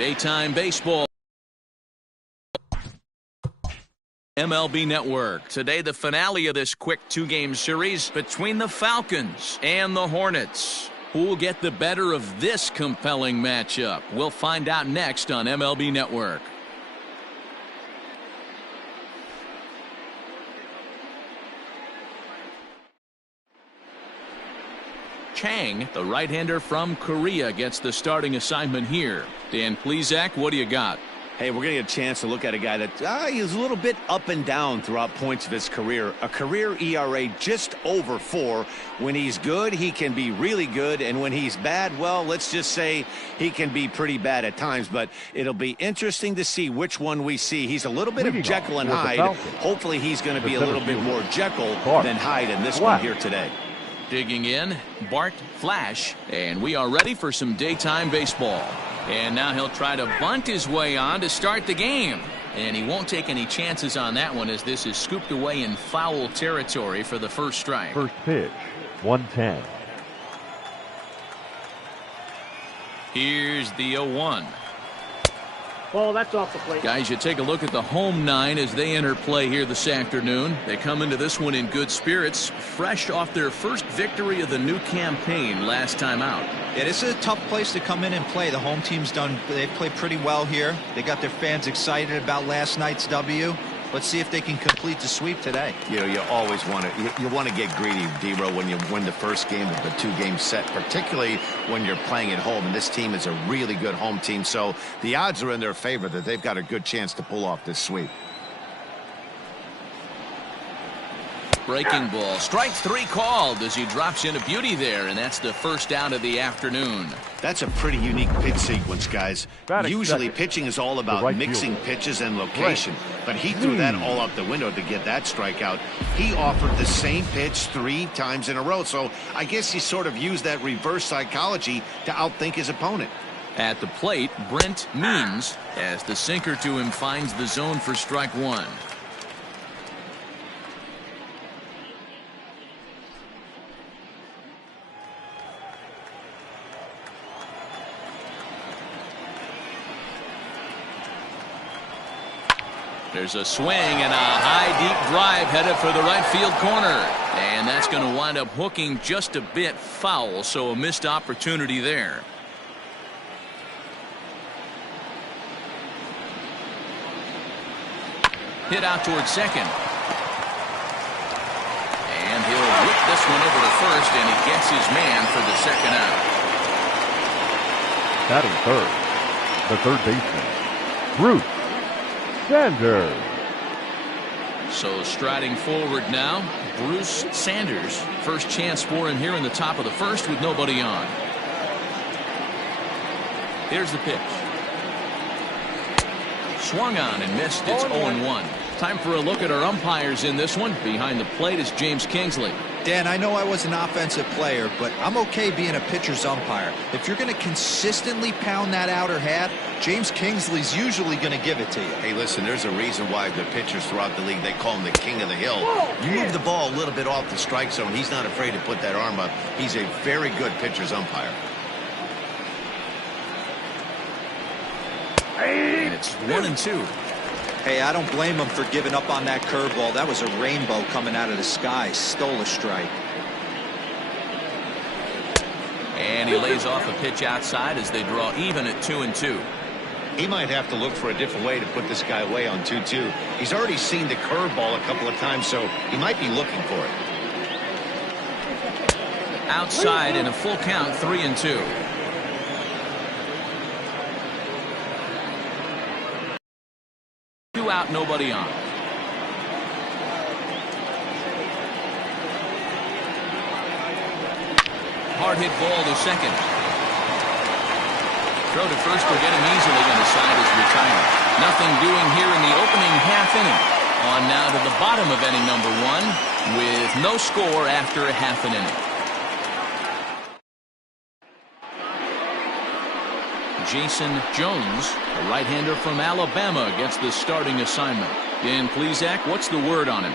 Daytime baseball. MLB Network. Today, the finale of this quick two-game series between the Falcons and the Hornets. Who will get the better of this compelling matchup? We'll find out next on MLB Network. Chang, the right-hander from Korea, gets the starting assignment here. Dan Plesac, what do you got? Hey, we're going to get a chance to look at a guy that he's a little bit up and down throughout points of his career. A career ERA just over 4. When he's good, he can be really good. And when he's bad, well, let's just say he can be pretty bad at times. But it'll be interesting to see which one we see. He's a little bit of Jekyll and Hyde. Hopefully he's going to be a little bit more Jekyll than Hyde in this one here today. Digging in, Bart Flash, and we are ready for some daytime baseball. And now he'll try to bunt his way on to start the game. And he won't take any chances on that one, as this is scooped away in foul territory for the first strike. First pitch, 110. Here's the 0-1. Well, that's off the plate. Guys, you take a look at the home nine as they enter play here this afternoon. They come into this one in good spirits, fresh off their first victory of the new campaign last time out. Yeah, this is a tough place to come in and play. The home team's they've played pretty well here. They got their fans excited about last night's W. Let's see if they can complete the sweep today. You know, you always want to want to get greedy, D-Row, when you win the first game of the two-game set, particularly when you're playing at home. And this team is a really good home team, so the odds are in their favor that they've got a good chance to pull off this sweep. Breaking ball. Strike 3 called as he drops in a beauty there, and that's the first out of the afternoon. That's a pretty unique pitch sequence, guys. Usually pitching is all about mixing pitches and location, but he threw that all out the window to get that strikeout. He offered the same pitch 3 times in a row, so I guess he sort of used that reverse psychology to outthink his opponent. At the plate, Brent Means, as the sinker to him finds the zone for strike 1. There's a swing and a high, deep drive headed for the right field corner. And that's going to wind up hooking just a bit foul, so a missed opportunity there. Hit out towards second. And he'll whip this one over to first, and he gets his man for the second out. Batting third, the third baseman, Bruce Sanders. So striding forward now, Bruce Sanders. First chance for him here in the top of the first with nobody on. Here's the pitch. Swung on and missed. It's 0-1. Time for a look at our umpires in this one. Behind the plate is James Kingsley. Dan, I know I was an offensive player, but I'm okay being a pitcher's umpire. If you're going to consistently pound that outer half, James Kingsley's usually going to give it to you. Hey, listen, there's a reason why the pitchers throughout the league, they call him the king of the hill. You move the ball a little bit off the strike zone, he's not afraid to put that arm up. He's a very good pitcher's umpire. And it's 1-2. Hey, I don't blame him for giving up on that curveball. That was a rainbow coming out of the sky. Stole a strike. And he lays off a pitch outside as they draw even at 2-2. He might have to look for a different way to put this guy away on 2-2. He's already seen the curveball a couple of times, so he might be looking for it. Outside in a full count, 3-2. Out, nobody on. Hard hit ball to second. Throw to first will get him easily, and the side is retired. Nothing doing here in the opening half inning. On now to the bottom of inning number 1 with no score after a half an inning. Jason Jones, a right-hander from Alabama, gets the starting assignment. Dan Plesac, what's the word on him?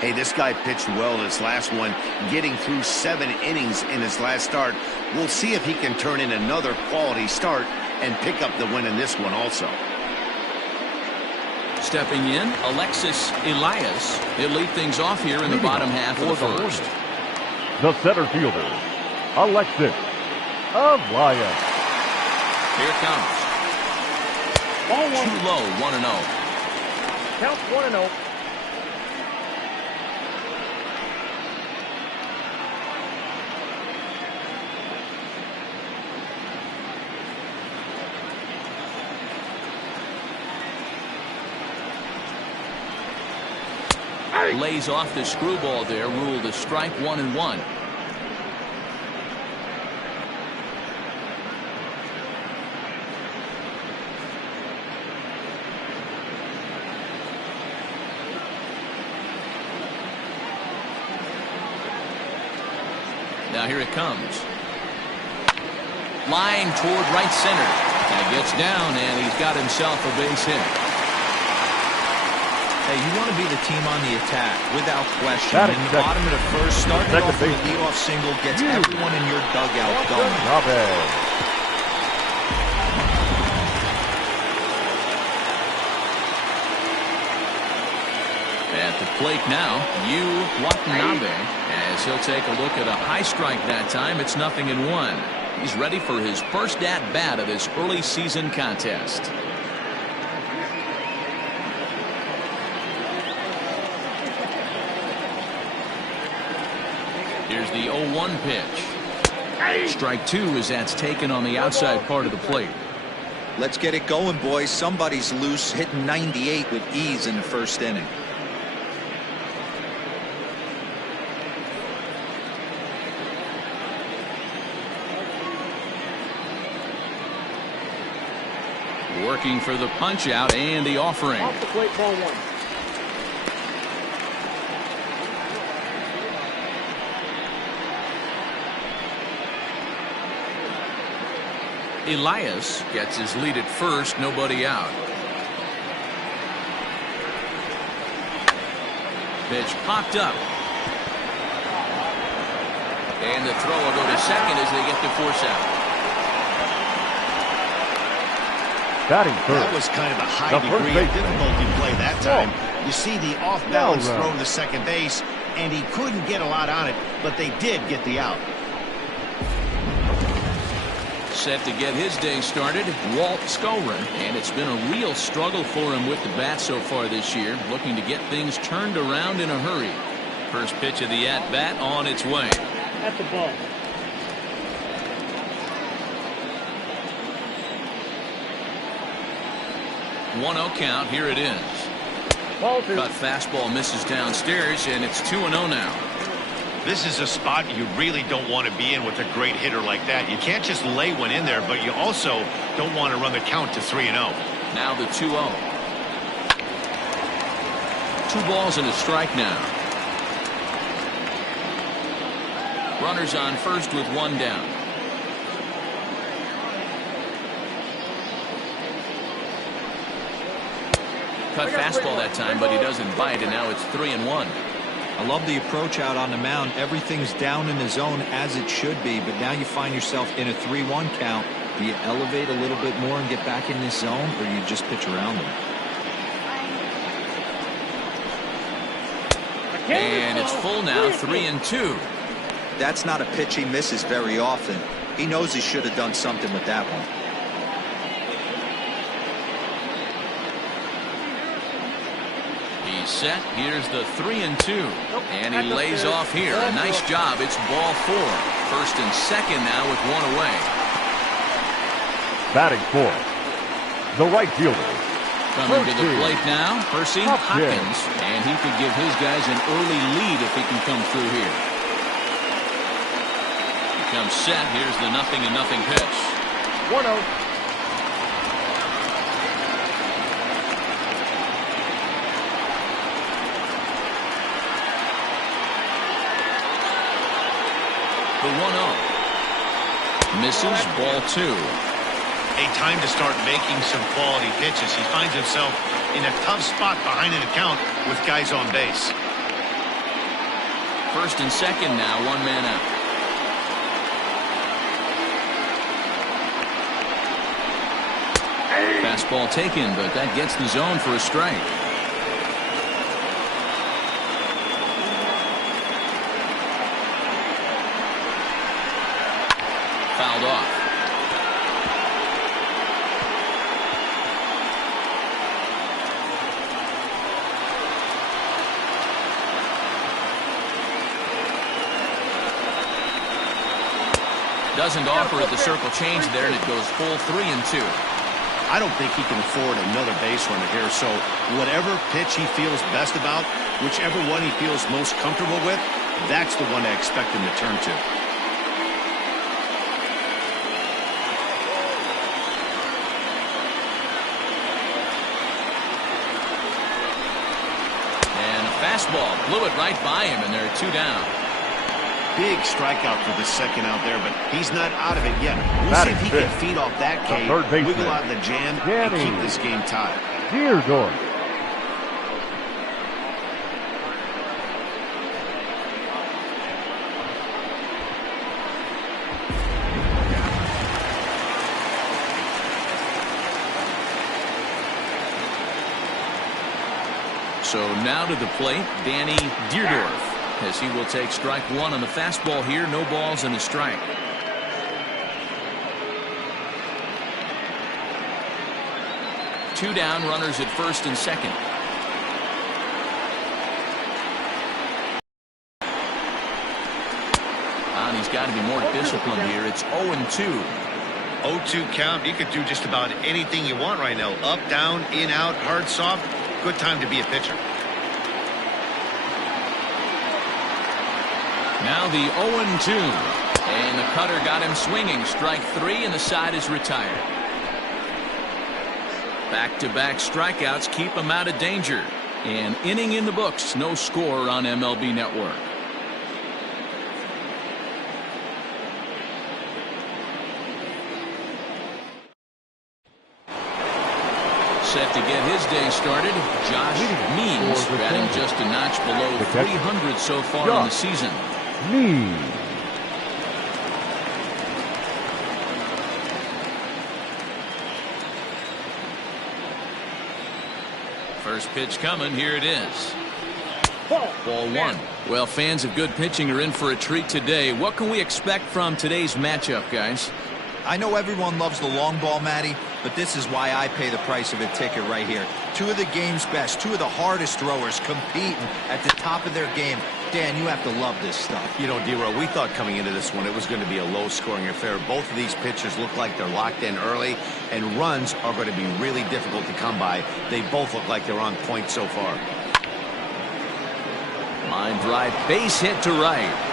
Hey, this guy pitched well in his last one, getting through 7 innings in his last start. We'll see if he can turn in another quality start and pick up the win in this one also. Stepping in, Alexis Elias. He'll lead things off here in the bottom half of the first. The center fielder, Alexis Elias. Here it comes. Ball one. Too low, 1-0. Count 1-0. Lays off the screwball there, ruled a strike, 1-1. Now here it comes. Line toward right center. And gets down, and he's got himself a base hit. Hey, you want to be the team on the attack, without question. In the bottom of the first, starting off with a leadoff single gets everyone in your dugout going. At the plate now, Watanabe, as he'll take a look at a high strike that time. It's 0-1. He's ready for his first at-bat of this early season contest. Here's the 0-1 pitch. Strike two as that's taken on the outside part of the plate. Let's get it going, boys. Somebody's loose, hitting 98 with ease in the first inning. Working for the punch out and the offering. Off the plate, ball one. Elias gets his lead at first, nobody out. Pitch popped up. And the throw will go to second as they get the force out. That was kind of a high degree of difficulty play that time. You see the off-balance throw to second base, and he couldn't get a lot on it, but they did get the out. Set to get his day started, Walt Skolrin, and it's been a real struggle for him with the bat so far this year, looking to get things turned around in a hurry. First pitch of the at-bat on its way. At the ball. One-0 count. Here it is. Ball two. Cut fastball misses downstairs, and it's 2-0 now. This is a spot you really don't want to be in with a great hitter like that. You can't just lay one in there, but you also don't want to run the count to 3-0. Now the 2-0. 2 balls and a strike now. Runners on first with 1 down. Cut fastball that time, but he doesn't bite, and now it's 3-1. I love the approach out on the mound. Everything's down in the zone as it should be, but now you find yourself in a 3-1 count. Do you elevate a little bit more and get back in this zone, or you just pitch around them? And it's full now, 3-2. That's not a pitch he misses very often. He knows he should have done something with that one. Set. Here's the 3-2, and he lays off here. A nice job. It's ball 4. First and second now with 1 away. Batting fourth, the right fielder. Coming to the plate now, Percy Hopkins, and he could give his guys an early lead if he can come through here. He comes set. Here's the 0-0 pitch. 1-0. The 1-0. Misses, ball 2. A time to start making some quality pitches. He finds himself in a tough spot behind an account with guys on base. First and second now, 1 man out. Fastball taken, but that gets the zone for a strike. Fouled off. Doesn't offer it the circle change there, and it goes full 3-2. I don't think he can afford another base runner here, so whatever pitch he feels best about, whichever one he feels most comfortable with, that's the one I expect him to turn to. And a fastball blew it right by him, and there are 2 down. Big strikeout for the second out there, but he's not out of it yet. We'll see if he can feed off that K, wiggle out of the jam, and keep this game tied. Deardorff. So now to the plate, Danny Deardorff, as he will take strike 1 on the fastball here. No balls and a strike. Two down, runners at first and second. And he's got to be more disciplined here. It's 0-2. 0-2 count. You could do just about anything you want right now. Up, down, in, out, hard, soft. Good time to be a pitcher. Now the 0-2. And the cutter got him swinging. Strike 3, and the side is retired. Back-to-back strikeouts keep him out of danger. An inning in the books. No score on MLB Network. Set to get his day started, Josh Means, batting just a notch below 300 so far in the season. Means. First pitch coming. Here it is. Ball 1. Well, fans of good pitching are in for a treat today. What can we expect from today's matchup, guys? I know everyone loves the long ball, Matty, but this is why I pay the price of a ticket right here. Two of the game's best, two of the hardest throwers competing at the top of their game. Dan, you have to love this stuff. You know, D-Row, we thought coming into this one it was going to be a low-scoring affair. Both of these pitchers look like they're locked in early, and runs are going to be really difficult to come by. They both look like they're on point so far. Line drive, base hit to right.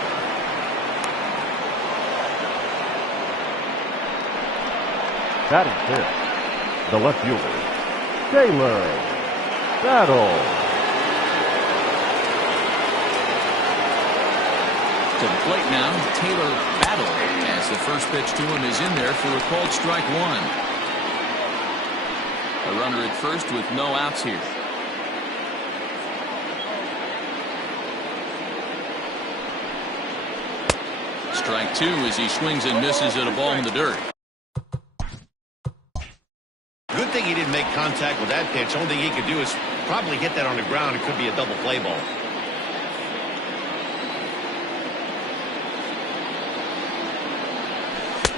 Batting fifth, the left fielder, Taylor Battle. To the plate now, Taylor Battle, as the first pitch to him is in there for a called strike 1. A runner at first with no outs here. Strike 2 as he swings and misses at a ball in the dirt. Good thing he didn't make contact with that pitch. Only thing he could do is probably hit that on the ground. It could be a double play ball.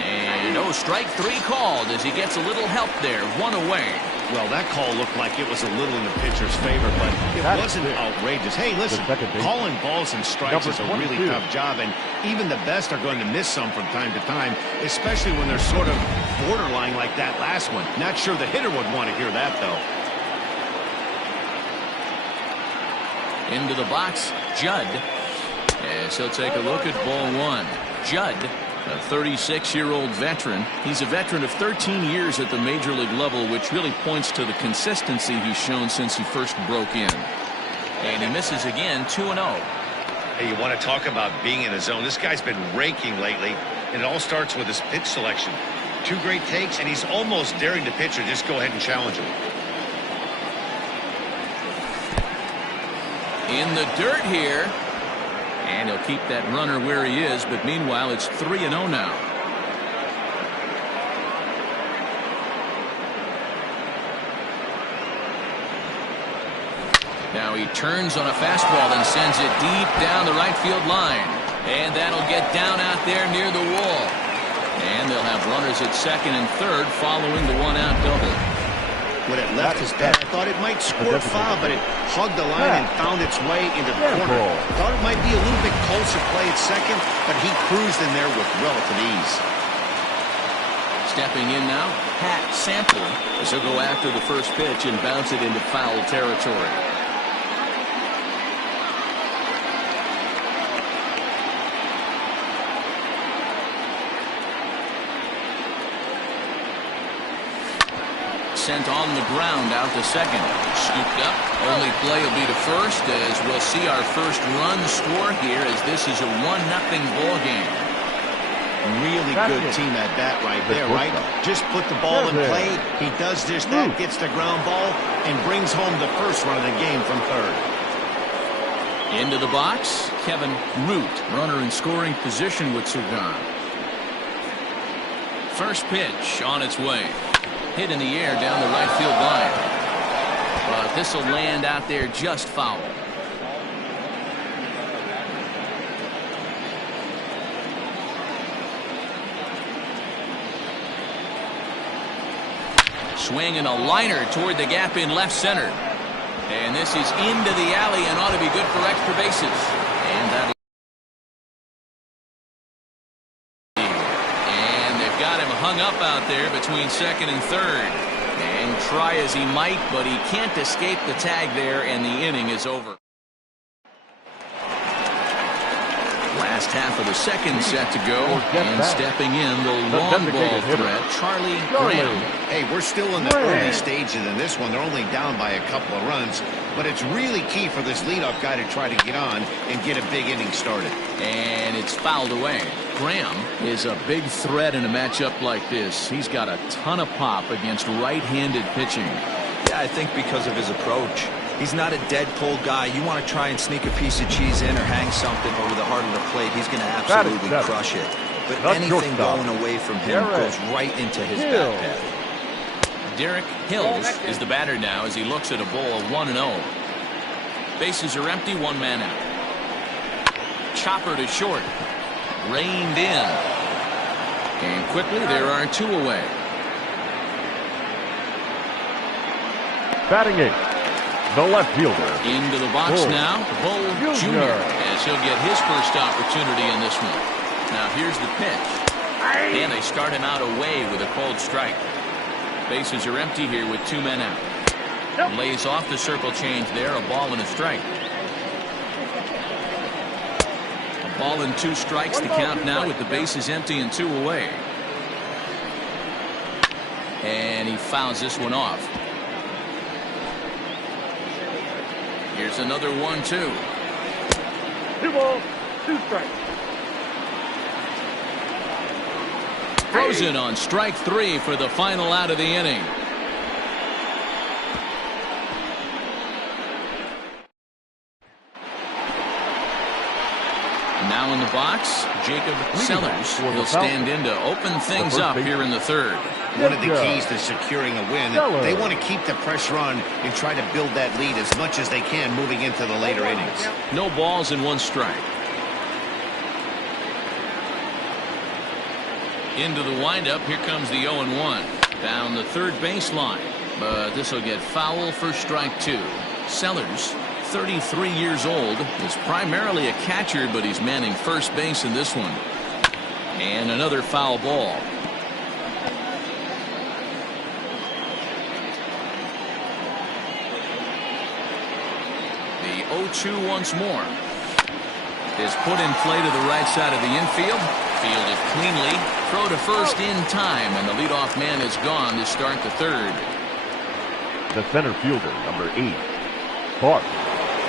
And strike 3 called as he gets a little help there. 1 away. Well, that call looked like it was a little in the pitcher's favor, but it wasn't outrageous. Hey, listen, calling balls and strikes is a really tough job, and even the best are going to miss some from time to time, especially when they're sort of borderline like that last one. Not sure the hitter would want to hear that, though. Into the box, Judd. As he'll take a look at ball 1. Judd, a 36-year-old veteran. He's a veteran of 13 years at the major league level, which really points to the consistency he's shown since he first broke in. And he misses again, 2-0. Hey, you want to talk about being in a zone? This guy's been raking lately, and it all starts with his pitch selection. 2 great takes, and he's almost daring the pitcher just go ahead and challenge him. In the dirt here. And he'll keep that runner where he is, but meanwhile it's 3-0 now. Now he turns on a fastball and sends it deep down the right field line. And that'll get down out there near the wall. And they'll have runners at second and third following the one-out double. When it left his bat, I thought it might squirt foul, but it hugged the line and found its way into the corner. Thought it might be a little bit closer play at second, but he cruised in there with relative ease. Stepping in now, Pat Sample, as he'll go after the first pitch and bounce it into foul territory. Sent on the ground out to second. Scooped up. Only play will be to first, as we'll see our first run score here, as this is a 1-0 ball game. Really good team at bat right there, right? Just put the ball in play. He does just that, gets the ground ball, and brings home the first run of the game from third. Into the box, Kevin Root, runner in scoring position with Sugan. First pitch on its way. Hit in the air down the right field line. But this will land out there just foul. Swinging a liner toward the gap in left center. And this is into the alley and ought to be good for extra bases. And that. Hung up out there between second and third. And try as he might, but he can't escape the tag there, and the inning is over. Last half of the second set to go, and stepping in the long ball threat, Charlie Graham. Hey, we're still in the early stages in this one. They're only down by a couple of runs, but it's really key for this leadoff guy to try to get on and get a big inning started. And it's fouled away. Graham is a big threat in a matchup like this. He's got a ton of pop against right-handed pitching. Yeah, I think because of his approach. He's not a dead pull guy. You want to try and sneak a piece of cheese in or hang something over the heart of the plate, he's going to absolutely crush it. But anything going away from him goes right into his bat path. Derek Hills is the batter now as he looks at a ball of 1-0. Bases are empty, one man out. Chopper to short. Reined in. And quickly there are two away. Batting eighth, the left fielder. Into the box now, Bull Jr. as he'll get his first opportunity in this one. Now here's the pitch. And they start him out away with a cold strike. Bases are empty here with two men out. Lays off the circle change there, a ball and a strike. A ball and two strikes to count now with the bases empty and two away. And he fouls this one off. Here's another 1-2. 2 balls, 2 strikes. Frozen on strike 3 for the final out of the inning. Now in the box, Jacob Sellers will stand in to open things up here in the third. One of the keys to securing a win, they want to keep the pressure on and try to build that lead as much as they can moving into the later innings. No balls and one strike. Into the windup, here comes the 0-1. Down the third baseline, but this will get foul for strike 2. Sellers, 33 years old, is primarily a catcher, but he's manning first base in this one. And another foul ball. The 0-2 once more is put in play to the right side of the infield. Fielded cleanly. Throw to first in time, and the leadoff man is gone to start the third. The center fielder, number 8, Bart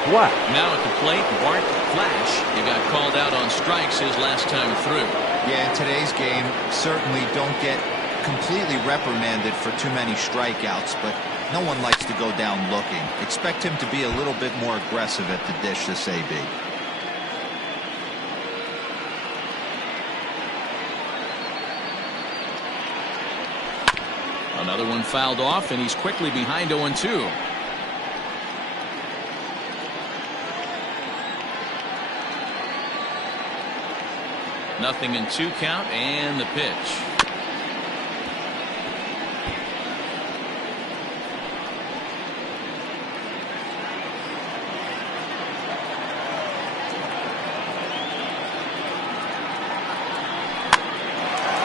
Flash. Now at the plate, Bart Flash. He got called out on strikes his last time through. Yeah, in today's game, certainly don't get completely reprimanded for too many strikeouts, but no one likes to go down looking. Expect him to be a little bit more aggressive at the dish this AB. Another one fouled off, and he's quickly behind 0-2. 0-2 count and the pitch.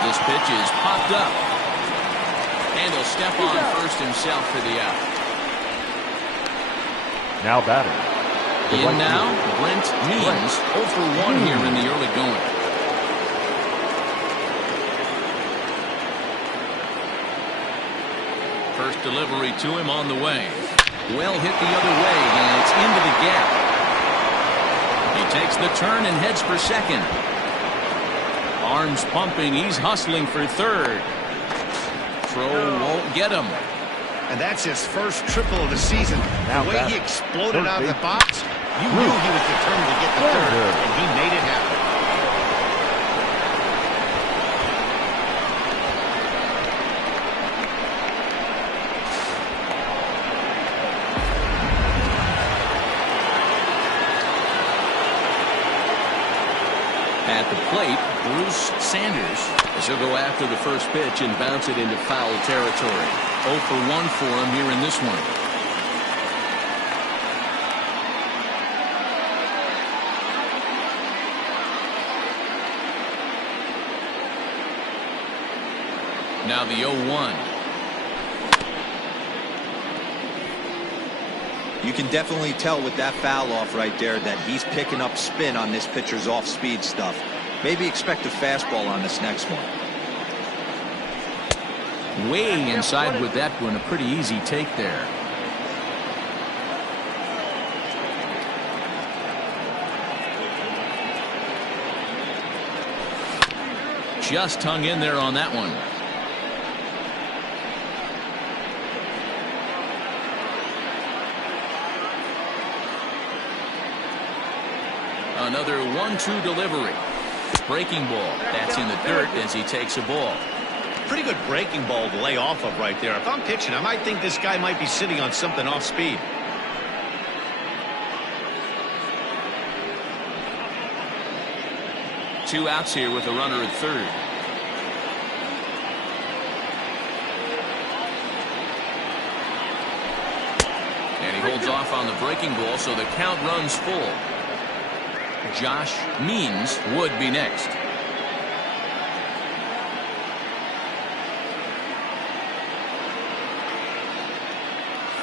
This pitch is popped up. And he'll step on first himself for the out. Now batting. In now, Brent Means 0 for 1 here in the early going. First delivery to him on the way. Well hit the other way, and it's into the gap. He takes the turn and heads for second. Arms pumping, he's hustling for third. Throw won't get him. And that's his first triple of the season. Now the way he exploded out of the box, you knew he was determined to get the third, and he made it happen. At the plate, Bruce Sanders. As he'll go after the first pitch and bounce it into foul territory. 0 for 1 for him here in this one. Now the 0-1. You can definitely tell with that foul off right there that he's picking up spin on this pitcher's off-speed stuff. Maybe expect a fastball on this next one. Way inside with that one. A pretty easy take there. Just hung in there on that one. Another 1-2 delivery. Breaking ball. That's in the dirt as he takes a ball. Pretty good breaking ball to lay off of right there. If I'm pitching, I might think this guy might be sitting on something off speed. Two outs here with a runner at third. And he holds off on the breaking ball, so the count runs full. Josh Means would be next.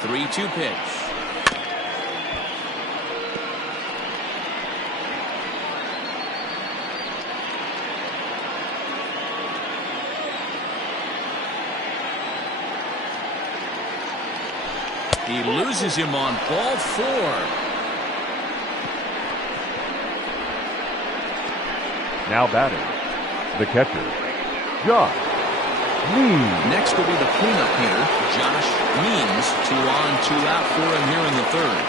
Three-two pitch. He loses him on ball 4. Now batting, the catcher, Josh Means. Next will be the cleanup hitter, Josh Means. 2 on, 2 out for him here in the third.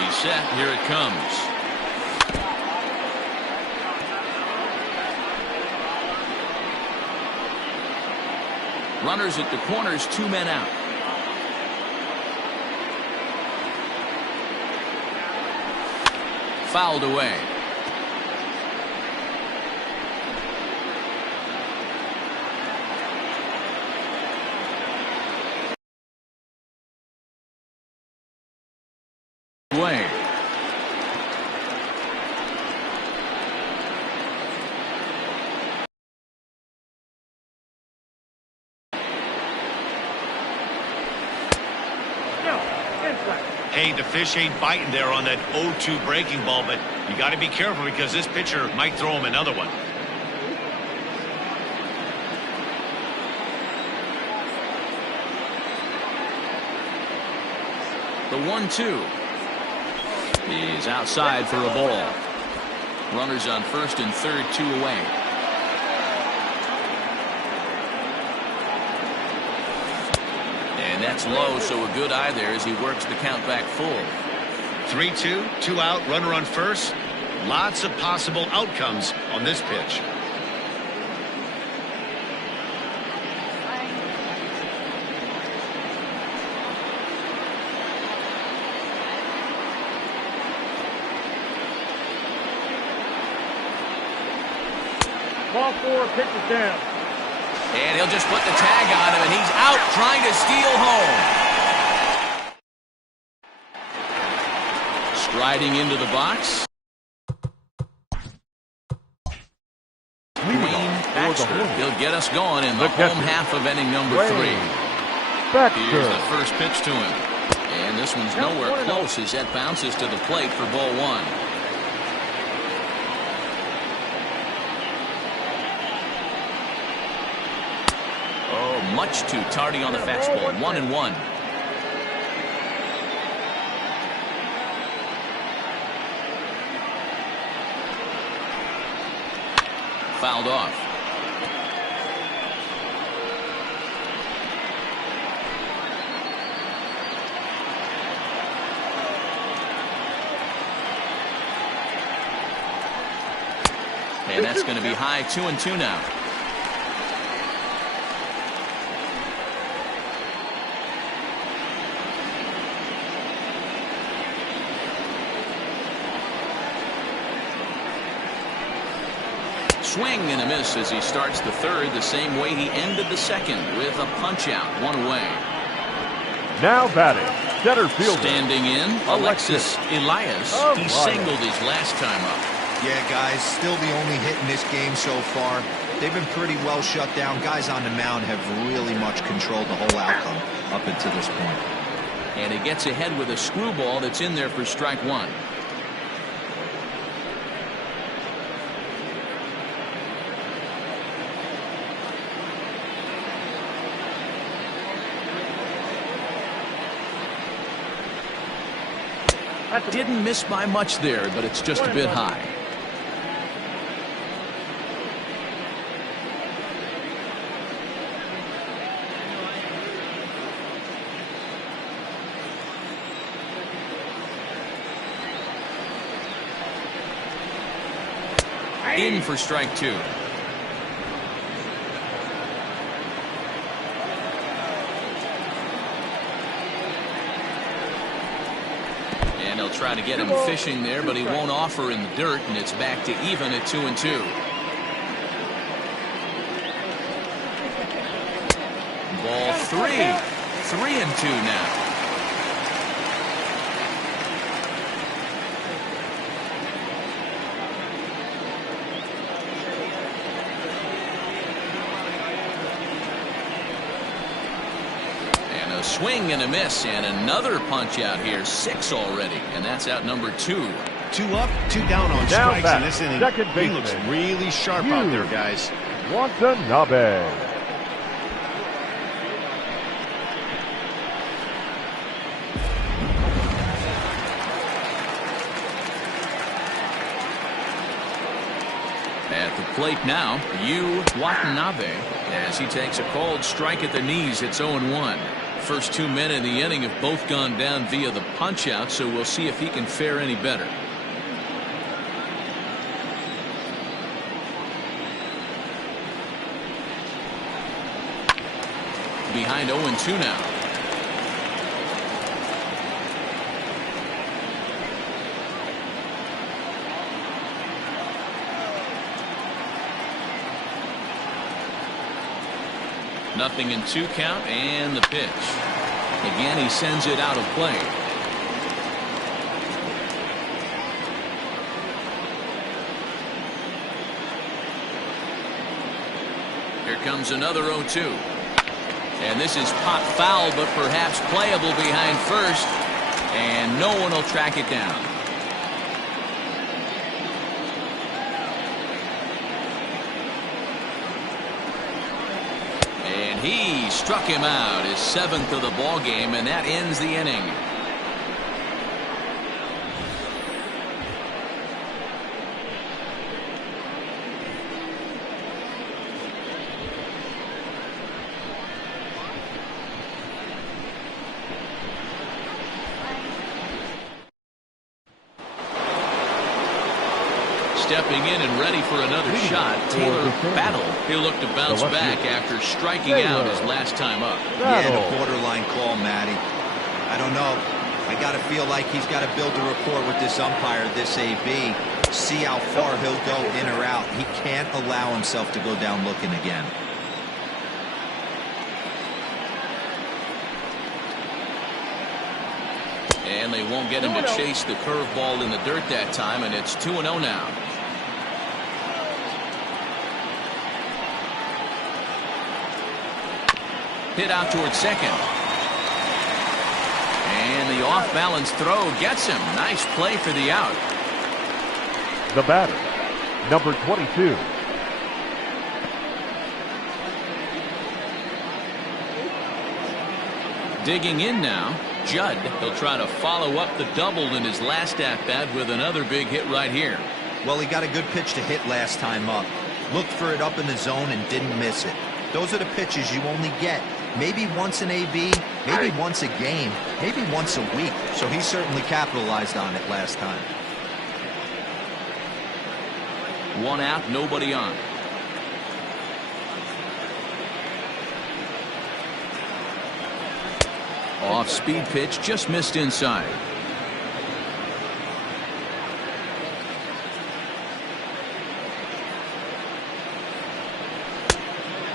He's set. Here it comes. Runners at the corners, 2 men out. Fouled away. Hey, the fish ain't biting there on that 0-2 breaking ball, but you got to be careful because this pitcher might throw him another one. The 1-2 is outside for a ball. Runners on first and third, 2 away. And that's low, so a good eye there as he works the count back full. 3-2, 2 out, runner on first. Lots of possible outcomes on this pitch. Ball 4, pitch is down. And he'll just put the tag on him, and he's out trying to steal home. Striding into the box. He'll get us going in the home half of inning number 3. Here's the first pitch to him. And this one's nowhere close as that bounces to the plate for ball 1. Oh, much too tardy on the fastball. 1-1. Fouled off. And that's going to be high. 2-2 now. Swing and a miss as he starts the third the same way he ended the second with a punch out. 1 away. Now batting, center fielder. Standing in, Alexis Elias. He singled his last time up. Yeah, guys, still the only hit in this game so far. They've been pretty well shut down. Guys on the mound have really much controlled the whole outcome up until this point. And he gets ahead with a screwball that's in there for strike 1. Didn't miss by much there, but it's just a bit high. In for strike 2. And he'll try to get him fishing there, but he won't offer in the dirt, and it's back to even at 2-2. Ball 3. 3-2 now. Swing and a miss, and another punch out here. 6 already, and that's out number 2. 2 up, 2 down on strikes in this inning. He looks really sharp out there, guys. Watanabe. At the plate now, Watanabe, as he takes a called strike at the knees. It's 0-1. First 2 men in the inning have both gone down via the punch out, so we'll see if he can fare any better. Behind 0-2 now. Nothing in 2 count, and the pitch. Again, he sends it out of play. Here comes another 0-2. And this is pop foul, but perhaps playable behind first. And no one will track it down. He struck him out, his 7th of the ball game, and that ends the inning. Stepping in and ready for another shot, Taylor Battle. He'll look to bounce back after striking out his last time up. Yeah, the borderline call, Matty. I don't know. I got to feel like he's got to build a rapport with this umpire, this AB. See how far he'll go in or out. He can't allow himself to go down looking again. And they won't get him to chase the curveball in the dirt that time, and it's 2-0 now. Hit out towards second. And the off-balance throw gets him. Nice play for the out. The batter, number 22. Digging in now, Judd. He'll try to follow up the double in his last at-bat with another big hit right here. Well, he got a good pitch to hit last time up. Looked for it up in the zone and didn't miss it. Those are the pitches you only get maybe once an AB, maybe once a game, maybe once a week. So he certainly capitalized on it last time. One out, nobody on. Off-speed pitch, just missed inside.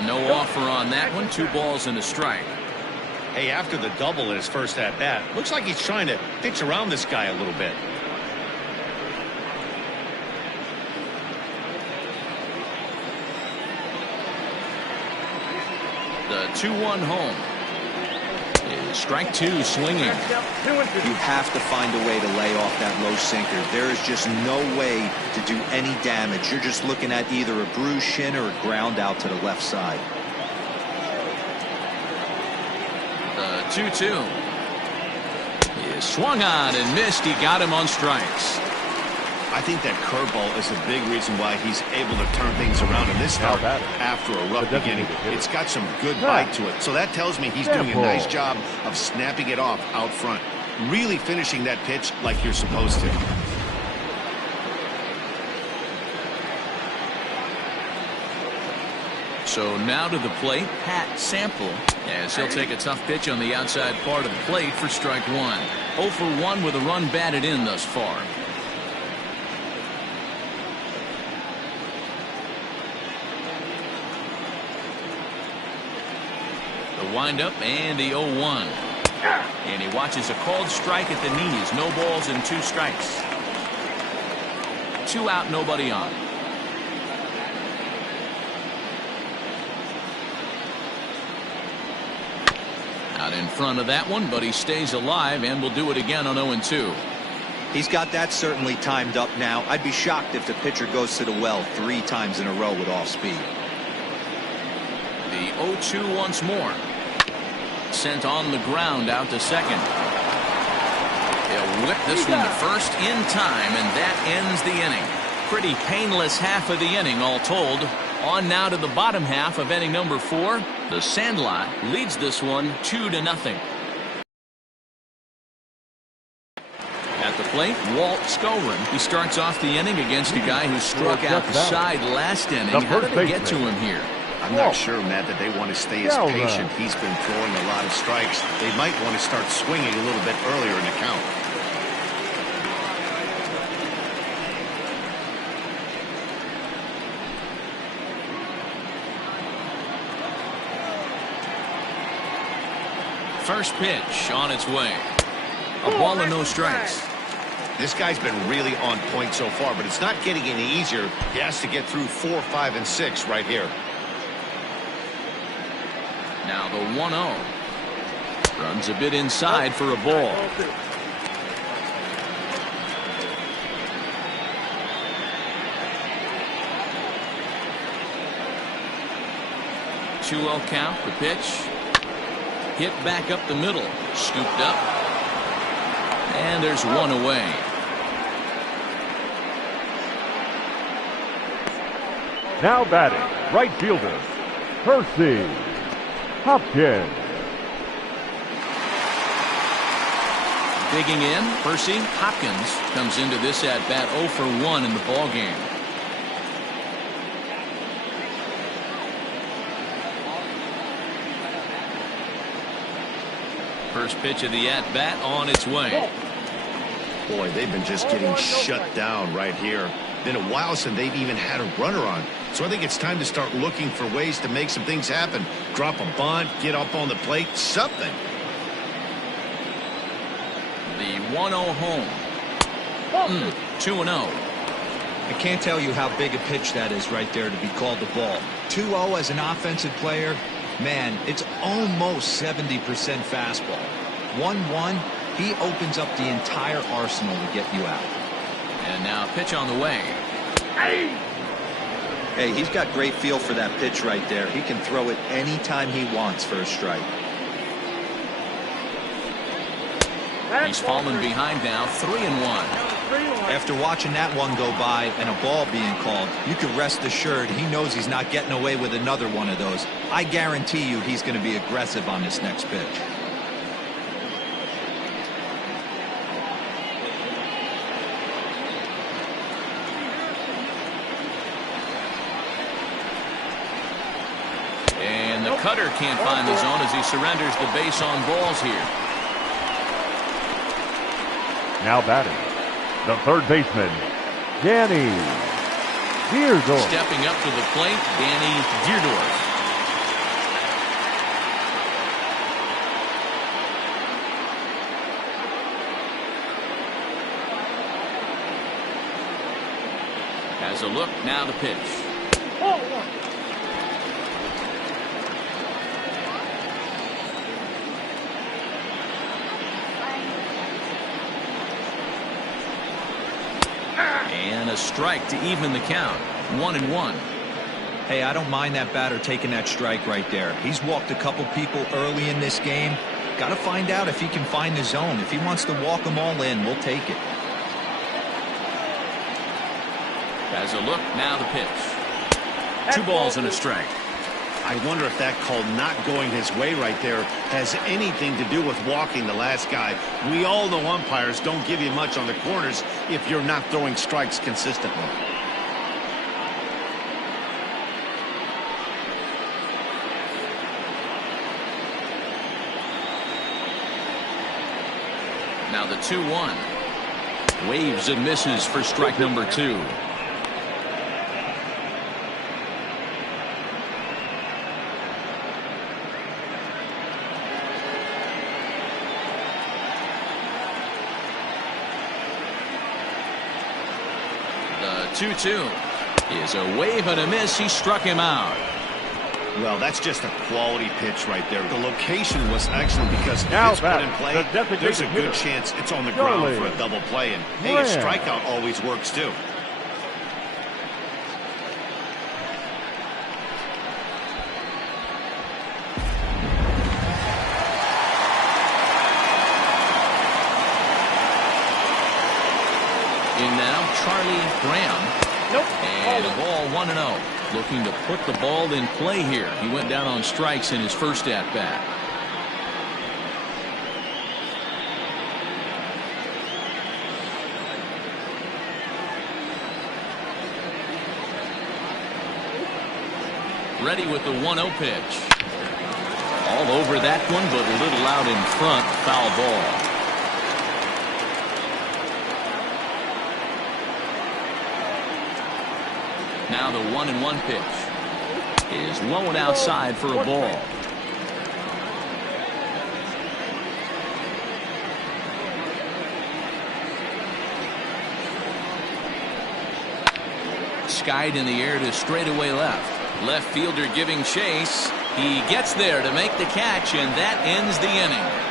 No offer on that one. 2 balls and a strike. Hey, after the double in his first at-bat, looks like he's trying to pitch around this guy a little bit. The 2-1 home. Is strike 2 swinging. You have to find a way to lay off that low sinker. There is just no way to do any damage. You're just looking at either a bruised shin or a ground out to the left side. The 2-2 is swung on and missed. He got him on strikes. I think that curveball is a big reason why he's able to turn things around in this start after a rough beginning. It's got some good bite to it, so that tells me he's doing a nice job of snapping it off out front, really finishing that pitch like you're supposed to. So now to the plate, Pat Sample, as he'll take a tough pitch on the outside part of the plate for strike 1. 0 for 1 with a run batted in thus far. Windup and the 0-1. And he watches a called strike at the knees. No balls and 2 strikes. 2 out, nobody on. Out in front of that one, but he stays alive and will do it again on 0-2. He's got that certainly timed up now. I'd be shocked if the pitcher goes to the well 3 times in a row with off speed. The 0-2 once more. Sent on the ground out to second. They'll whip this one to first in time, and that ends the inning. Pretty painless half of the inning all told. On now to the bottom half of inning number 4. The Sandlot leads this one 2-0. At the plate, Walt Skolrin. He starts off the inning against a guy who struck out the side last inning. How did they get to him here? I'm not sure, Matt, that they want to stay as patient. He's been throwing a lot of strikes. They might want to start swinging a little bit earlier in the count. First pitch on its way. A ball and no strikes. This guy's been really on point so far, but it's not getting any easier. He has to get through 4, 5, and 6 right here. Now the 1-0. Runs a bit inside for a ball. Two-0 count. The pitch. Hit back up the middle. Scooped up. And there's one away. Now batting, right fielder, Percy Hopkins. Digging in, Percy Hopkins comes into this at bat 0 for 1 in the ball game. First pitch of the at-bat on its way. Boy, they've been just getting shut down right here. Been a while since they've even had a runner on. So I think it's time to start looking for ways to make some things happen. Drop a bunt, get up on the plate, something. The 1-0 home. 2-0. I can't tell you how big a pitch that is right there to be called the ball. 2-0 as an offensive player, man, it's almost 70% fastball. 1-1, he opens up the entire arsenal to get you out. And now pitch on the way. Hey, he's got great feel for that pitch right there. He can throw it anytime he wants for a strike. He's fallen behind now, 3-1. After watching that one go by and a ball being called, you can rest assured he knows he's not getting away with another one of those. I guarantee you he's going to be aggressive on this next pitch. And the cutter can't find the zone as he surrenders the base on balls here. Now batting, the third baseman, Danny Deerdorf. Stepping up to the plate, Danny Deerdorf. Has a look, now the pitch. And a strike to even the count. 1-1. Hey, I don't mind that batter taking that strike right there. He's walked a couple people early in this game. Got to find out if he can find the zone. If he wants to walk them all in, we'll take it. Has a look, now the pitch. 2 balls and a strike. I wonder if that call not going his way right there has anything to do with walking the last guy. We all know umpires don't give you much on the corners if you're not throwing strikes consistently. Now the 2-1. Waves and misses for strike number 2. The 2-2 is a wave and a miss. He struck him out. Well, that's just a quality pitch right there. The location was excellent because if Now it's put in play, the there's a good hitter, chance it's on the Charlie ground for a double play. And hey, a strikeout always works too. In now, Charlie Graham. And a ball 1-0. Looking to put the ball in play here. He went down on strikes in his first at-bat. Ready with the 1-0 pitch. All over that one, but a little out in front. Foul ball. Now the 1-1 pitch is low and outside for a ball. Skied in the air to straightaway left. Left fielder giving chase. He gets there to make the catch, and that ends the inning.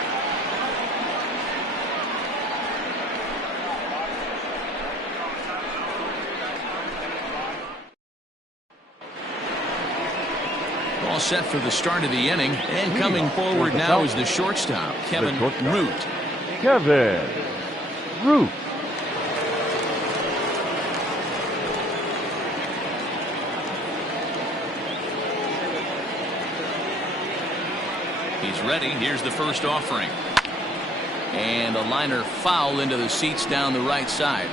All set for the start of the inning, and coming forward now is the shortstop, Kevin Root. Kevin Root. He's ready. Here's the first offering. And a liner foul into the seats down the right side.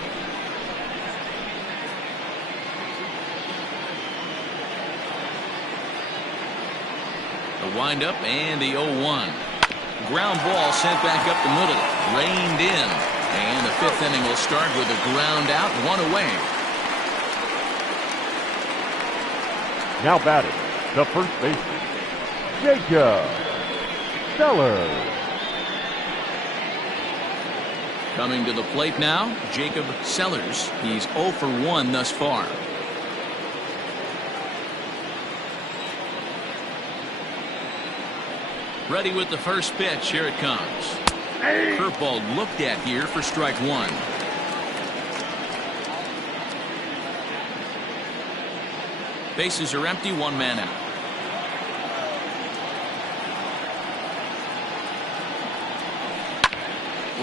The windup and the 0-1. Ground ball sent back up the middle. Reined in. And the fifth inning will start with a ground out, one away. Now batting, the first baseman, Jacob Sellers. Coming to the plate now, Jacob Sellers. He's 0 for 1 thus far. Ready with the first pitch. Here it comes. Curveball looked at here for strike one. Bases are empty, one man out.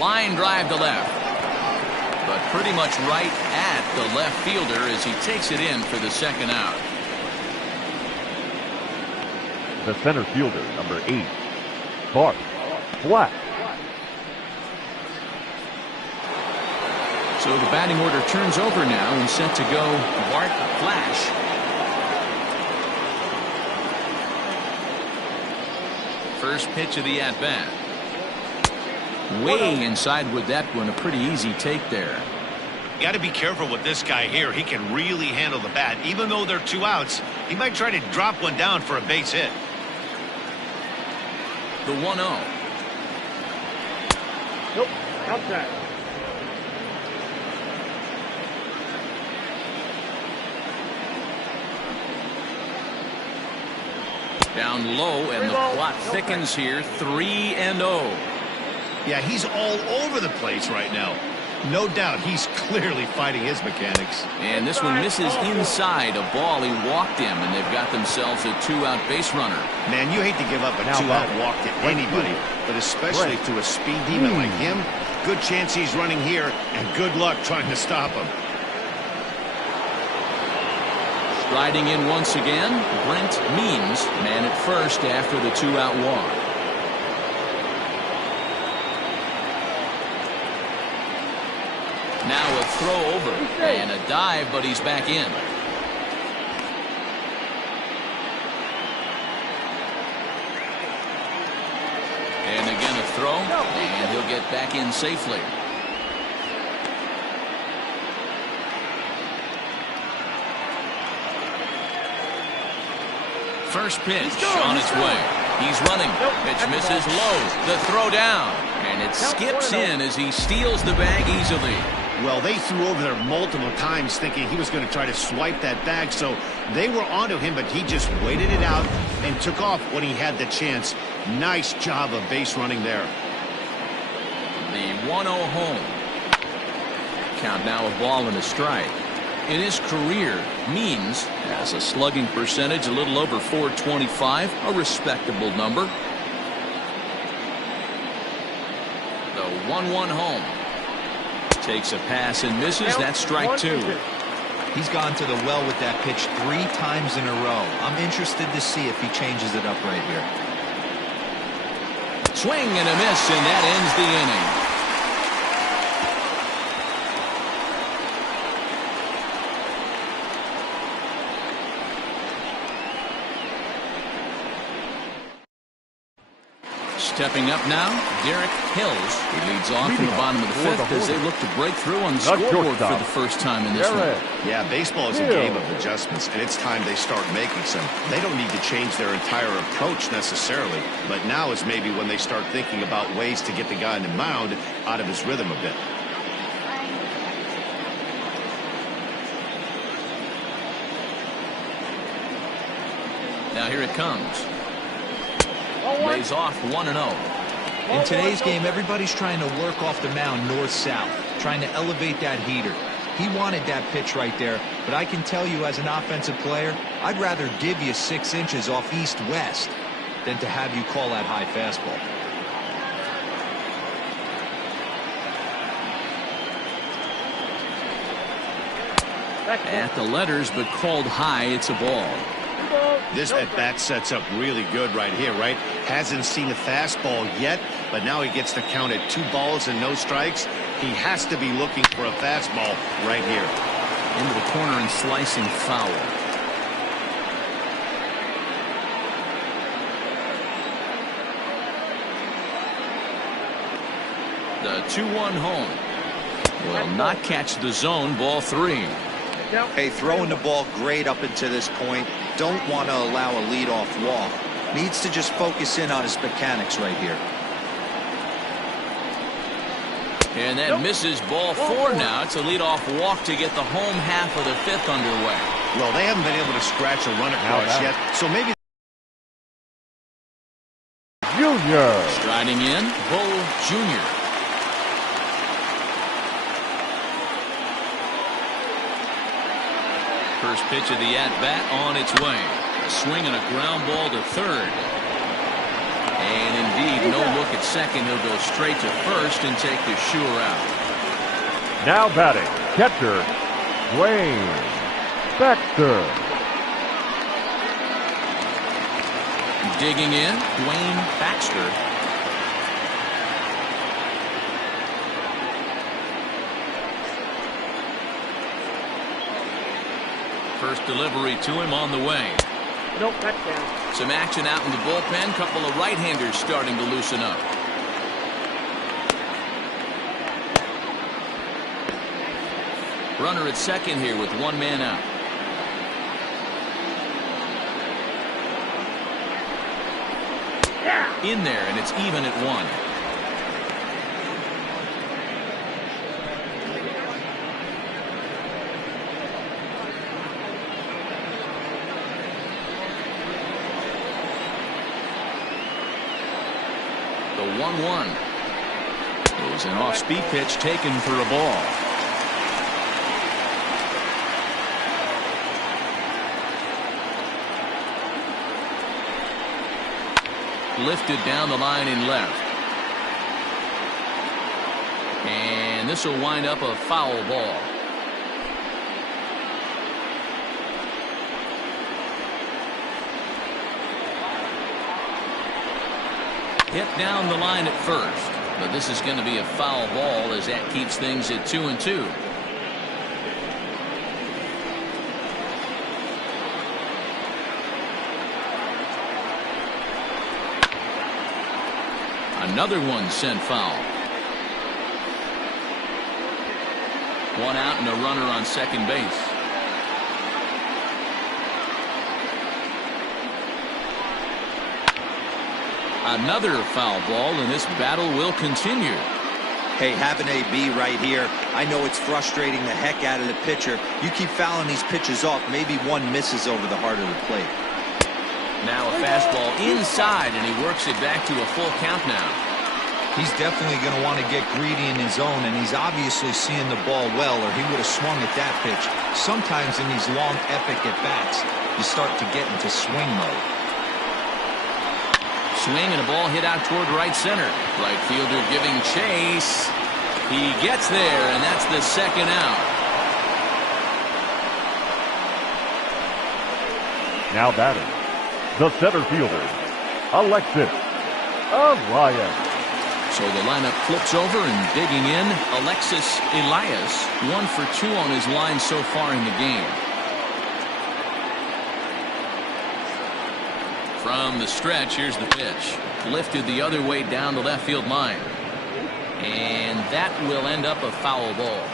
Line drive to left. But pretty much right at the left fielder as he takes it in for the second out. The center fielder, number 8, Bart Flash. So the batting order turns over now and set to go Bart Flash. First pitch of the at-bat. Way inside with that one. A pretty easy take there. You got to be careful with this guy here. He can really handle the bat. Even though they're 2 outs, he might try to drop one down for a base hit. The 1-0. Nope. Outside. Down low, and the plot thickens here. 3-0. Yeah, he's all over the place right now. No doubt he's clearly fighting his mechanics. And this one misses inside. A ball he walked him, and they've got themselves a 2-out base runner. Man, you hate to give up a 2-out walk to anybody, but especially to a speed demon like him. Good chance he's running here, and good luck trying to stop him. Striding in once again, Brent Means, man at first after the 2-out walk. Now a throw over and a dive, but he's back in. And again a throw, and he'll get back in safely. First pitch on its way. He's running. Pitch misses low. The throw down. And it skips in as he steals the bag easily. Well, they threw over there multiple times thinking he was going to try to swipe that bag, so they were onto him, but he just waited it out and took off when he had the chance. Nice job of base running there. The 1-0 home. Count now a ball and a strike. In his career, Means has a slugging percentage a little over .425, a respectable number. The 1-1 home. Takes a pass and misses. That's strike two. He's gone to the well with that pitch 3 times in a row. I'm interested to see if he changes it up right here. Swing and a miss, and that ends the inning. Stepping up now, Derek Hills. He leads off in the bottom of the 5th as they look to break through on the scoreboard for the first time in this one. Yeah, baseball is a game of adjustments, and it's time they start making some. They don't need to change their entire approach necessarily, but now is maybe when they start thinking about ways to get the guy on the mound out of his rhythm a bit. Now here it comes. Lays off 1-0. In today's game, everybody's trying to work off the mound north-south, trying to elevate that heater. He wanted that pitch right there, but I can tell you as an offensive player, I'd rather give you 6 inches off east-west than to have you call that high fastball. At the letters, but called high, it's a ball. This at-bat sets up really good right here, right? Hasn't seen a fastball yet, but now he gets the count at 2 balls and no strikes. He has to be looking for a fastball right here. Into the corner and slicing foul. 2-1 home. Will not catch the zone. Ball 3. Hey, throwing the ball great up until this point. Don't want to allow a leadoff walk. Needs to just focus in on his mechanics right here. And that misses. Ball 4 now. It's a leadoff walk to get the home half of the 5th underway. Well, they haven't been able to scratch a run across yet, so maybe. Junior. Striding in, Bull Jr. First pitch of the at-bat on its way. A swing and a ground ball to third. And indeed, no look at second. He'll go straight to first and take the sure out. Now batting, catcher, Dwayne Baxter. Digging in, Dwayne Baxter. First delivery to him on the way. Nope, that's down. Some action out in the bullpen. Couple of right-handers starting to loosen up. Runner at second here with 1 man out. In there, and it's even at 1. The 1-1 is an off-speed pitch taken for a ball. Lifted down the line in left. And this will wind up a foul ball. Hit down the line at first, but this is going to be a foul ball as that keeps things at 2-2. Another one sent foul. 1 out and a runner on second base. Another foul ball, and this battle will continue. Hey, have an AB right here. I know it's frustrating the heck out of the pitcher. You keep fouling these pitches off, maybe one misses over the heart of the plate. Now a fastball inside, and he works it back to a full count now. He's definitely going to want to get greedy in his zone, and he's obviously seeing the ball well, or he would have swung at that pitch. Sometimes in these long, epic at-bats, you start to get into swing mode. Swing and a ball hit out toward right center. Right fielder giving chase. He gets there, and that's the second out. Now batting, the center fielder, Alexis Elias. So the lineup flips over, and digging in, Alexis Elias, 1 for 2 on his line so far in the game. From the stretch, here's the pitch. Lifted the other way down the left field line. And that will end up a foul ball.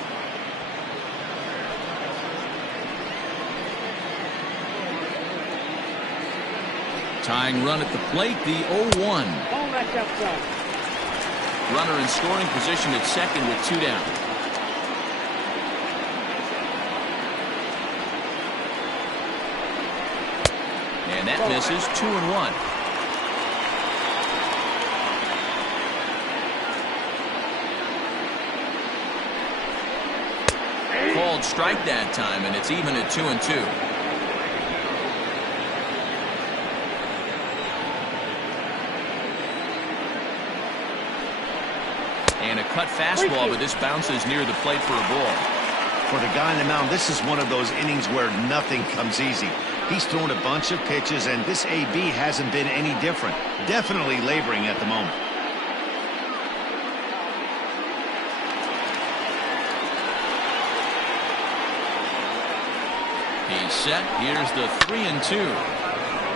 Tying run at the plate, the 0-1. Ball that's outside. Runner in scoring position at second with 2 down. And that misses. 2-1. Called strike that time, and it's even at 2-2. And a cut fastball, but this bounces near the plate for a ball. For the guy on the mound, this is one of those innings where nothing comes easy. He's thrown a bunch of pitches, and this AB hasn't been any different. Definitely laboring at the moment. He's set. Here's the 3-2.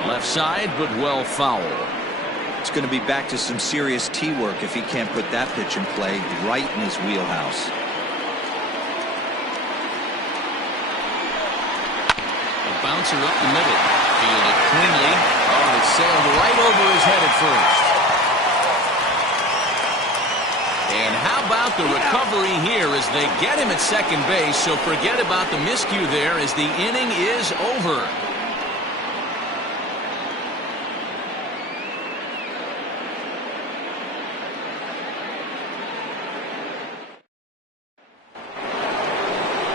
Left side, but well foul. It's going to be back to some serious tee work if he can't put that pitch in play right in his wheelhouse. A bouncer up the middle. Fielded cleanly. Oh, it sailed right over his head at first. And how about the recovery here as they get him at second base, so forget about the miscue there as the inning is over.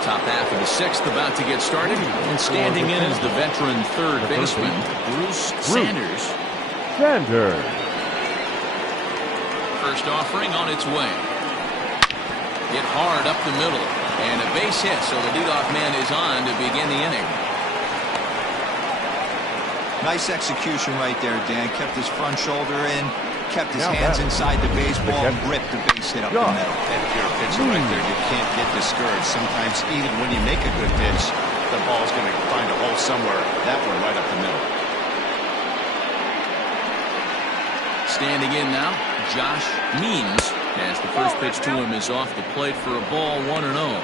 Top half of the sixth about to get started, and standing in is the veteran third baseman, Bruce Sanders. First offering on its way. Hit hard up the middle, and a base hit, so the leadoff man is on to begin the inning. Nice execution right there, Dan. Kept his front shoulder in, kept his hands inside the baseball, and ripped the base hit up the middle. If you're a pitcher right there, you can't get discouraged. Sometimes even when you make a good pitch, the ball's going to find a hole somewhere. That one right up the middle. Standing in now, Josh Means, as the first pitch to him is off the plate for a ball, 1-0.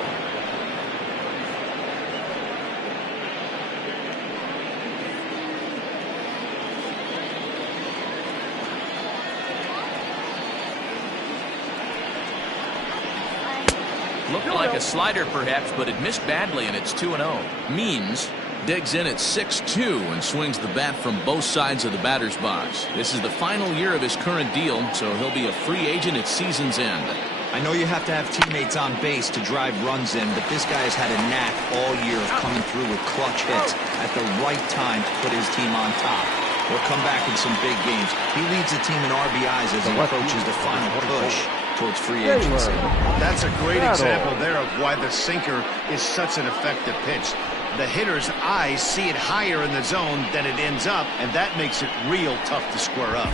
Looked like a slider perhaps, but it missed badly, and it's 2-0. Means digs in at 6-2 and swings the bat from both sides of the batter's box. This is the final year of his current deal, so he'll be a free agent at season's end. I know you have to have teammates on base to drive runs in, but this guy has had a knack all year of coming through with clutch hits at the right time to put his team on top or come back in some big games. He leads the team in RBIs as he approaches the final push towards free agency. That's a great example there of why the sinker is such an effective pitch. The hitter's eyes see it higher in the zone than it ends up, and that makes it real tough to square up.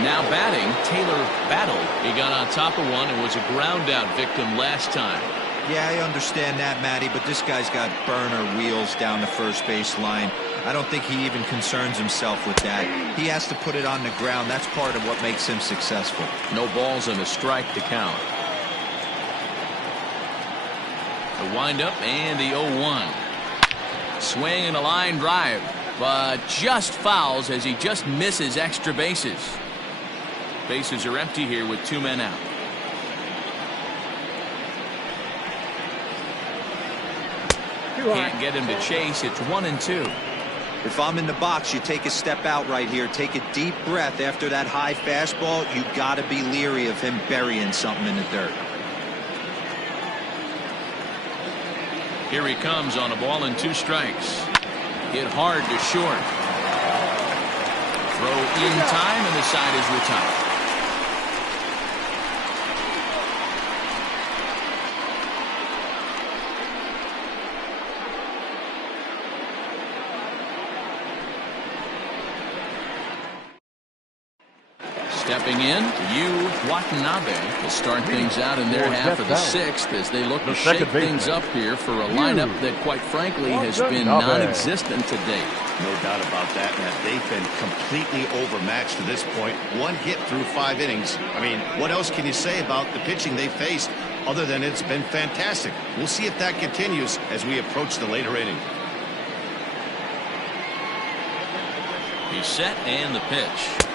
Now batting, Taylor Battle. He got on top of one and was a ground out victim last time. Yeah, I understand that, Matty, but this guy's got burner wheels down the first base line. I don't think he even concerns himself with that. He has to put it on the ground. That's part of what makes him successful. No balls and a strike to count. The windup and the 0-1. Swing and a line drive, but just fouls as he just misses extra bases. Bases are empty here with 2 men out. Can't get him to chase. It's 1-2. If I'm in the box, you take a step out right here. Take a deep breath after that high fastball. You got to be leery of him burying something in the dirt. Here he comes on a ball and 2 strikes. Hit hard to short. Throw in time, and the side is retired. Stepping in, Yu Watanabe will start things out in their half of the 6th as they look to shake things up here for a lineup that, quite frankly, has been non-existent to date. No doubt about that, Matt. They've been completely overmatched to this point. 1 hit through 5 innings. I mean, what else can you say about the pitching they faced other than it's been fantastic? We'll see if that continues as we approach the later inning. He's set and the pitch.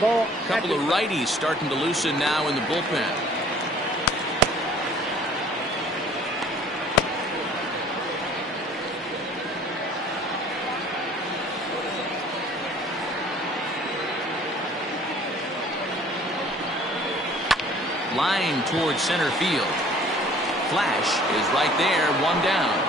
Ball. A couple of righties starting to loosen now in the bullpen. Line towards center field. Flash is right there, 1 down.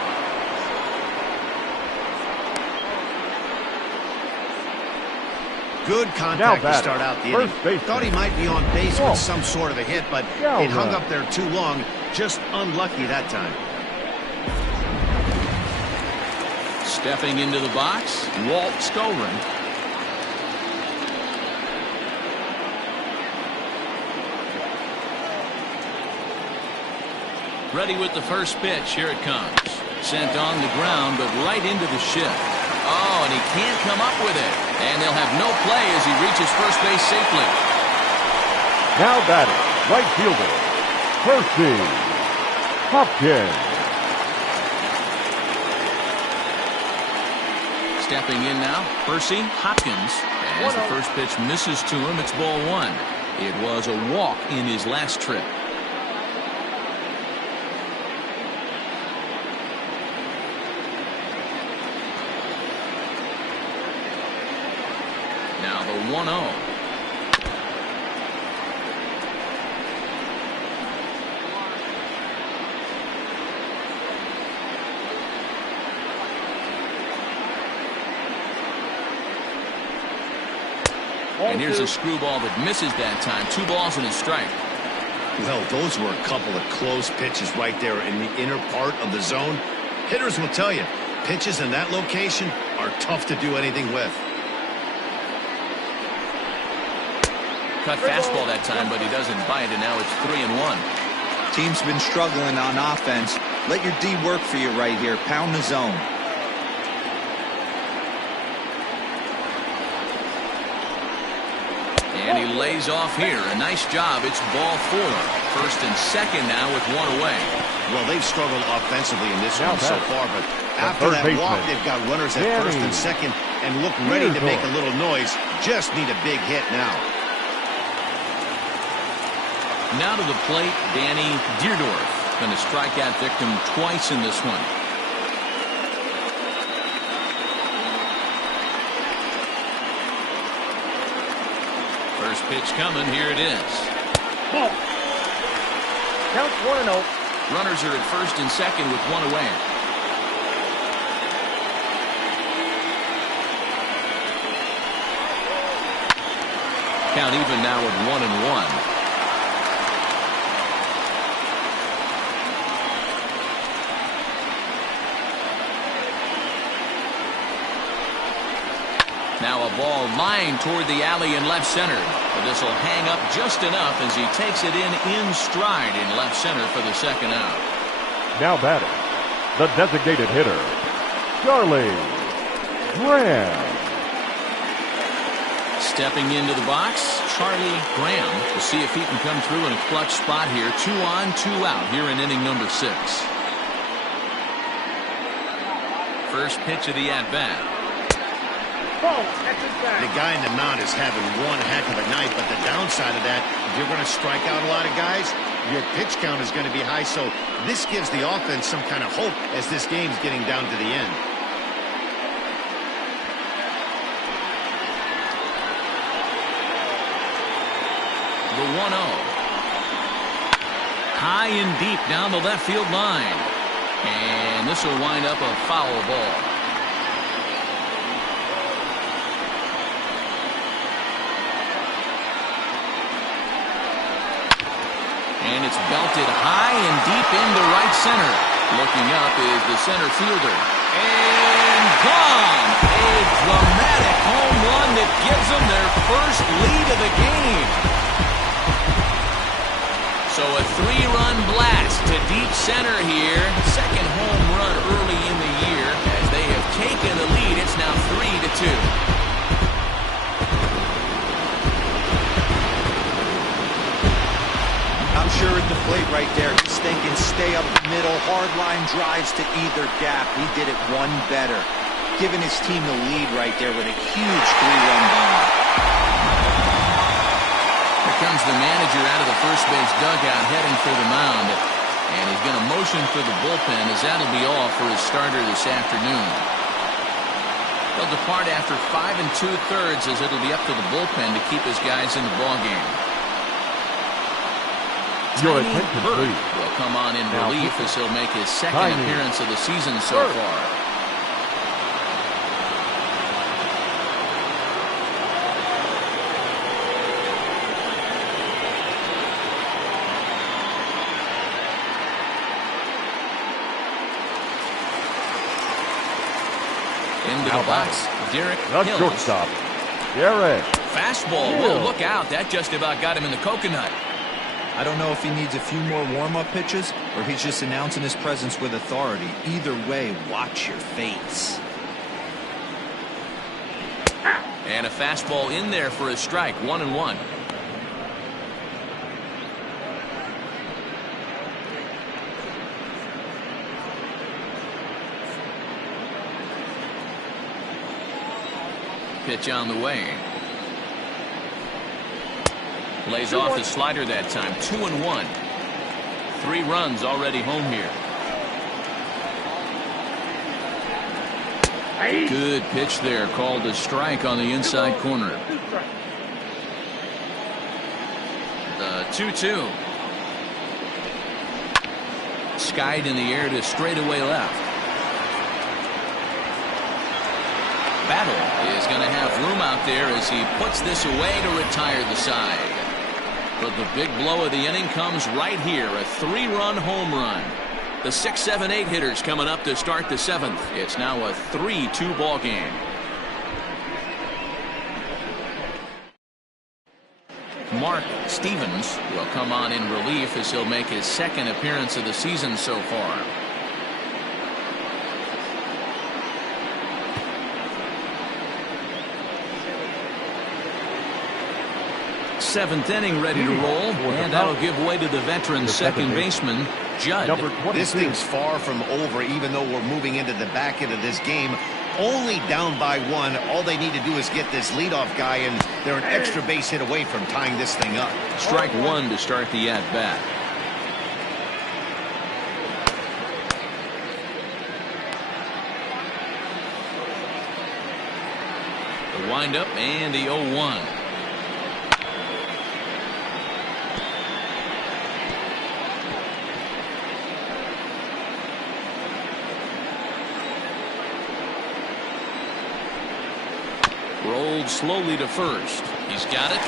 Good contact to start out the inning. Thought he might be on base with some sort of a hit, but it hung up there too long. Just unlucky that time. Stepping into the box, Walt Skolrin. Ready with the first pitch. Here it comes. Sent on the ground, but right into the shift. Oh, and he can't come up with it. And they'll have no play as he reaches first base safely. Now batting, right fielder, Percy Hopkins. Stepping in now, Percy Hopkins. As the first pitch misses to him, it's ball one. It was a walk in his last trip. Now the 1-0. And here's a screwball that misses that time. 2 balls and a strike. Well, those were a couple of close pitches right there in the inner part of the zone. Hitters will tell you, pitches in that location are tough to do anything with. Cut fastball that time, but he doesn't bite, and now it's 3-1. Team's been struggling on offense. Let your D work for you right here. Pound the zone. And he lays off here. A nice job. It's ball 4. First and second now with 1 away. Well, they've struggled offensively in this one so far, but after third that walk, baseman, they've got runners at first and second and look ready to make a little noise. Just need a big hit now. Now to the plate, Danny Deerdorf. Going to strike that victim twice in this one. First pitch coming. Here it is. Ball. Counts 1-0. Runners are at first and second with 1 away. Count even now with 1-1. Now a ball lined toward the alley in left center. But this will hang up just enough as he takes it in stride in left center for the second out. Now batting, the designated hitter, Charlie Graham. Stepping into the box, Charlie Graham. We'll see if he can come through in a clutch spot here. 2 on, 2 out here in inning number 6. First pitch of the at-bat. The guy in the mound is having one heck of a night, but the downside of that, if you're going to strike out a lot of guys, your pitch count is going to be high, so this gives the offense some kind of hope as this game's getting down to the end. The 1-0. High and deep down the left field line. And this will wind up a foul ball. And it's belted high and deep into right center. Looking up is the center fielder. And gone! A dramatic home run that gives them their first lead of the game. So a 3-run blast to deep center here. Second home run early in the year. As they have taken the lead, it's now 3-2. I'm sure at the plate right there, he's thinking stay up the middle, hard line drives to either gap. He did it one better, giving his team the lead right there with a huge 3-run bomb. Here comes the manager out of the first base dugout heading for the mound. And he's going to motion for the bullpen as that'll be all for his starter this afternoon. They'll depart after 5 2/3 as it'll be up to the bullpen to keep his guys in the ballgame. Your Tiny attention, Bird please. will come on in Now, relief as he'll make his second Tiny appearance of the season so Bird. far. Into Now the box, Derek The Hills. shortstop, Derek. Fastball. Hill. Whoa, look out. That just about got him in the coconut. I don't know if he needs a few more warm-up pitches or he's just announcing his presence with authority. Either way, watch your face. And a fastball in there for a strike. 1-1. Pitch on the way. Lays off the slider that time. 2-1. 3 runs already home here. Good pitch there, called a strike on the inside corner. The 2-2. Skied in the air to straightaway left. Battle is going to have room out there as he puts this away to retire the side. But the big blow of the inning comes right here, a 3-run home run. The 6, 7, 8 hitters coming up to start the 7th. It's now a 3-2 ball game. Mark Stevens will come on in relief as he'll make his 2nd appearance of the season so far. 7th inning ready to roll, and that'll give way to the veteran second baseman, Judd. This thing's far from over, even though we're moving into the back end of this game. Only down by 1. All they need to do is get this leadoff guy, and they're an extra base hit away from tying this thing up. Strike 1 to start the at-bat. The windup and the 0-1. Rolled slowly to first. He's got it.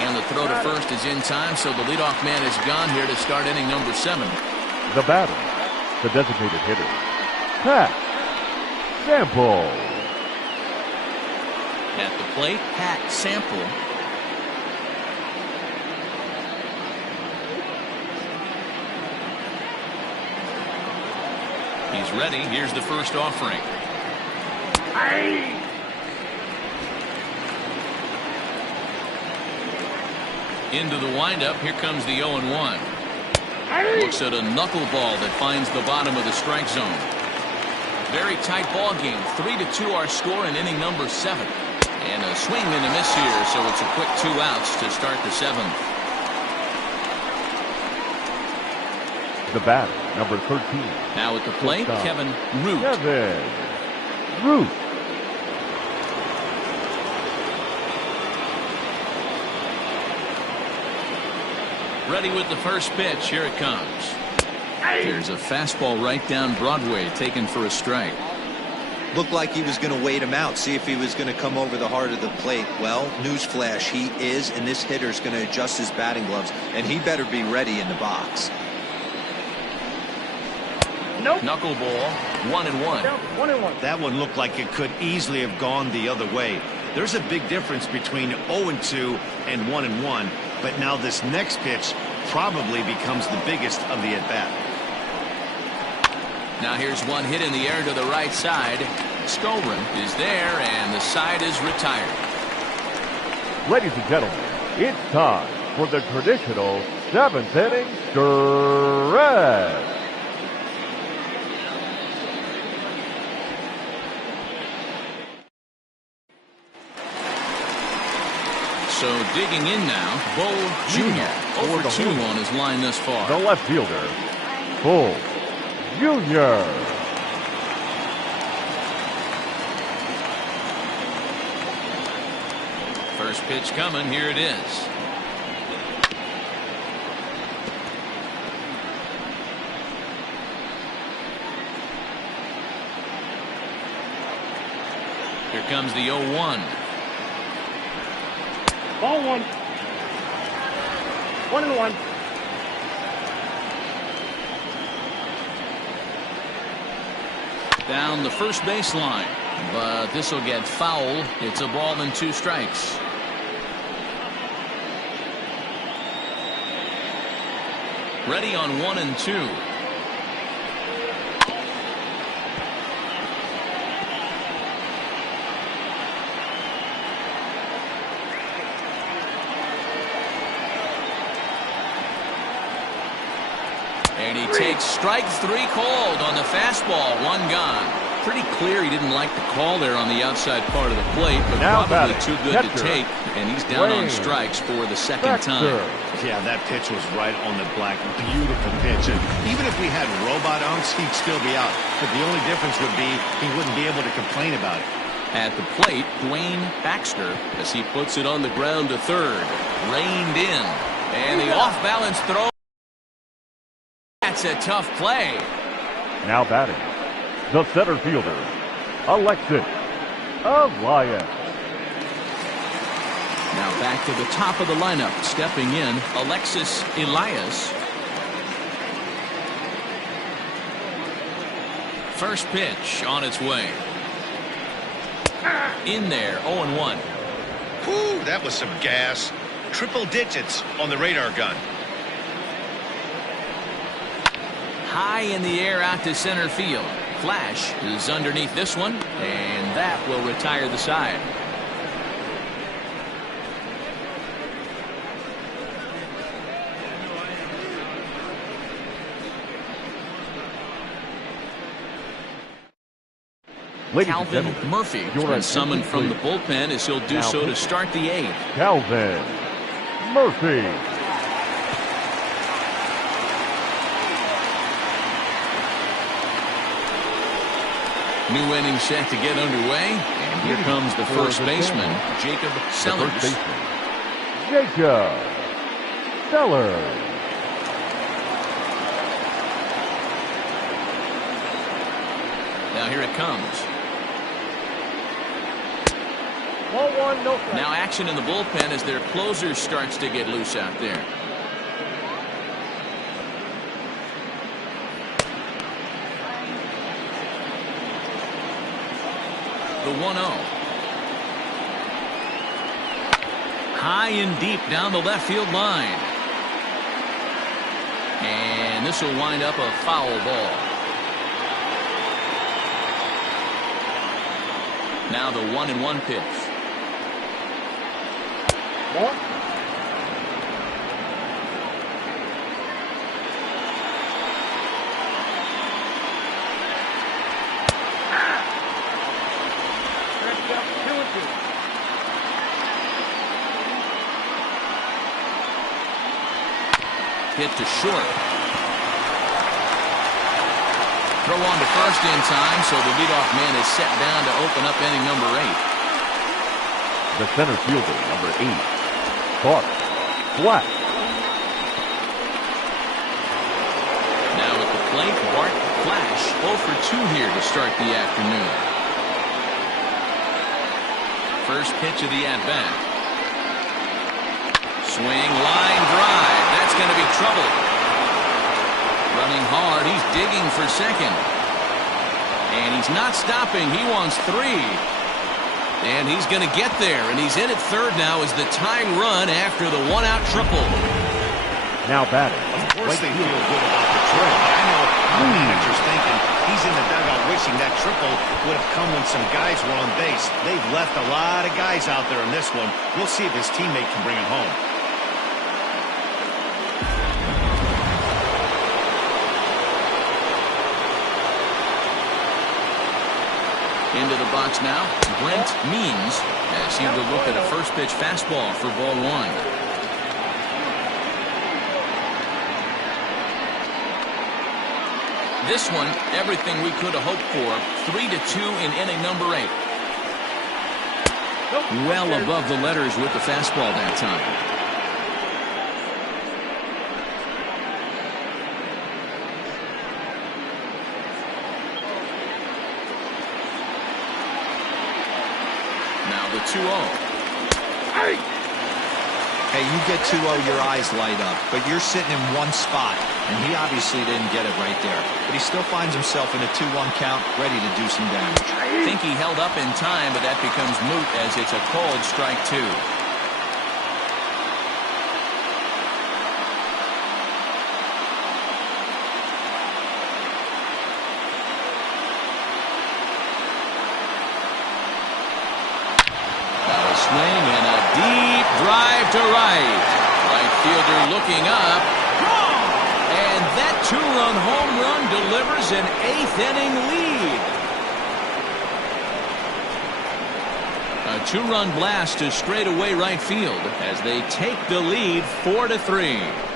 And the throw to first is in time, so the leadoff man is gone here to start inning number 7. The batter, the designated hitter, Pat Sample. At the plate, Pat Sample. He's ready. Here's the first offering. Into the windup. Here comes the 0-1. Looks at a knuckleball that finds the bottom of the strike zone. Very tight ball game. 3-2 our score in inning number 7. And a swing and a miss here, so it's a quick 2 outs to start the 7th. The batter, number 13. Now at the plate, Kevin Root. Kevin Root. Ready with the first pitch. Here it comes. There's a fastball right down Broadway, taken for a strike. Looked like he was going to wait him out, see if he was going to come over the heart of the plate. Well, newsflash, he is, and this hitter's going to adjust his batting gloves, and he better be ready in the box. Nope. Knuckleball, 1-1. Nope. 1-1. That one looked like it could easily have gone the other way. There's a big difference between 0-2 and 1-1, but now this next pitch probably becomes the biggest of the at-bat. Now here's one hit in the air to the right side. Skowron is there, and the side is retired. Ladies and gentlemen, it's time for the traditional 7th inning stretch. So digging in now, Bo Jr. over 2 on his line thus far. The left fielder, Bo Jr. First pitch coming. Here it is. Here comes the 0-1. Ball 1. 1-1. Down the first baseline, but this will get foul. It's a ball and 2 strikes. Ready on 1 and 2. And he takes strike 3 called on the fastball. 1 gone. Pretty clear he didn't like the call there on the outside part of the plate, but Now probably batting, too good catcher, to take, and he's down on strikes for the second time. Yeah, that pitch was right on the black. Beautiful pitch. And even if we had robot umps, he'd still be out. But the only difference would be he wouldn't be able to complain about it. At the plate, Dwayne Baxter, as he puts it on the ground to third. Reined in. And the off-balance throw. That's a tough play. Now batting, the center fielder, Alexis Elias. Now back to the top of the lineup. Stepping in, Alexis Elias. First pitch on its way. In there, 0-1. Whew, that was some gas. Triple digits on the radar gun. High in the air out to center field. Flash is underneath this one, and that will retire the side. Ladies and Calvin gentlemen, Murphy has your been summoned attention, from the please. bullpen as he'll do Now so to pitch. start the 8th. Calvin Murphy. New inning set to get underway, and here comes the first baseman, Jacob The Sellers. first baseman, Jacob Sellers. Now here it comes. 1-1, no strike. Now action in the bullpen as their closer starts to get loose out there. The 1-0. High and deep down the left field line. And this will wind up a foul ball. Now the 1-1 pitch. Ball. Stretched up, 2-2. Hit to short. Throw on to first in time, so the leadoff man is set down to open up inning number 8. The center fielder, number 8, Bart Flash. Now at the plate, Bart Flash 0 for 2 here to start the afternoon. First pitch of the at-bat. Swing, line drive. That's going to be trouble. Running hard, he's digging for second. And he's not stopping. He wants 3. And he's going to get there. And he's in at third now as the tying run after the 1-out triple. Now batting, Of course they feel good about the triple. I know the manager's thinking he's in the dugout wishing that triple would have come when some guys were on base. They've left a lot of guys out there in this one. We'll see if his teammate can bring it home. Into the box now, Brent Means, as he will look at a first pitch fastball for ball 1. This one, everything we could have hoped for. 3-2 in inning number 8. Well above the letters with the fastball that time. Now the 2-0. Hey, you get 2-0, your eyes light up, but you're sitting in one spot, and he obviously didn't get it right there. But he still finds himself in a 2-1 count, ready to do some damage. I think he held up in time, but that becomes moot as it's a called strike 2. Swing and a deep drive to right. Right fielder looking up. And that two-run home run delivers an eighth-inning lead. A two-run blast to straightaway right field as they take the lead 4-3.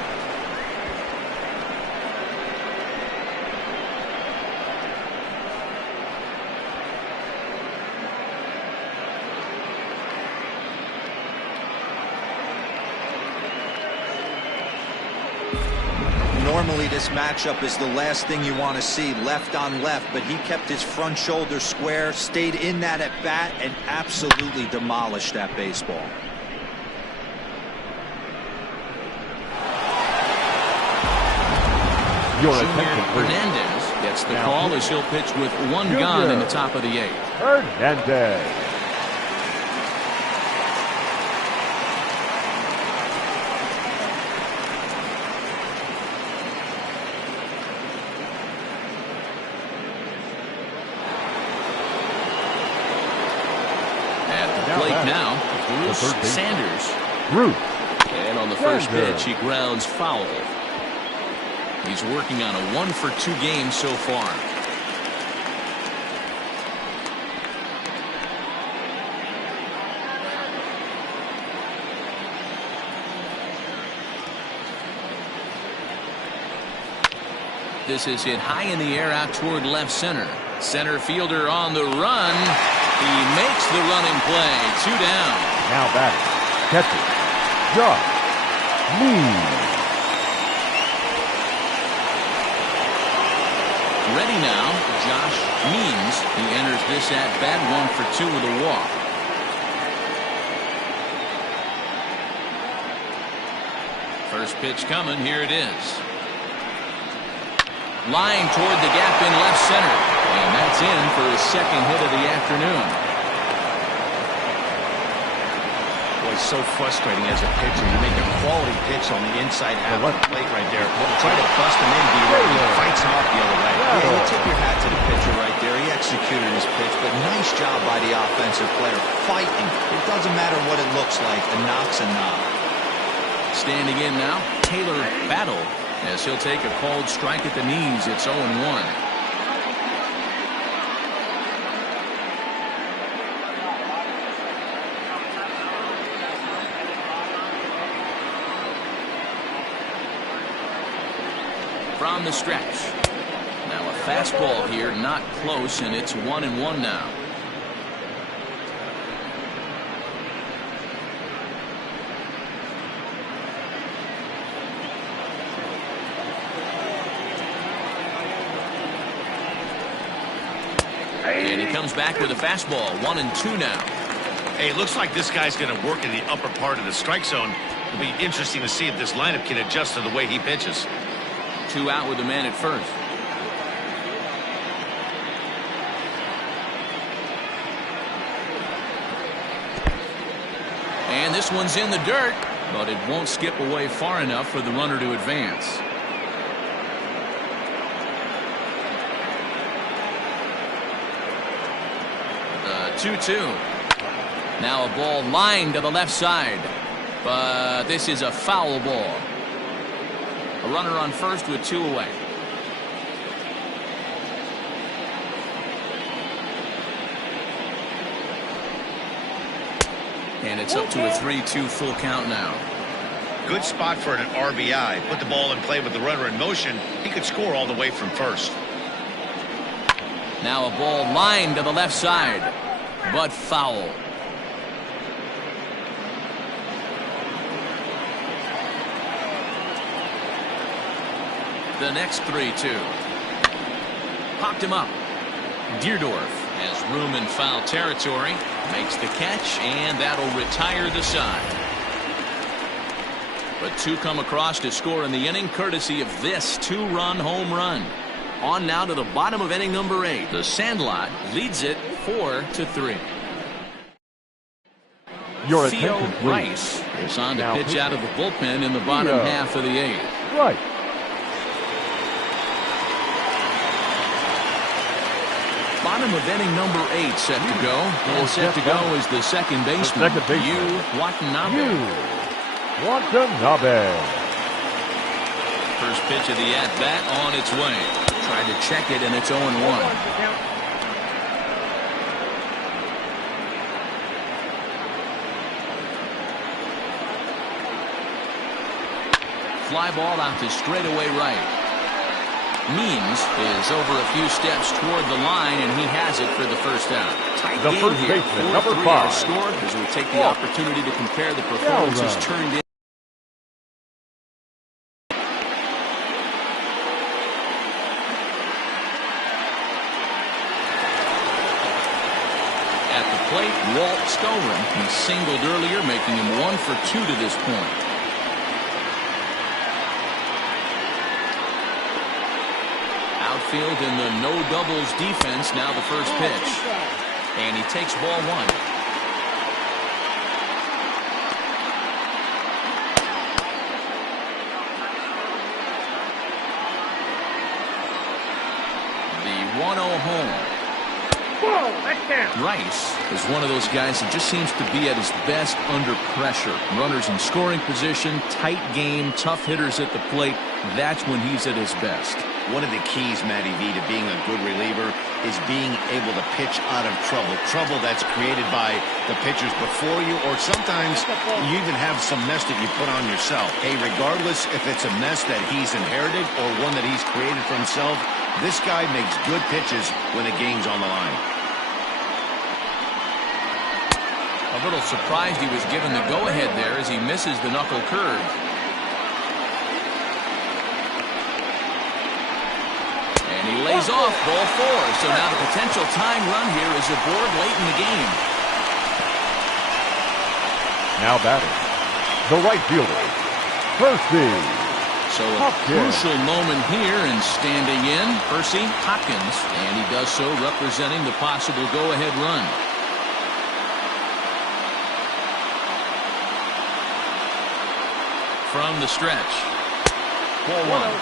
Normally this matchup is the last thing you want to see, left on left, but he kept his front shoulder square, stayed in that at bat, and absolutely demolished that baseball. Hernandez gets the call as he'll pitch with one gone in the top of the eighth. Hernandez. Now, Bruce Sanders. And on the first pitch, he grounds foul. He's working on a 1-for-2 game so far. This is hit high in the air out toward left center. Center fielder on the run. He makes the running play. 2 down. Now batting. Catcher. Josh Means. Ready now. Josh Means. He enters this at bat 1-for-2 with a walk. First pitch coming. Here it is. Line toward the gap in left center. And that's in for his second hit of the afternoon. Boy, it's so frustrating as a pitcher. You make a quality pitch on the inside half of the plate right there. Try to bust him in, he fights him up the other way. Yeah, you tip your hat to the pitcher right there. He executed his pitch, but nice job by the offensive player fighting. It doesn't matter what it looks like. A knock's a knock. Standing in now, Taylor Battle, as he'll take a called strike at the knees. It's 0-1. From the stretch. Now a fastball here, not close, and it's 1-1 now. And he comes back with a fastball. 1-2 now. Hey, it looks like this guy's going to work in the upper part of the strike zone. It'll be interesting to see if this lineup can adjust to the way he pitches. 2 out with the man at first. And this one's in the dirt, but it won't skip away far enough for the runner to advance. 2-2. Now a ball lined to the left side, but this is a foul ball. A runner on first with 2 away. And it's up to a 3-2 full count now. Good spot for an RBI. Put the ball in play with the runner in motion. He could score all the way from first. Now a ball lined to the left side, but foul. The next 3-2. Popped him up. Deerdorf has room in foul territory. Makes the catch, and that'll retire the side. But 2 come across to score in the inning, courtesy of this 2-run home run. On now to the bottom of inning number 8. The Sandlot leads it 4-3. Your Theo attention, please. Rice is on to Now pitch out of the bullpen in the bottom half of the 8th. Right. Bottom of inning number 8 set to go. And set to go is the second baseman, Yu Watanabe. Watanabe. First pitch of the at-bat on its way. Tried to check it, and it's 0-1. Fly ball out to straightaway right. Means is over a few steps toward the line, and he has it for the first out. Tight the game first here. baseman, number 5. Scored as we take the opportunity to compare the performances turned in. At the plate, Walt Skelren. He singled earlier, making him 1 for 2 to this point. Outfield in the no doubles defense. Now the first pitch, and he takes ball 1. The 1-0 home. Rice is one of those guys that just seems to be at his best under pressure. Runners in scoring position, tight game, tough hitters at the plate. That's when he's at his best. One of the keys, Matty V, to being a good reliever is being able to pitch out of trouble. Trouble that's created by the pitchers before you, or sometimes you even have some mess that you put on yourself. Hey, regardless if it's a mess that he's inherited or one that he's created for himself, this guy makes good pitches when the game's on the line. A little surprised he was given the go-ahead there as he misses the knuckle curve. And he lays off ball 4. So now the potential tying run here is aboard late in the game. Now batting, the right fielder, Percy. So a crucial moment here, and standing in, Percy Hopkins. And he does so representing the possible go-ahead run. From the stretch. Ball 1.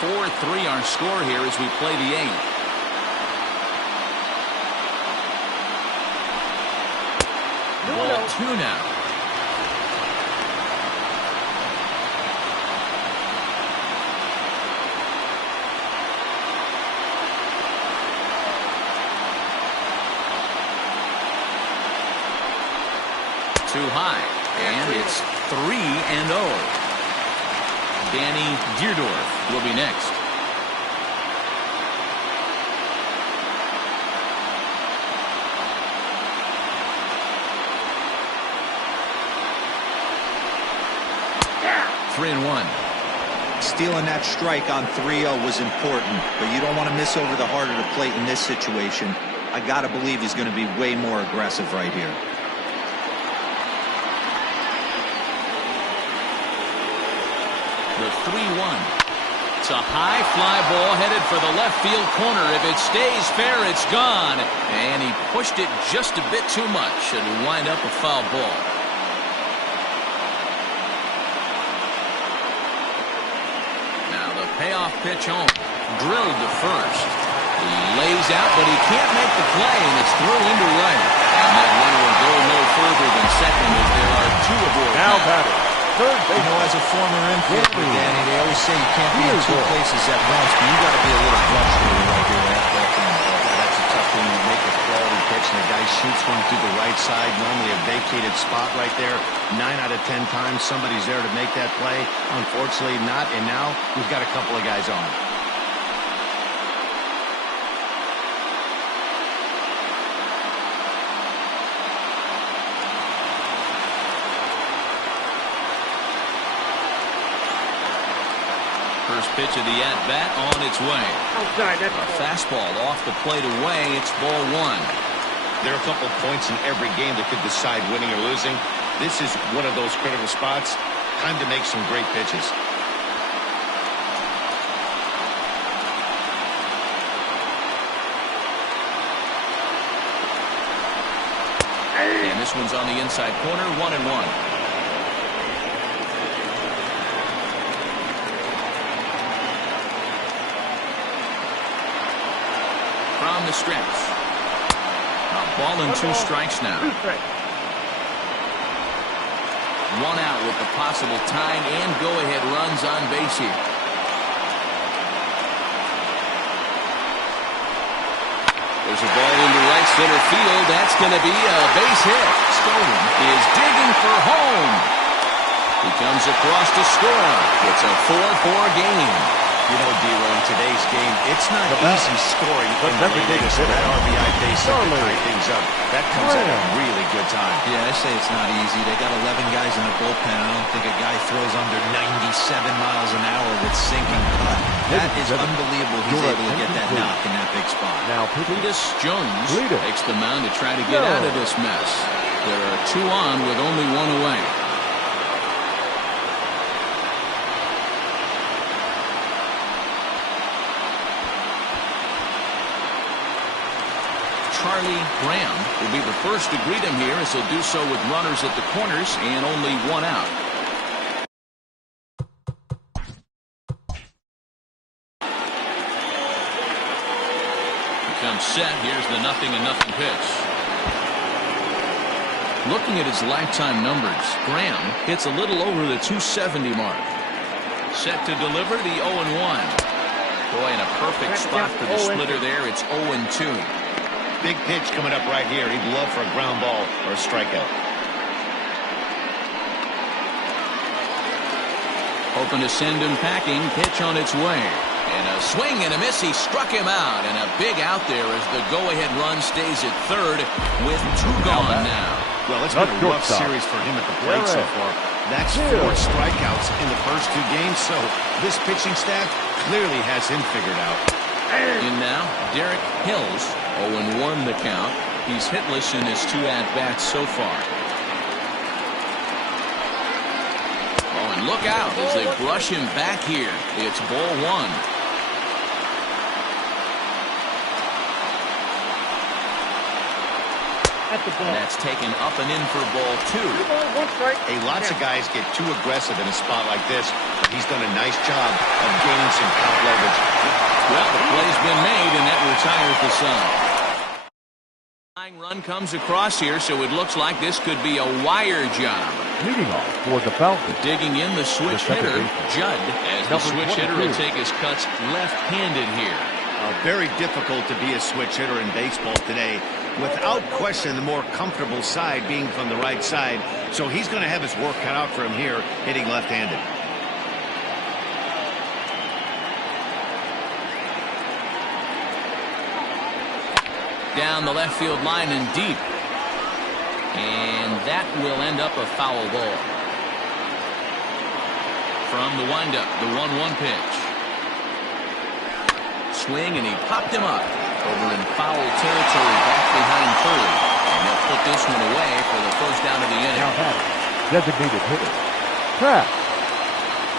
4-3 our score here as we play the 8th. Ball 2 now. Too high, and it's 3-0. Danny Deerdorf will be next. Yeah. 3-1. Stealing that strike on 3-0 was important, but you don't want to miss over the heart of the plate in this situation. I got to believe he's going to be way more aggressive right here. The 3-1. It's a high fly ball headed for the left field corner. If it stays fair, it's gone. And he pushed it just a bit too much. It'll wind up a foul ball. Now the payoff pitch home. Drilled to first. He lays out, but he can't make the play, and it's thrown into right. And that runner will go no further than second as there are 2 aboard. Now batting, third base. You know, as a former infielder, Danny, they always say you can't be in 2 places at once, but you got to be a little frustrated right here after that thing. That's a tough one. You make a quality pitch, and the guy shoots one to the right side. Normally a vacated spot right there. 9 out of 10 times somebody's there to make that play. Unfortunately not, and now we've got a couple of guys on. First pitch of the at-bat on its way. Outside, that's a fastball off the plate away. It's ball 1. There are a couple of points in every game that could decide winning or losing. This is one of those critical spots. Time to make some great pitches. And this one's on the inside corner, 1-1. From the stretch. A ball and 2 strikes now. One out with the possible tying and go-ahead runs on base here. There's a ball into right center field. That's going to be a base hit. Stolen is digging for home. He comes across to score. It's a 4-4 game. You know, D-Roll, in today's game, it's not easy scoring in the late innings, so that RBI base to tie things up. That comes at a really good time. Yeah, I say it's not easy. They got 11 guys in the bullpen. I don't think a guy throws under 97 miles an hour with sinking cut. That is unbelievable. He's able to get that knock in that big spot. Now, Cletus Jones takes the mound to try to get out of this mess. There are 2 on with only 1 away. Charlie Graham will be the first to greet him here, as he'll do so with runners at the corners and only 1 out. Becomes set. Here's the 0-0 pitch. Looking at his lifetime numbers, Graham hits a little over the 270 mark. Set to deliver the 0-1. Boy, in a perfect spot for the splitter there. It's 0-2. Big pitch coming up right here. He'd love for a ground ball or a strikeout. Hoping to send him packing. Pitch on its way. And a swing and a miss. He struck him out. And a big out there as the go-ahead run stays at third with 2 gone now. Well, it's been a rough series for him at the plate so far. That's 4 strikeouts in the first 2 games. So this pitching staff clearly has him figured out. And now, Derek Hills. 0-1 the count. He's hitless in his 2 at-bats so far. Oh, and look out as they brush him back here. It's ball 1. And that's taken up and in for ball 2. Hey, lots of guys get too aggressive in a spot like this, but he's done a nice job of gaining some count leverage. Well, the play's been made, and that retires the side. Run comes across here, so it looks like this could be a wire job. Leading off for the Falcons. Digging in the switch hitter, Judd, as the switch hitter will take his cuts left-handed here. Very difficult to be a switch hitter in baseball today. Without question, the more comfortable side being from the right side. So he's going to have his work cut out for him here, hitting left-handed. Down the left field line and deep. And that will end up a foul ball. From the windup, the 1-1 pitch. Swing, and he popped him up. Over in foul territory, back behind third. And they'll put this one away for the first out of the inning. Now batting, designated hitter, Pat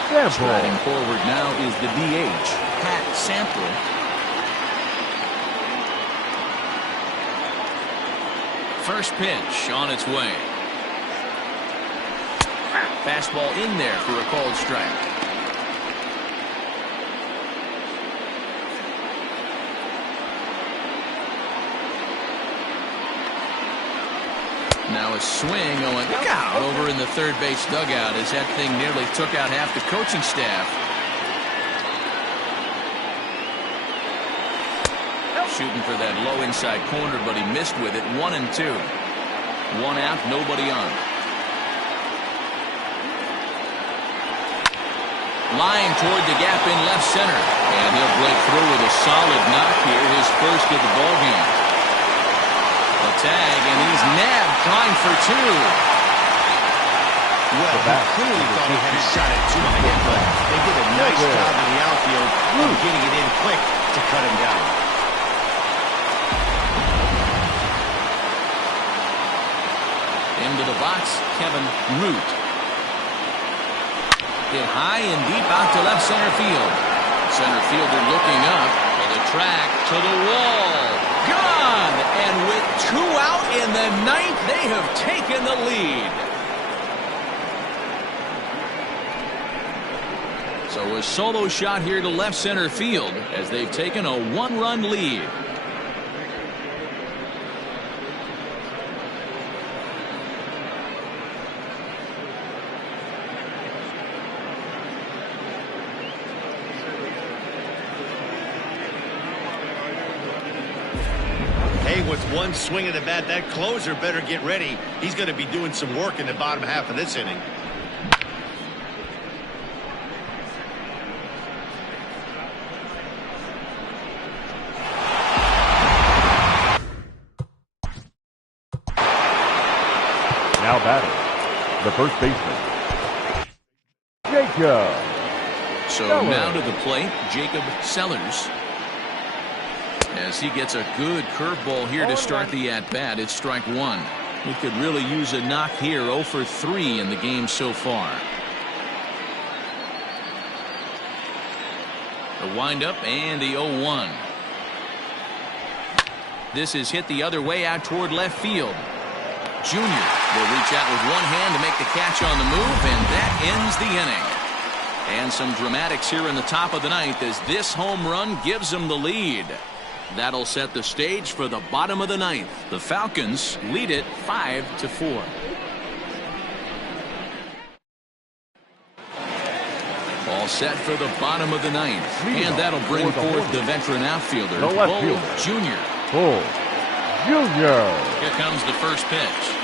Sample. Striding forward now is the DH, Pat Sample. First pitch on its way. Fastball in there for a called strike. Now a swing going out over in the third base dugout as that thing nearly took out half the coaching staff. Shooting for that low inside corner, but he missed with it. 1-2. 1 out, nobody on. Line toward the gap in left center. And he'll break through with a solid knock here, his first of the ballgame. A tag, and he's nabbed, trying for 2. Well, he clearly thought he had a shot at 2 on the hit, but they did a nice job in the outfield of getting it in quick to cut him down. Into the box, Kevin Root. Hit high and deep out to left center field. Center fielder looking up to the track, to the wall. Gone! And with 2 out in the 9th, they have taken the lead. So a solo shot here to left center field as they've taken a 1-run lead. Hey, with one swing of the bat, that closer better get ready. He's going to be doing some work in the bottom half of this inning. Now batting, the first baseman, Jacob. So now to the plate, Jacob Sellers. As he gets a good curveball here to start the at-bat, it's strike one. He could really use a knock here. 0 for 3 in the game so far. The windup and the 0-1. This is hit the other way out toward left field. Junior will reach out with one hand to make the catch on the move, and that ends the inning. And some dramatics here in the top of the ninth as this home run gives them the lead. That'll set the stage for the bottom of the ninth. The Falcons lead it 5-4. All set for the bottom of the ninth. And that'll bring forth the veteran outfielder, Bull Jr. Bull Jr. Here comes the first pitch.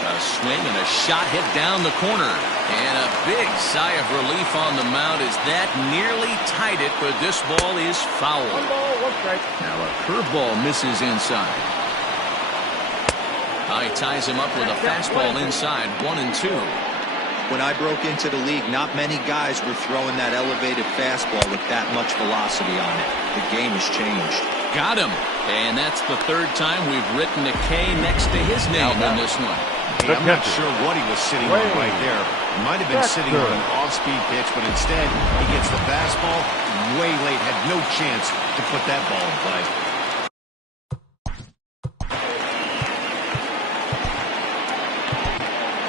A swing and a shot hit down the corner. And a big sigh of relief on the mound as that nearly tied it, but this ball is foul. 1 ball, 1 strike. Now a curveball misses inside. He ties him up with a fastball inside, 1-2. When I broke into the league, not many guys were throwing that elevated fastball with that much velocity on it. The game has changed. Got him. And that's the third time we've written a K next to his name in this one. Hey, I'm not sure what he was sitting on right there. He might have been sitting on an off-speed pitch, but instead he gets the fastball way late. Had no chance to put that ball in play.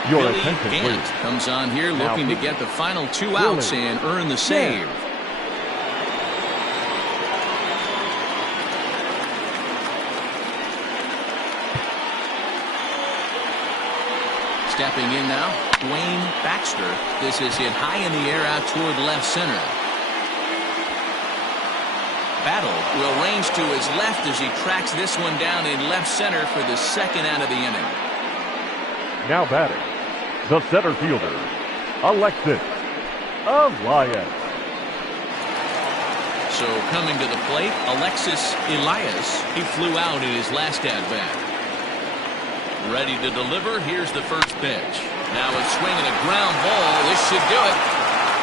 Your Billy attention, Gant please. comes on here looking to get the final 2 outs and earn the save. Stepping in now, Wayne Baxter. This is hit high in the air out toward left center. Battle will range to his left as he tracks this one down in left center for the second out of the inning. Now batting, the center fielder, Alexis Elias. So coming to the plate, Alexis Elias. He flew out in his last at-bat. Ready to deliver. Here's the first pitch. Now a swing and a ground ball. This should do it.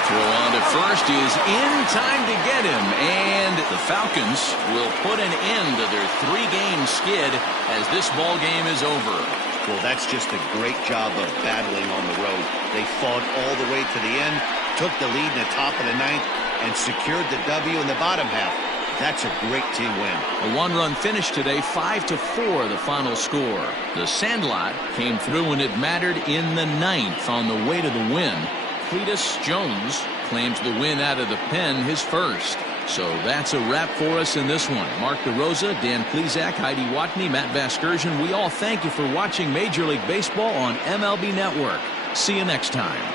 Throw on to first is in time to get him. And the Falcons will put an end to their 3-game skid as this ball game is over. Well, that's just a great job of battling on the road. They fought all the way to the end, took the lead in the top of the ninth, and secured the W in the bottom half. That's a great team win. A 1-run finish today, 5-4 the final score. The Sandlot came through when it mattered in the ninth on the way to the win. Cletus Jones claims the win out of the pen, his first. So that's a wrap for us in this one. Mark DeRosa, Dan Plesac, Heidi Watney, Matt Vasgersian. We all thank you for watching Major League Baseball on MLB Network. See you next time.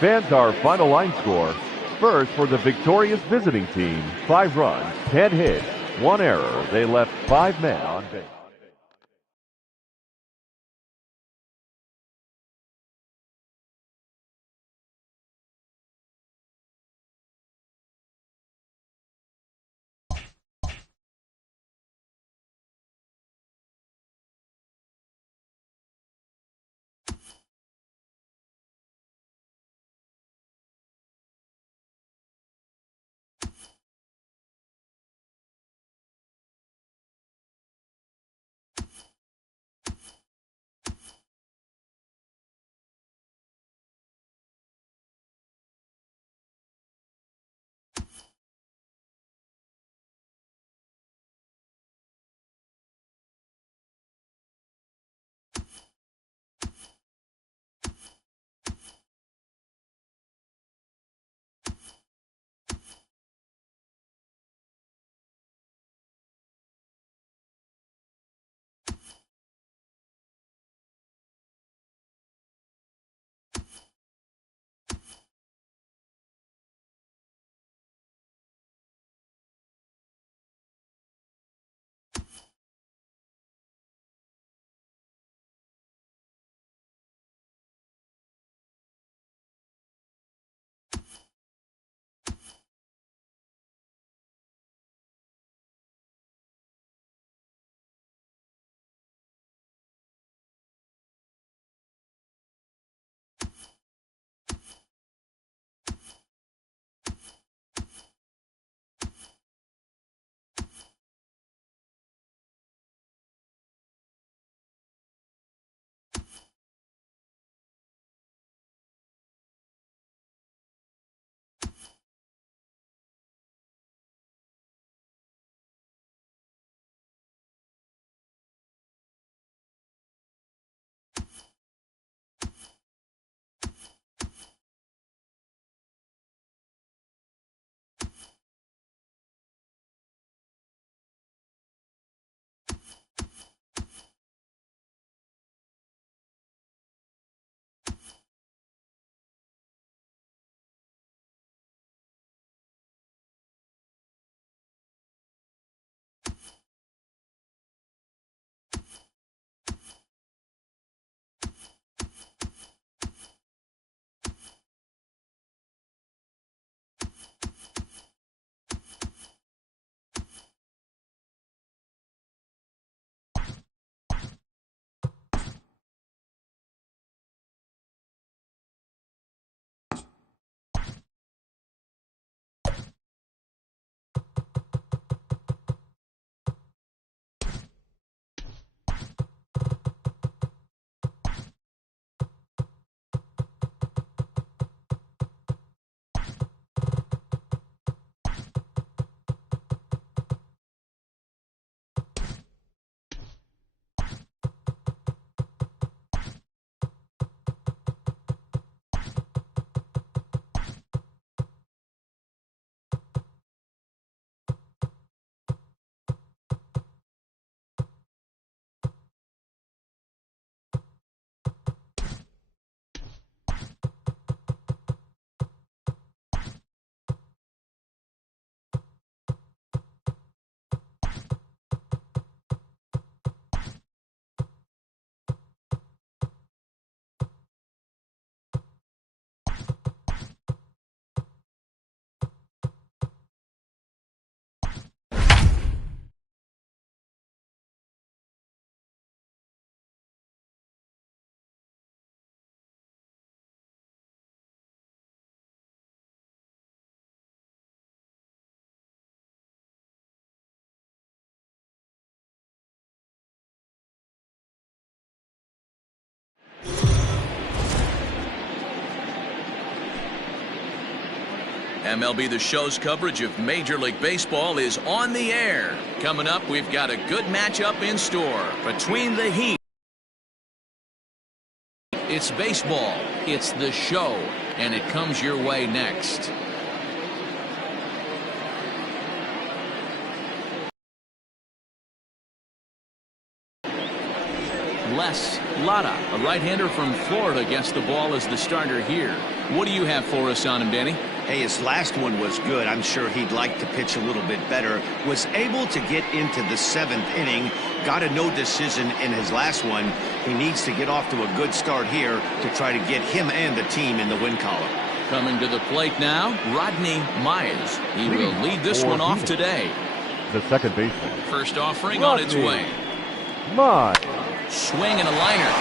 Fans, our final line score. First, for the victorious visiting team, 5 runs, 10 hits, 1 error. They left 5 men on base. MLB The Show's coverage of Major League Baseball is on the air. Coming up, we've got a good matchup in store between the Heat. It's baseball, it's The Show, and it comes your way next. Les Lara, a right-hander from Florida, gets the ball as the starter here. What do you have for us on him, Danny? Hey, his last one was good. I'm sure he'd like to pitch a little bit better. Was able to get into the 7th inning. Got a no decision in his last one. He needs to get off to a good start here to try to get him and the team in the win column. Coming to the plate now, Rodney Mize. He will lead this one off today. The second baseman. First offering on its way. Mize. Swing and a liner.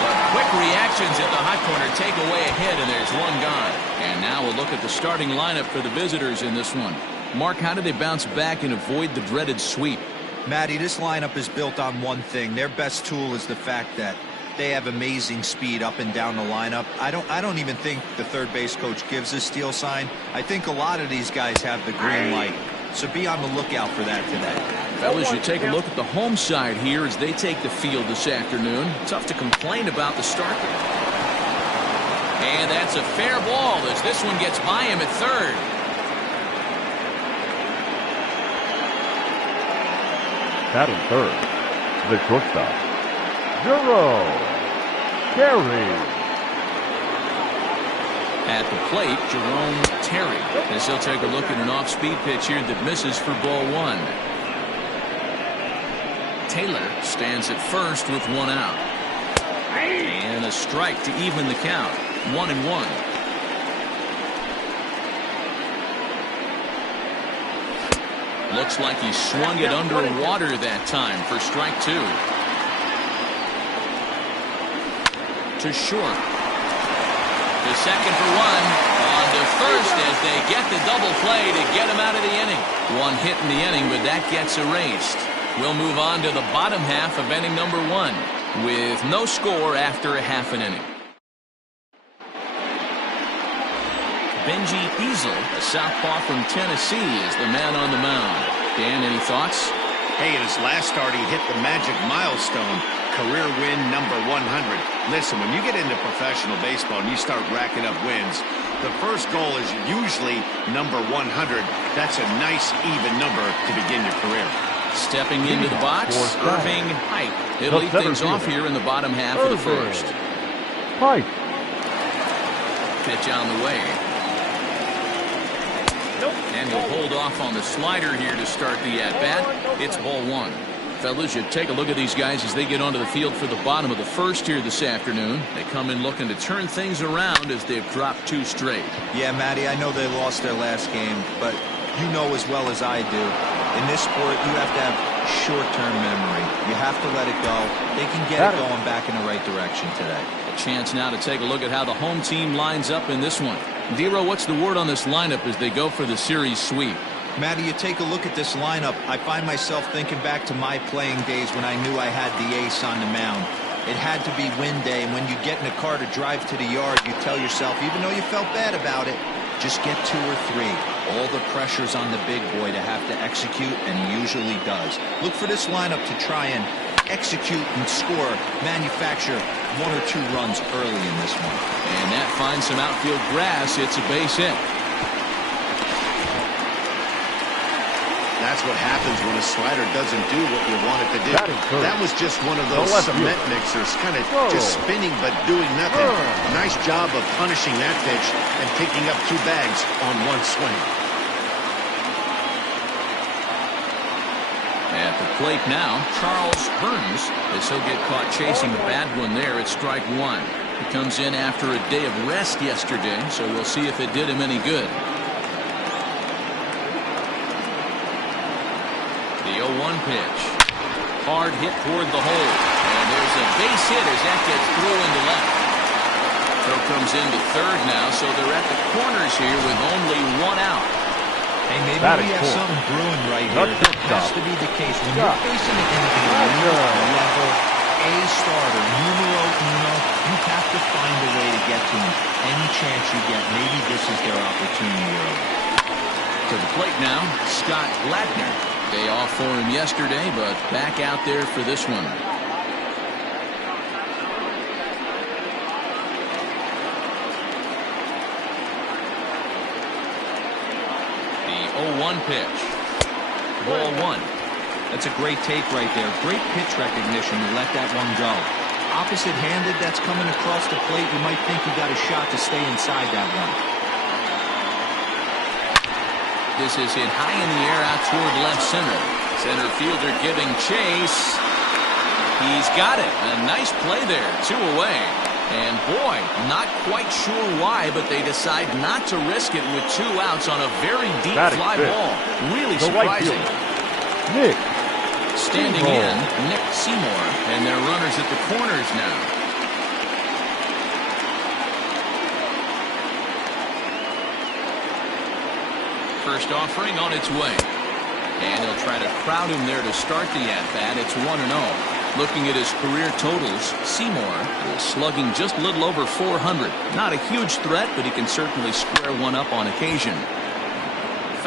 But quick reactions at the hot corner take away a hit, and there's one gone. And now we'll look at the starting lineup for the visitors in this one. Mark, how do they bounce back and avoid the dreaded sweep? Matty, this lineup is built on one thing. Their best tool is the fact that they have amazing speed up and down the lineup. I don't even think the third base coach gives a steal sign. I think a lot of these guys have the green light. So be on the lookout for that today. Fellas, you take a look at the home side here as they take the field this afternoon. Tough to complain about the start there. And that's a fair ball as this one gets by him at third. Batting third, the shortstop, Jerome Terry. At the plate, Jerome Terry, as he'll take a look at an off-speed pitch here that misses for ball one. Taylor stands at first with one out. And a strike to even the count. 1-1. Looks like he swung it underwater that time for strike two. To short. To second for one. On to first as they get the double play to get him out of the inning. One hit in the inning, but that gets erased. We'll move on to the bottom half of inning number one with no score after a half an inning. Benji Easel, a southpaw from Tennessee, is the man on the mound. Dan, any thoughts? Hey, in his last start, he hit the magic milestone, career win number 100. Listen, when you get into professional baseball and you start racking up wins, the first goal is usually number 100. That's a nice, even number to begin your career. Stepping into the box, Irving Pike. He'll lead things off here in the bottom half of the first. Pike. Pitch on the way. And he'll hold off on the slider here to start the at-bat. It's ball one. Fellas, you take a look at these guys as they get onto the field for the bottom of the first here this afternoon. They come in looking to turn things around as they've dropped two straight. Yeah, Matty, I know they lost their last game, but you know as well as I do, in this sport, you have to have short-term memory. You have to let it go. They can get it going back in the right direction today. A chance now to take a look at how the home team lines up in this one. Dero, what's the word on this lineup as they go for the series sweep? Matty, you take a look at this lineup. I find myself thinking back to my playing days when I knew I had the ace on the mound. It had to be win day, and when you get in a car to drive to the yard, you tell yourself, even though you felt bad about it, just get 2 or 3. All the pressure's on the big boy to have to execute, and he usually does. Look for this lineup to try and execute and score, manufacture 1 or 2 runs early in this one. And that finds some outfield grass. It's a base hit. That's what happens when a slider doesn't do what you want it to do. That was just one of those cement mixers, kind of just spinning but doing nothing. Nice job of punishing that pitch and picking up 2 bags on 1 swing. At the plate now, Charles Burns, as he'll get caught chasing a bad one there at strike 1. He comes in after a day of rest yesterday, so we'll see if it did him any good. The 0-1 pitch. Hard hit toward the hole. And there's a base hit as that gets through into left. Throw comes into third now, so they're at the corners here with only 1 out. Hey, maybe we have something brewing right here. That has to be the case. When you're facing an level A starter, numero uno, you have to find a way to get to him. Any chance you get, maybe this is their opportunity early. To the plate now, Scott Gladner. Day off for him yesterday, but back out there for this one. The 0-1 pitch. Ball one. That's a great take right there. Great pitch recognition to let that one go. Opposite-handed, that's coming across the plate. You might think you got a shot to stay inside that one. This is hit high in the air out toward left center. Center fielder giving chase. He's got it. A nice play there. 2 away. And boy, not quite sure why, but they decide not to risk it with 2 outs on a very deep fly ball. Really surprising. Nick Standing in, Nick Seymour, and their runners at the corners now. First offering on its way. And he'll try to crowd him there to start the at-bat. It's 1-0. Looking at his career totals, Seymour is slugging just a little over 400. Not a huge threat, but he can certainly square one up on occasion.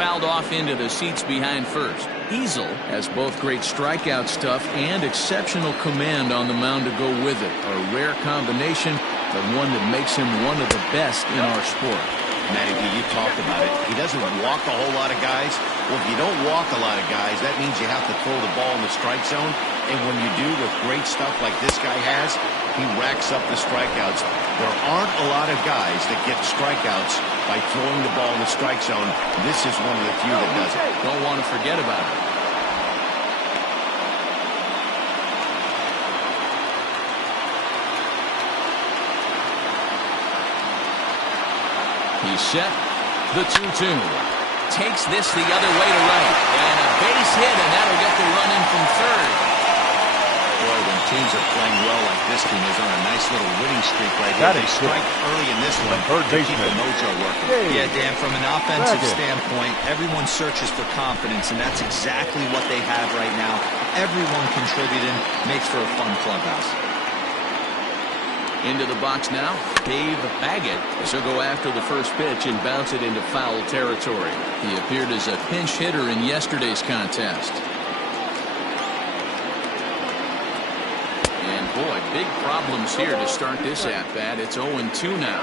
Fouled off into the seats behind first. Easel has both great strikeout stuff and exceptional command on the mound to go with it. A rare combination, but one that makes him one of the best in our sport. Matty, you talked about it. He doesn't walk a whole lot of guys. Well, if you don't walk a lot of guys, that means you have to throw the ball in the strike zone. And when you do with great stuff like this guy has, he racks up the strikeouts. There aren't a lot of guys that get strikeouts by throwing the ball in the strike zone. This is one of the few that does it. Don't want to forget about it. He's set. The 2-2. Takes this the other way to right. And a base hit, and that'll get the run in from third. Boy, when teams are playing well like this team is on a nice little winning streak right here. They strike early in this one to keep the mojo working. Yeah, Dan, from an offensive standpoint, everyone searches for confidence, and that's exactly what they have right now. Everyone contributing makes for a fun clubhouse. Into the box now, Dave Baggett. As he'll go after the first pitch and bounce it into foul territory. He appeared as a pinch hitter in yesterday's contest. And boy, big problems here to start this at-bat. It's 0-2 now.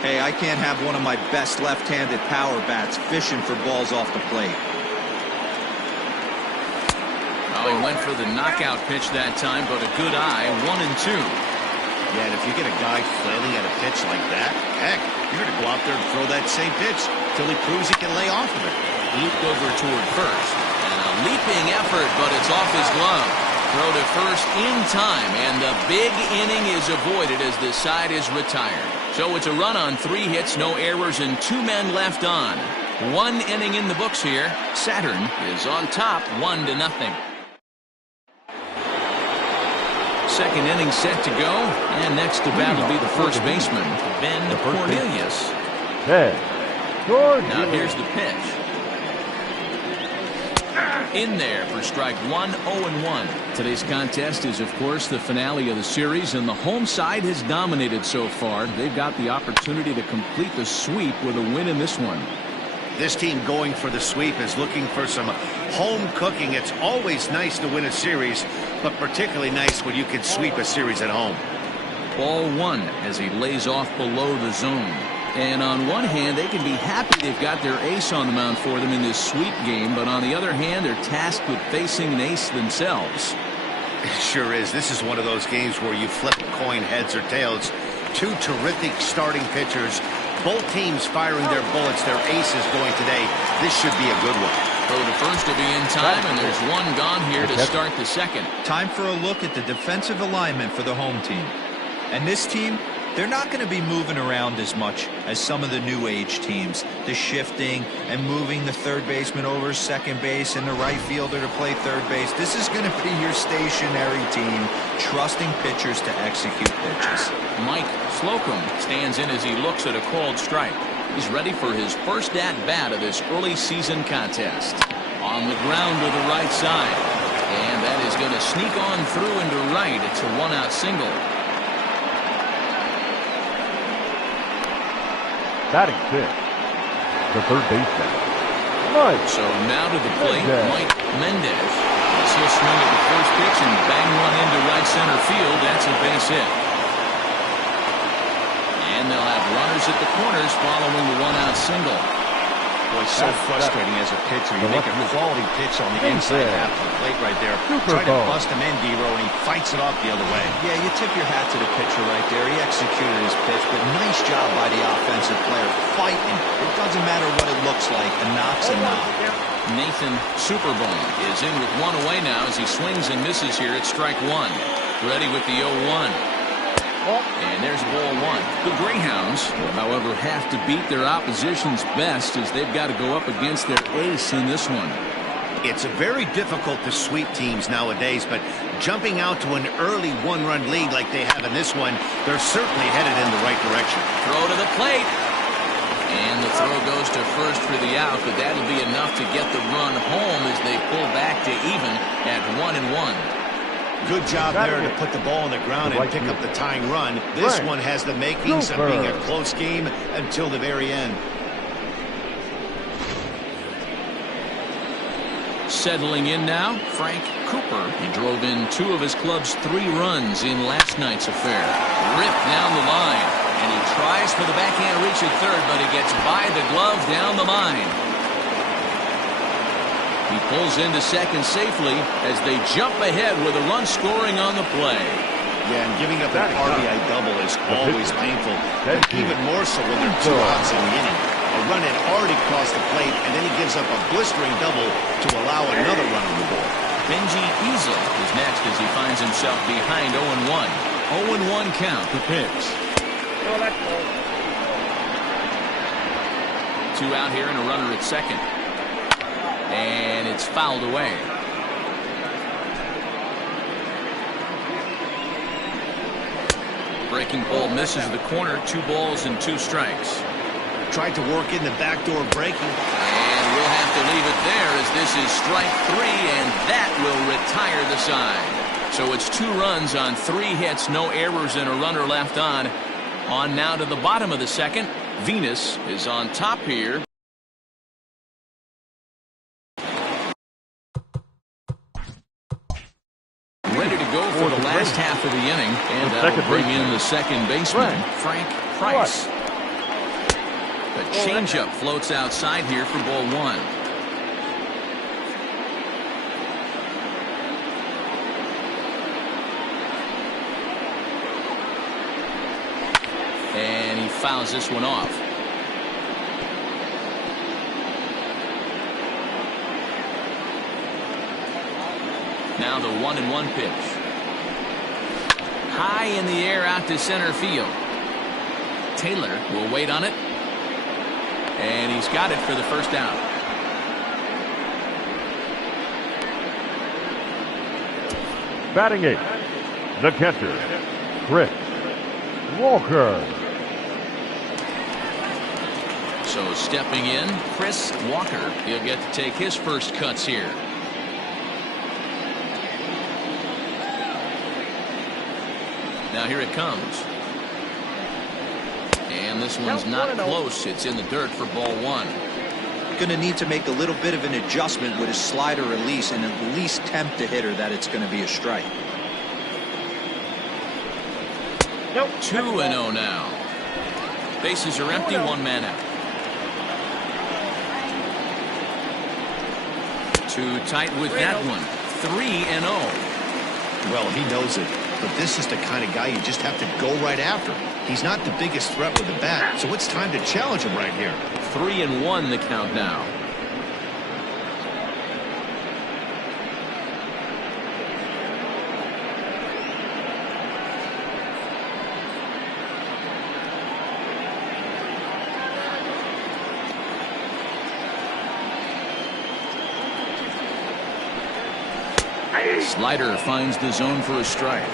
Hey, I can't have one of my best left-handed power bats fishing for balls off the plate. Well, he went for the knockout pitch that time, but a good eye. 1-2. Yeah, and if you get a guy flailing at a pitch like that, heck, you're going to go out there and throw that same pitch till he proves he can lay off of it. Looped over toward first. And a leaping effort, but it's off his glove. Throw to first in time, and the big inning is avoided as this side is retired. So it's a run on 3 hits, no errors, and 2 men left on. 1 inning in the books here. Saturn is on top, 1-0. Second inning set to go, and next to bat will be the first baseman, Ben Cornelius. Now here's the pitch. In there for strike 1, 0-1. Today's contest is, of course, the finale of the series, and the home side has dominated so far. They've got the opportunity to complete the sweep with a win in this one. This team going for the sweep is looking for some home cooking. It's always nice to win a series, but particularly nice when you can sweep a series at home. Ball 1 as he lays off below the zone. And on one hand, they can be happy they've got their ace on the mound for them in this sweep game, but on the other hand, they're tasked with facing an ace themselves. It sure is. This is one of those games where you flip a coin heads or tails. 2 terrific starting pitchers. Both teams firing their bullets. Their aces going today. This should be a good one. Throw to first to be in time, and there's 1 gone here to start the second. Time for a look at the defensive alignment for the home team. And this team, they're not going to be moving around as much as some of the new age teams. The shifting and moving the third baseman over second base and the right fielder to play third base. This is going to be your stationary team, trusting pitchers to execute pitches. Mike Slocum stands in as he looks at a called strike. He's ready for his first at-bat of this early season contest. On the ground to the right side. And that is going to sneak on through into right. It's a 1-out single. Batting 5th, the third baseman, So now to the plate, Mike Mendez. He'll swing at the first pitch and bang one into right center field. That's a base hit. And they'll have runners at the corners following the one-out single. Boy, it's so frustrating as a pitcher. You make a quality pitch on the inside half of the plate right there. Try to bust him in, D-Row, and he fights it off the other way. Yeah, you tip your hat to the pitcher right there. He executed his pitch, but nice job by the offensive player fighting. It doesn't matter what it looks like. A knock's a knock. Nathan Superbone is in with one away now as he swings and misses here at strike one. Ready with the 0-1. And there's ball one. The Greyhounds, however, have to beat their opposition's best as they've got to go up against their ace in this one. It's very difficult to sweep teams nowadays, but jumping out to an early one-run lead like they have in this one, they're certainly headed in the right direction. Throw to the plate. And the throw goes to first for the out, but that'll be enough to get the run home as they pull back to even at 1-1. Good job there to put the ball on the ground and pick up the tying run. This one has the makings of being a close game until the very end. Settling in now, Frank Cooper. He drove in 2 of his club's 3 runs in last night's affair. Ripped down the line, and he tries for the backhand reach at third, but he gets by the glove down the line. He pulls into second safely as they jump ahead with a run scoring on the play. Yeah, and giving up an RBI double is always painful, but even more so when there are 2 outs in the inning. A run had already crossed the plate, and then he gives up a blistering double to allow another run on the board. Benji Easel is next as he finds himself behind 0-1. 0-1 count, the pitch. No, that's close. 2 out here and a runner at second. And it's fouled away. Breaking ball misses the corner. 2 balls and 2 strikes. Tried to work in the backdoor breaking. And we'll have to leave it there as this is strike 3, and that will retire the side. So it's 2 runs on 3 hits, no errors, and a runner left on. On now to the bottom of the second. Venus is on top here. Ready to go for the last half of the inning, and that'll bring in the second baseman, Frank Price. The changeup floats outside here for ball 1. And he fouls this one off. Now the 1-1 pitch. High in the air out to center field. Taylor will wait on it. And he's got it for the first out. Batting 8, the catcher, Chris Walker. So stepping in, Chris Walker. He'll get to take his first cuts here. Now here it comes. And this one's not close. It's in the dirt for ball 1. Going to need to make a little bit of an adjustment with his slider release and at least tempt the hitter that it's going to be a strike. Nope. 2-0 now. Bases are empty, 1 man out. Too tight with that one. 3-0. Well, he knows it, but this is the kind of guy you just have to go right after. He's not the biggest threat with the bat, so it's time to challenge him right here. 3-1 the count now. Slider finds the zone for a strike.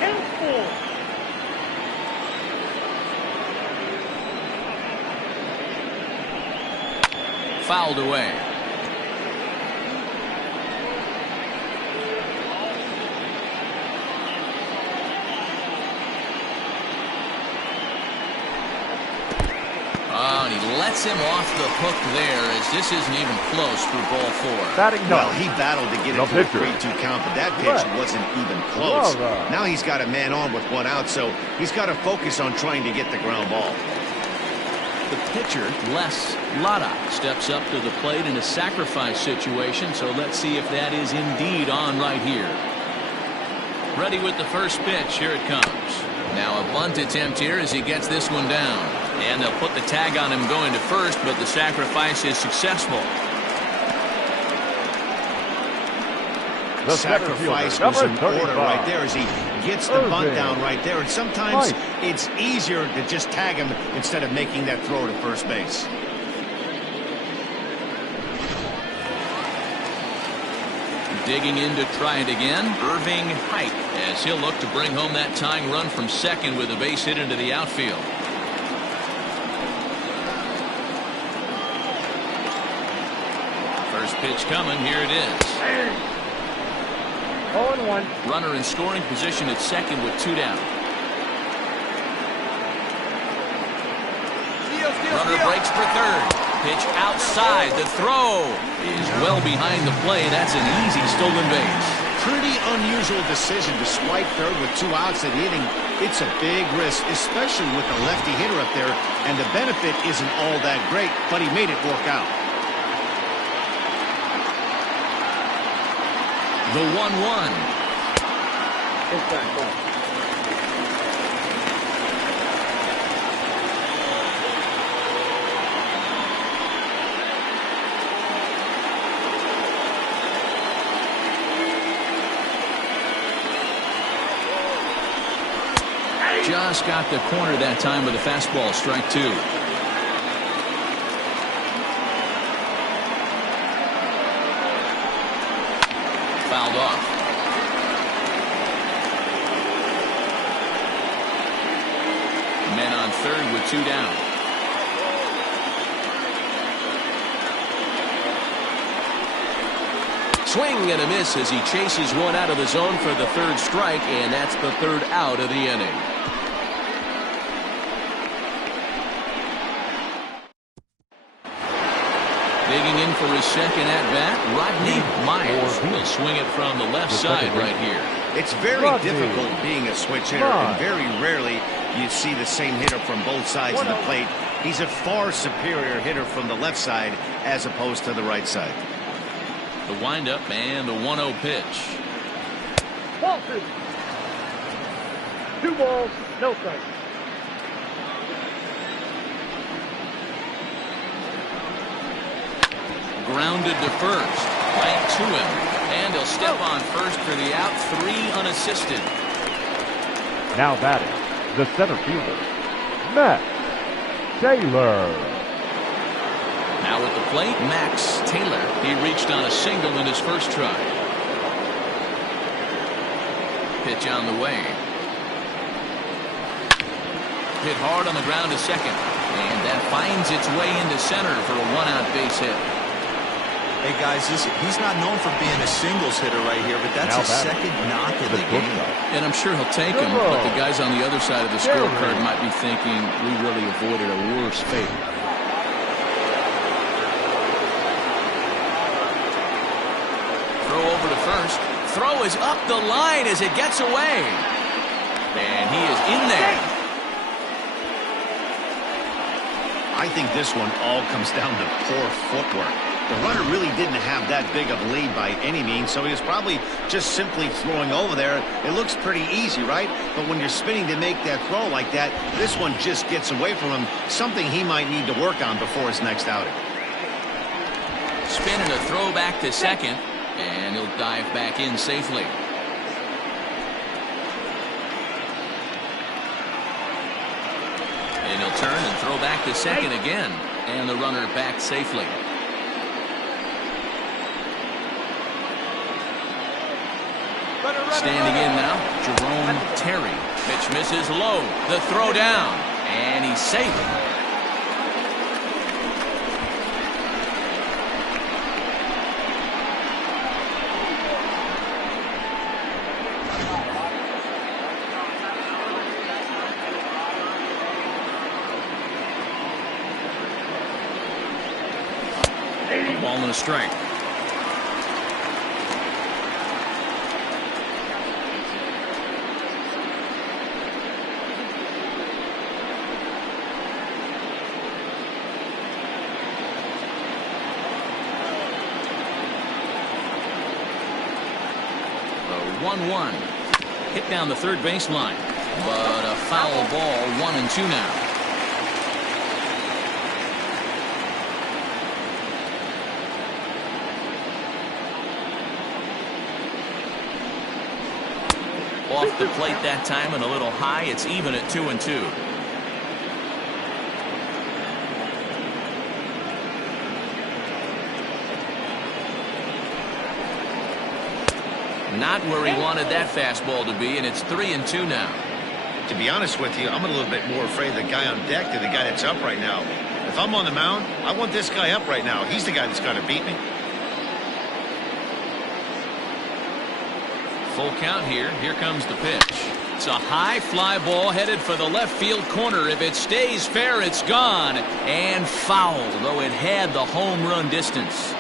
Fouled away. and he lets him off the hook there, as this isn't even close for ball 4. Batting Well, done. he battled to get No into a pitcher. 3-2 count, but that pitch Right. wasn't even close. Bravo. Now he's got a man on with 1 out, so he's got to focus on trying to get the ground ball. The pitcher, Les Lada, steps up to the plate in a sacrifice situation, so let's see if that is indeed on right here. Ready with the first pitch. Here it comes. Now a bunt attempt here as he gets this one down. And they'll put the tag on him going to first, but the sacrifice is successful. The center Sacrifice fielder, was in number order 35. right there as he gets the bunt Irving. down right there. And sometimes Mike. it's easier to just tag him instead of making that throw to first base. Digging in to try it again, Irving Hike, as he'll look to bring home that tying run from second with a base hit into the outfield. First pitch coming. Here it is. 0-1. Runner in scoring position at second with 2 down. Runner breaks for third. Pitch outside. The throw is well behind the play. That's an easy stolen base. Pretty unusual decision to swipe third with 2 outs in the inning. It's a big risk, especially with the lefty hitter up there, and the benefit isn't all that great, but he made it work out. The 1-1. It's back up. Just got the corner that time with a fastball. Strike 2. Fouled off. Men on third with 2 down. Swing and a miss as he chases one out of the zone for the third strike, and that's the third out of the inning. Digging in for his second at-bat, Rodney Myers will swing it from the left side right here. It's very Rodney. difficult being a switch hitter, and very rarely you see the same hitter from both sides of the plate. He's a far superior hitter from the left side as opposed to the right side. The windup and the 1-0 pitch. Ball 2. 2 balls, no strikes. Grounded to first. Right to him. And he'll step on first for the out. 3 unassisted. Now batting, the center fielder, Max Taylor. Now at the plate, Max Taylor. He reached on a single in his first try. Pitch on the way. Hit hard on the ground to second. And that finds its way into center for a 1-out base hit. Hey, guys, he's not known for being a singles hitter right here, but that's Now his batting, second knock in the the game. shortstop. And I'm sure he'll take him, but the guys on the other side of the scorecard might be thinking we really avoided a worse fate. Throw over to first. Throw is up the line as it gets away. And he is in there. I think this one all comes down to poor footwork. The runner really didn't have that big of a lead by any means, so he was probably just simply throwing over there. It looks pretty easy, right? But when you're spinning to make that throw like that, this one just gets away from him, something he might need to work on before his next outing. Spin and a throw back to second, and he'll dive back in safely. And he'll turn and throw back to second again, and the runner back safely. Standing in now, Jerome Terry. Pitch misses low. The throw down. And he's safe. Ball and a strike. The 1-1. Hit down the third baseline. But a foul ball, 1-2 now. Off the plate that time and a little high. It's even at 2-2. Not where he wanted that fastball to be, and it's 3-2 now. To be honest with you, I'm a little bit more afraid of the guy on deck than the guy that's up right now. If I'm on the mound, I want this guy up right now. He's the guy that's going to beat me. Full count here. Here comes the pitch. It's a high fly ball headed for the left field corner. If it stays fair, it's gone. And fouled, though it had the home run distance.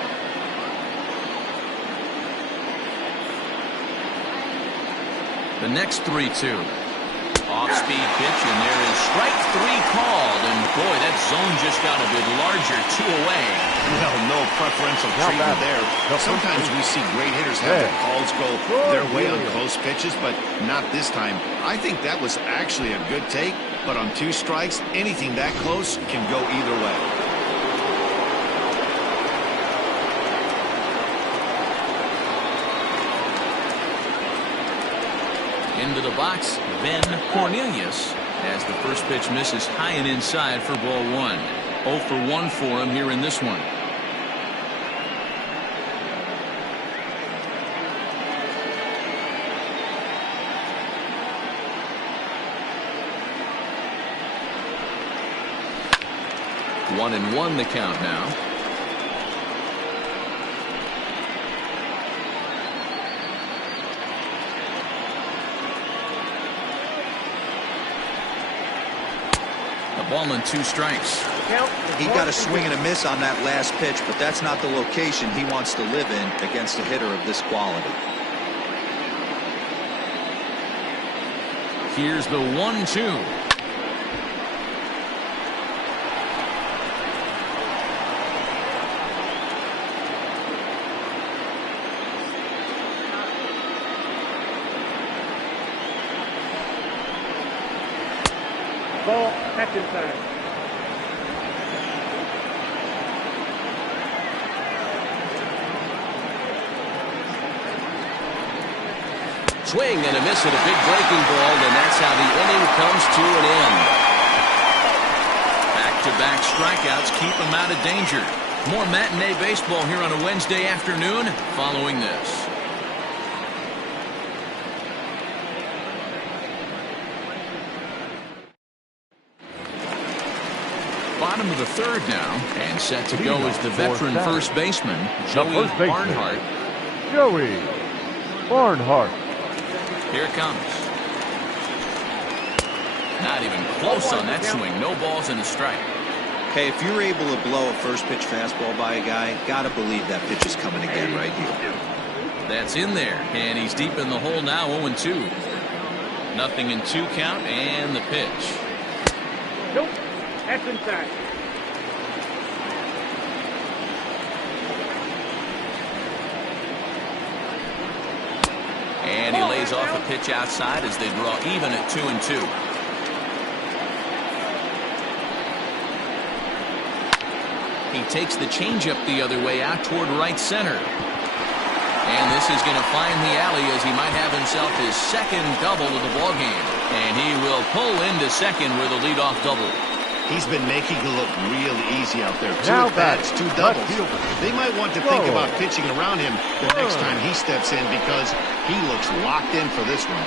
The next 3-2. Off-speed pitch, and there is strike 3 called. And boy, that zone just got a bit larger. 2 away. Well, no preferential treatment there. Sometimes we see great hitters have their calls go their way on close pitches, but not this time. I think that was actually a good take, but on 2 strikes, anything that close can go either way. Into the box, Ben Cornelius, as the first pitch misses high and inside for ball 1. 0 for 1 for him here in this one. One and one the count now. Ball and 2 strikes. He got a swing and a miss on that last pitch, but that's not the location he wants to live in against a hitter of this quality. Here's the 1-2. Ball, that's inside. Swing and a miss at a big breaking ball, and that's how the inning comes to an end. Back-to-back strikeouts keep him out of danger. More matinee baseball here on a Wednesday afternoon following this. Bottom of the third now, and set to go is the veteran first baseman, Joey Barnhart. Joey Barnhart. Here it comes. Not even close on that swing. No balls and a strike. Hey, if you're able to blow a first pitch fastball by a guy, gotta believe that pitch is coming again right here. That's in there, and he's deep in the hole now, 0-2. Nothing in 2 count, and the pitch. Nope, that's inside. And he lays off a pitch outside as they draw even at 2-2. He takes the changeup the other way out toward right center. And this is going to find the alley as he might have himself his second double of the ballgame. And he will pull into second with a leadoff double. He's been making it look real easy out there. 2 Now at-bats, 2 doubles. fielder. They might want to think about pitching around him the next time he steps in because he looks locked in for this one.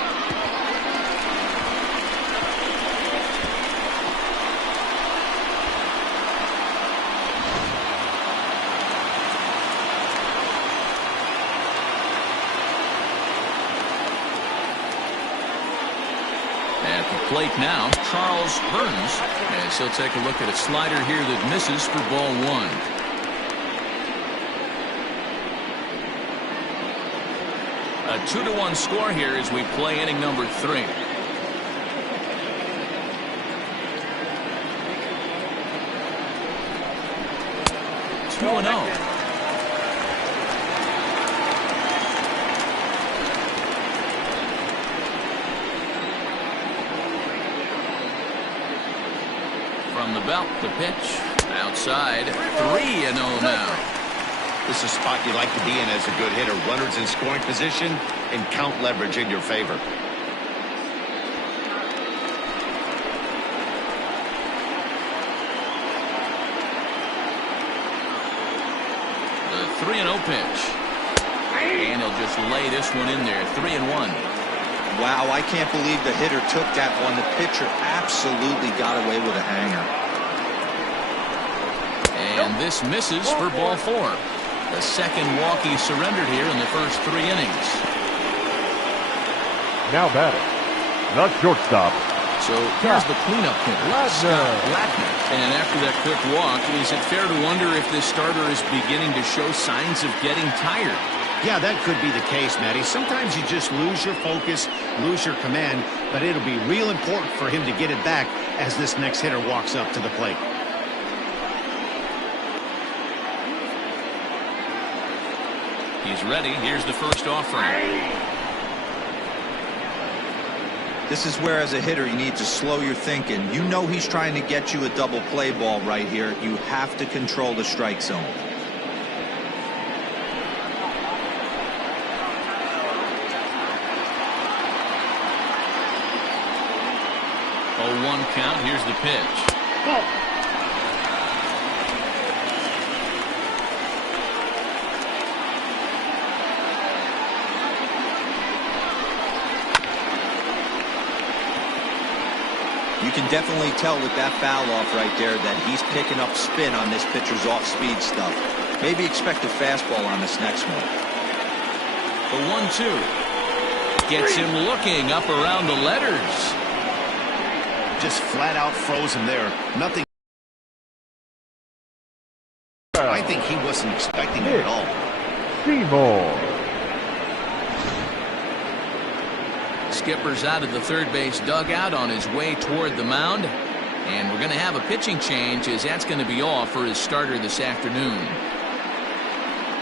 At the plate now, Charles Burns, as he'll take a look at a slider here that misses for ball 1. A 2-1 score here as we play inning number 3. Two and 0. From the belt, the pitch outside. 3-0 now. This is a spot you like to be in as a good hitter. Runners in scoring position and count leverage in your favor. The 3-0 pitch. And he'll just lay this one in there. 3-1. Wow, I can't believe the hitter took that one. The pitcher absolutely got away with a hanger. And this misses for ball 4. The second walk he surrendered here in the first 3 innings. Now batting, the shortstop. So here's the cleanup hitter, Scott Blackman. And after that quick walk, is it fair to wonder if this starter is beginning to show signs of getting tired? Yeah, that could be the case, Matty. Sometimes you just lose your focus, lose your command, but it'll be real important for him to get it back as this next hitter walks up to the plate. He's ready. Here's the first offering. This is where, as a hitter, you need to slow your thinking. You know he's trying to get you a double play ball right here. You have to control the strike zone. 0-1 count. Here's the pitch. You can definitely tell with that foul off right there that he's picking up spin on this pitcher's off-speed stuff. Maybe expect a fastball on this next one. The 1-2 gets him looking up around the letters. Just flat out frozen there. Nothing. I think he wasn't expecting it at all. Seymour. Skipper's out of the third base dugout on his way toward the mound. And we're going to have a pitching change, as that's going to be off for his starter this afternoon.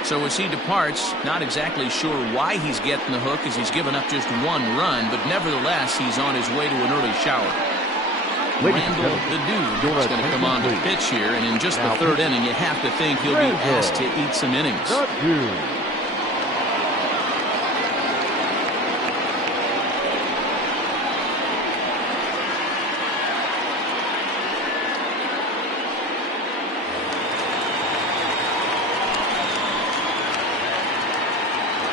So as he departs, not exactly sure why he's getting the hook, as he's given up just 1 run, but nevertheless he's on his way to an early shower. Randall, the dude, is going to come on to pitch here, and in just the third inning, you have to think he'll be asked to eat some innings.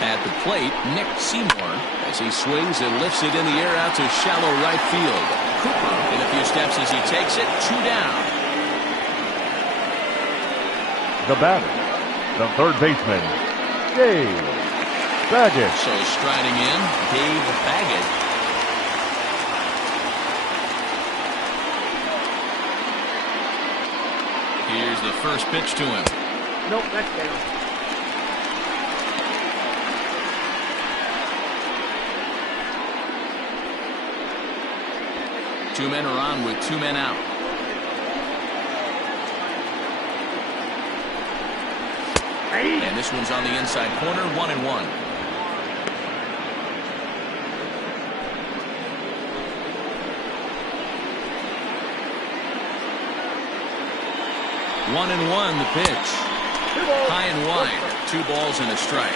At the plate, Nick Seymour, as he swings and lifts it in the air out to shallow right field. Cooper in a few steps as he takes it, 2 down. The batter, the third baseman, Dave Baggett. So striding in, Dave Baggett. Here's the first pitch to him. Nope, that's down. Two men are on with 2 men out. And this one's on the inside corner, 1-1. One and one, the pitch. High and wide. 2 balls and a strike.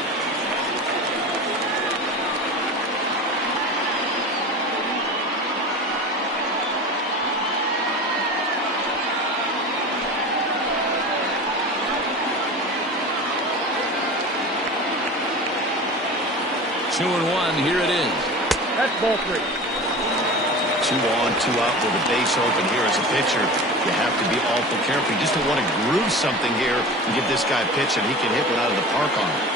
Two and one, here it is. That's ball 3. 2 on, 2 out with a base open here as a pitcher. You have to be awful careful. You just don't want to groove something here and give this guy a pitch and he can hit one out of the park on it.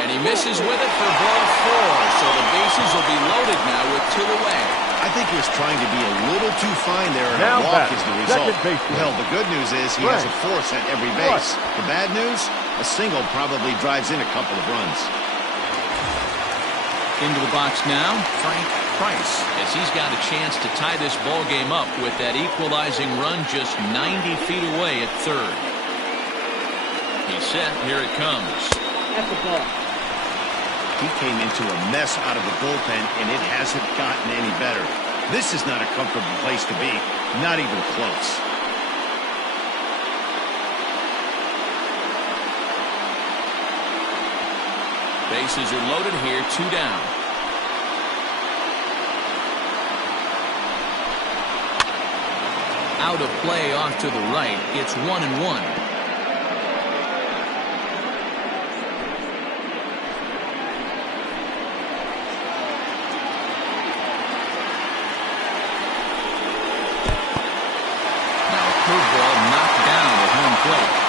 And he misses with it for ball 4. So the bases will be loaded now with 2 away. I think he was trying to be a little too fine there, and Now a walk back, is the result. second baseman. Well, the good news is he has a force at every base. The bad news, a single probably drives in a couple of runs. Into the box now, Frank Price, as he's got a chance to tie this ball game up with that equalizing run just 90 feet away at third. He's set. Here it comes. That's the ball. He came into a mess out of the bullpen, and it hasn't gotten any better. This is not a comfortable place to be, not even close. Bases are loaded here, 2 down. Out of play off to the right. It's 1-1.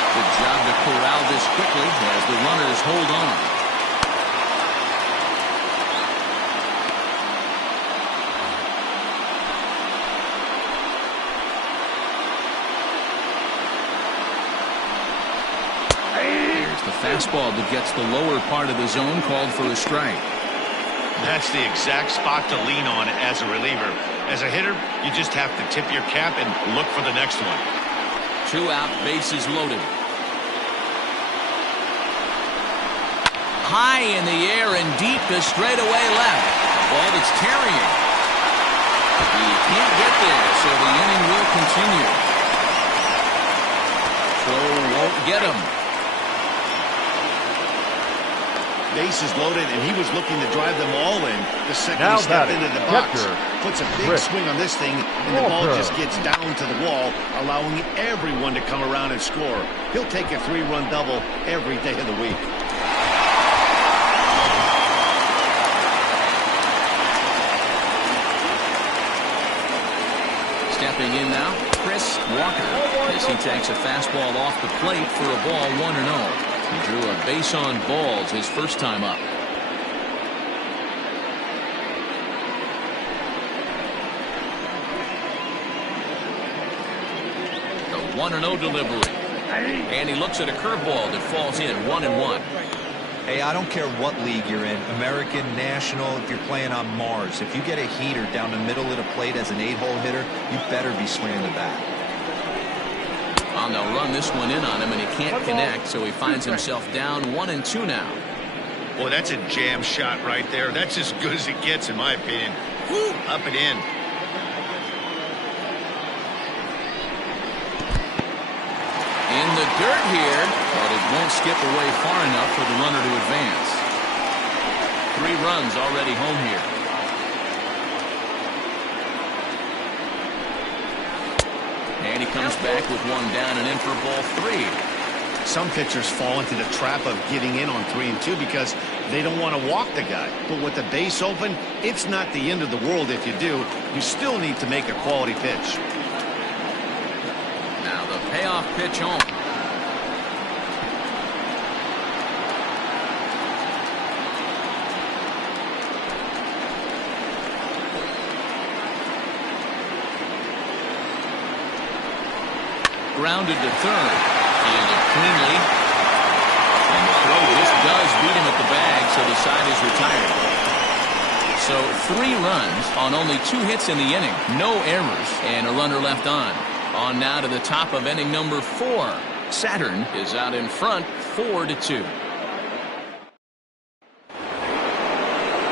Good job to corral this quickly as the runners hold on. Here's the fastball that gets the lower part of the zone, called for a strike. That's the exact spot to lean on as a reliever. As a hitter, you just have to tip your cap and look for the next one. 2 out, bases loaded. High in the air and deep to straightaway left. Ball that's carrying. He can't get there, so the inning will continue. Throw won't get him. Bases loaded, and he was looking to drive them all in. The second Now he stepped batting, into the box, catcher, puts a big swing on this thing, and the ball Walker. just gets down to the wall, allowing everyone to come around and score. He'll take a 3-run double every day of the week. Stepping in now, Chris Walker, as he takes a fastball off the plate for a ball 1-0. He drew a base on balls his first time up. The 1-0 delivery. And he looks at a curveball that falls in, 1-1. Hey, I don't care what league you're in, American, National, if you're playing on Mars. If you get a heater down the middle of the plate as an 8-hole hitter, you better be swinging the bat. And they'll run this one in on him, and he can't connect, so he finds himself down 1-2 now. Boy, that's a jam shot right there. That's as good as it gets, in my opinion. Woo, up and in. In the dirt here, but it won't skip away far enough for the runner to advance. 3 runs already home here. And he comes back with one down and in for ball 3. Some pitchers fall into the trap of getting in on 3 and 2 because they don't want to walk the guy. But with the base open, it's not the end of the world if you do. You still need to make a quality pitch. Now the payoff pitch home. Grounded to third. Fielded cleanly. And the throw just does beat him at the bag, so the side is retired. So 3 runs on only 2 hits in the inning. No errors and a runner left on. On now to the top of inning number 4. Saturn is out in front, 4-2.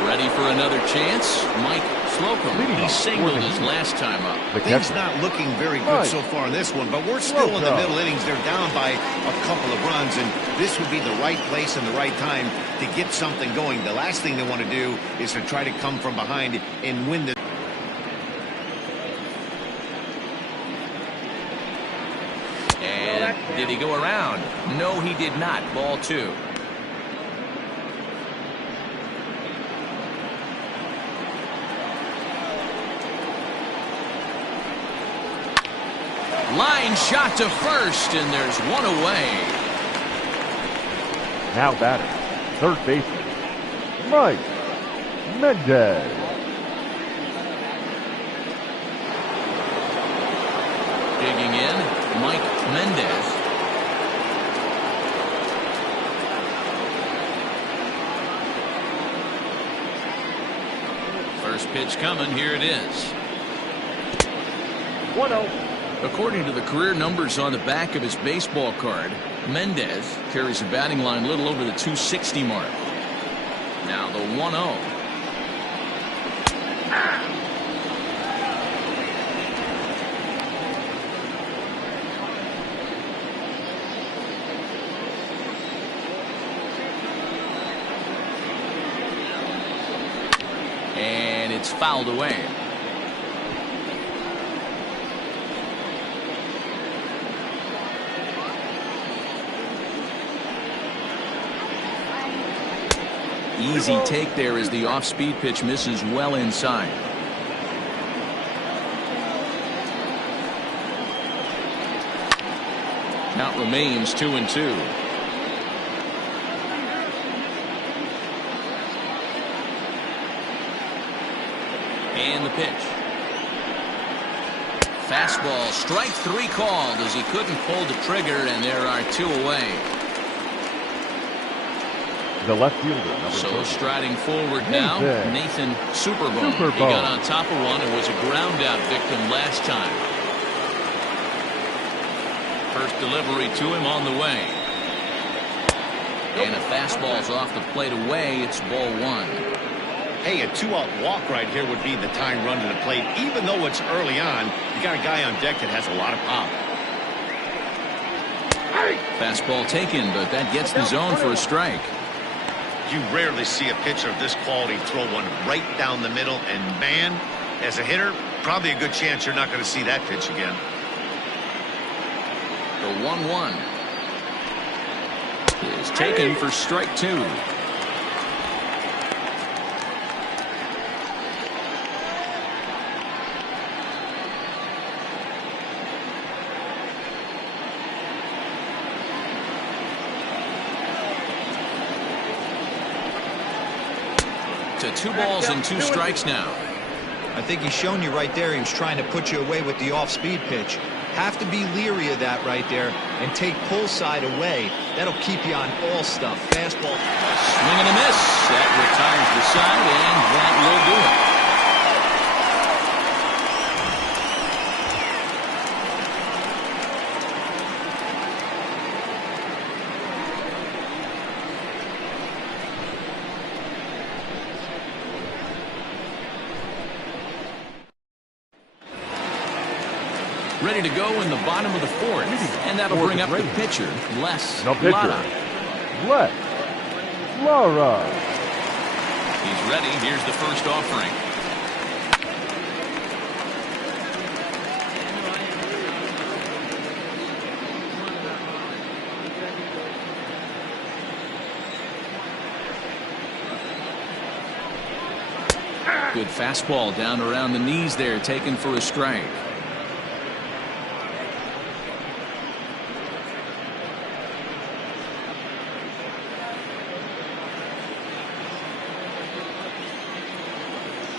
Ready for another chance? Mike Slocum. He singled his last time up. Things not looking very good so far in this one, but we're still in the middle innings. They're down by a couple of runs, and this would be the right place and the right time to get something going. The last thing they want to do is to try to come from behind and win the. And did he go around? No, he did not. Ball 2. Line shot to first, and there's one away. Now batting, third baseman, Mike Mendez. Mike Mendez. First pitch coming. Here it is. 1-0. According to the career numbers on the back of his baseball card, Mendez carries a batting line a little over the 260 mark. Now the 1-0. And it's fouled away. Easy take there as the off-speed pitch misses well inside. Count remains 2-2. And the pitch. Fastball, strike 3 called as he couldn't pull the trigger, and there are 2 away. The left fielder, number So 30. striding forward now, Nathan Superbone. He got on top of one and was a ground out victim last time. First delivery to him on the way. And a fastball's off the plate away. It's ball 1. Hey, a 2-out walk right here would be the time run to the plate. Even though it's early on, you got a guy on deck that has a lot of pop. Fastball taken, but that gets the zone for a strike. You rarely see a pitcher of this quality throw one right down the middle, and man, as a hitter, probably a good chance you're not going to see that pitch again. The 1-1 is taken for strike 2. To 2 balls and 2 strikes now. I think he's shown you right there he was trying to put you away with the off-speed pitch. Have to be leery of that right there and take pull side away. That'll keep you on all stuff. Fastball. Swing and a miss. That retires the side, and that will do it. Ready to go in the bottom of the 4th, and that'll bring up the pitcher, Les Lara. Les Lara. He's ready. Here's the first offering. Good fastball down around the knees there, taken for a strike.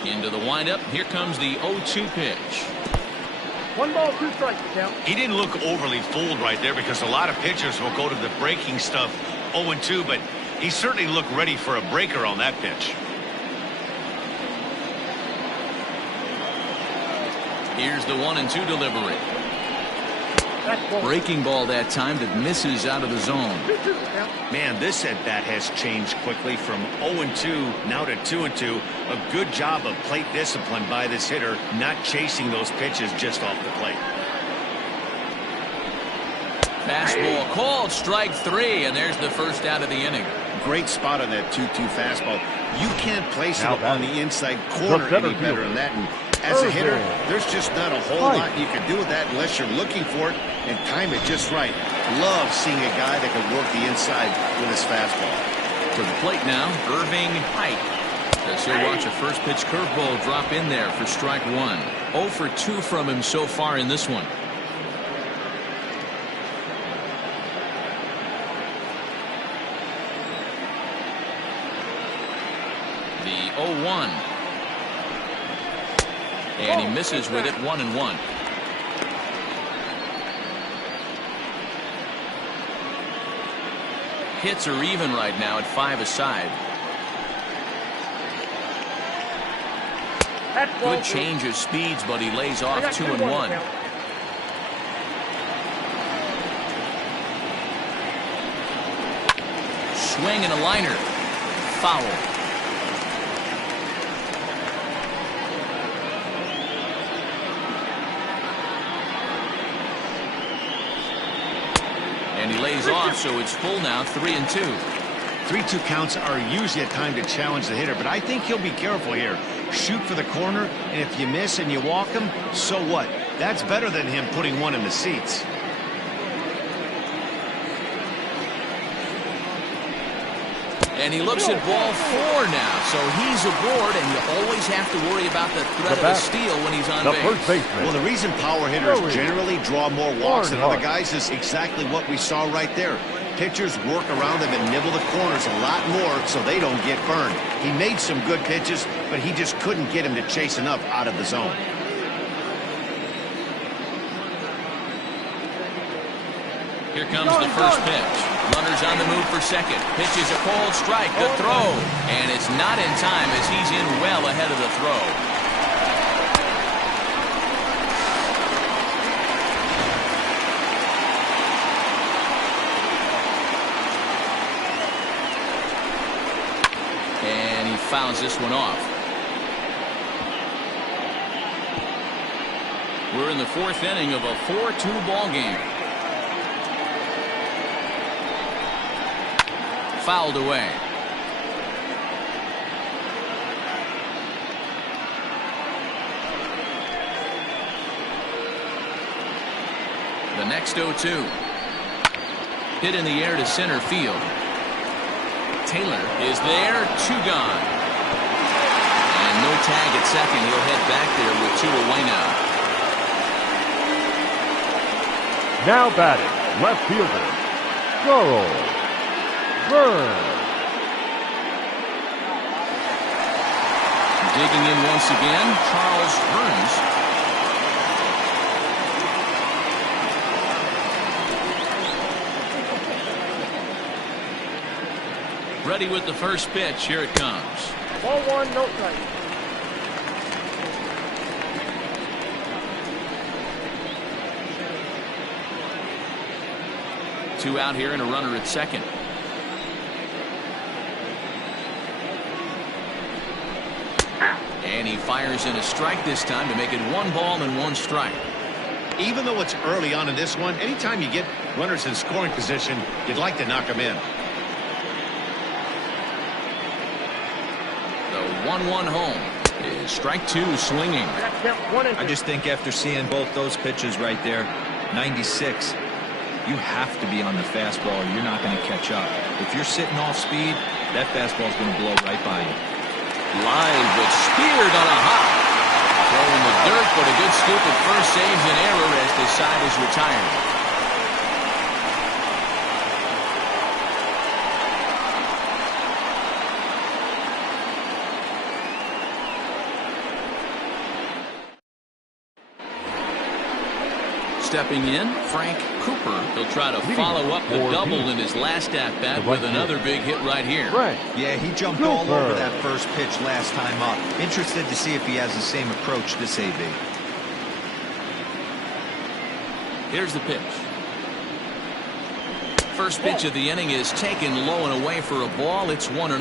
Into the windup. Here comes the 0-2 pitch. 1 ball, 2 strikes, count. He didn't look overly fooled right there because a lot of pitchers will go to the breaking stuff 0-2, but he certainly looked ready for a breaker on that pitch. Here's the 1-2 delivery. Breaking ball that time that misses out of the zone. Man, this at-bat has changed quickly from 0-2 now to 2-2. A good job of plate discipline by this hitter, not chasing those pitches just off the plate. Fastball called, strike 3, and there's the first out of the inning. Great spot on that 2-2 fastball. You can't place it on the inside corner any better than that. And as a hitter, there's just not a whole lot you can do with that unless you're looking for it and time it just right. Love seeing a guy that can work the inside with his fastball. To the plate now, Irving Pike. As he'll watch a first pitch curveball drop in there for strike 1. 0 for 2 from him so far in this one. The 0-1. And he misses with it, 1-1. Hits are even right now at 5 aside. Good change of speeds, but he lays off 2-1. Swing and a liner. Foul. And he lays off, so it's full now, 3-2. 3-2 counts are usually a time to challenge the hitter, but I think he'll be careful here. Shoot for the corner, and if you miss and you walk him, so what? That's better than him putting one in the seats. And he looks at ball 4 now, so he's aboard, and you always have to worry about the threat of a steal when he's on base. First baseman. Well, the reason power hitters generally draw more walks than other guys is exactly what we saw right there. Pitchers work around them and nibble the corners a lot more so they don't get burned. He made some good pitches, but he just couldn't get him to chase enough out of the zone. Here comes the first pitch. Runners on the move for second. Pitches a cold strike. The throw. And it's not in time as he's in well ahead of the throw. And he fouls this one off. We're in the 4th inning of a 4-2 ball game. Fouled away. The next 0-2. Hit in the air to center field. Taylor is there. 2 gone. And no tag at second. He'll head back there with 2 away now. Now batting, left fielder, Charles Burns. Digging in once again, Charles Burns. Ready with the first pitch. Here it comes. Ball 1, no strike. Two out here and a runner at second. And he fires in a strike this time to make it 1 ball and 1 strike. Even though it's early on in this one, anytime you get runners in scoring position, you'd like to knock them in. The 1-1 home is strike 2 swinging. I just think after seeing both those pitches right there, 96, you have to be on the fastball or you're not going to catch up. If you're sitting off speed, that fastball's going to blow right by you. Line, but speared on a hop. Throwing the dirt, but a good scoop at first saves an error as the side is retired. Stepping in, Frank Cooper. He'll try to follow up the double in his last at-bat with another big hit right here. Yeah, he jumped all over that first pitch last time up. Interested to see if he has the same approach this AB. Here's the pitch. First pitch of the inning is taken low and away for a ball. It's 1-0.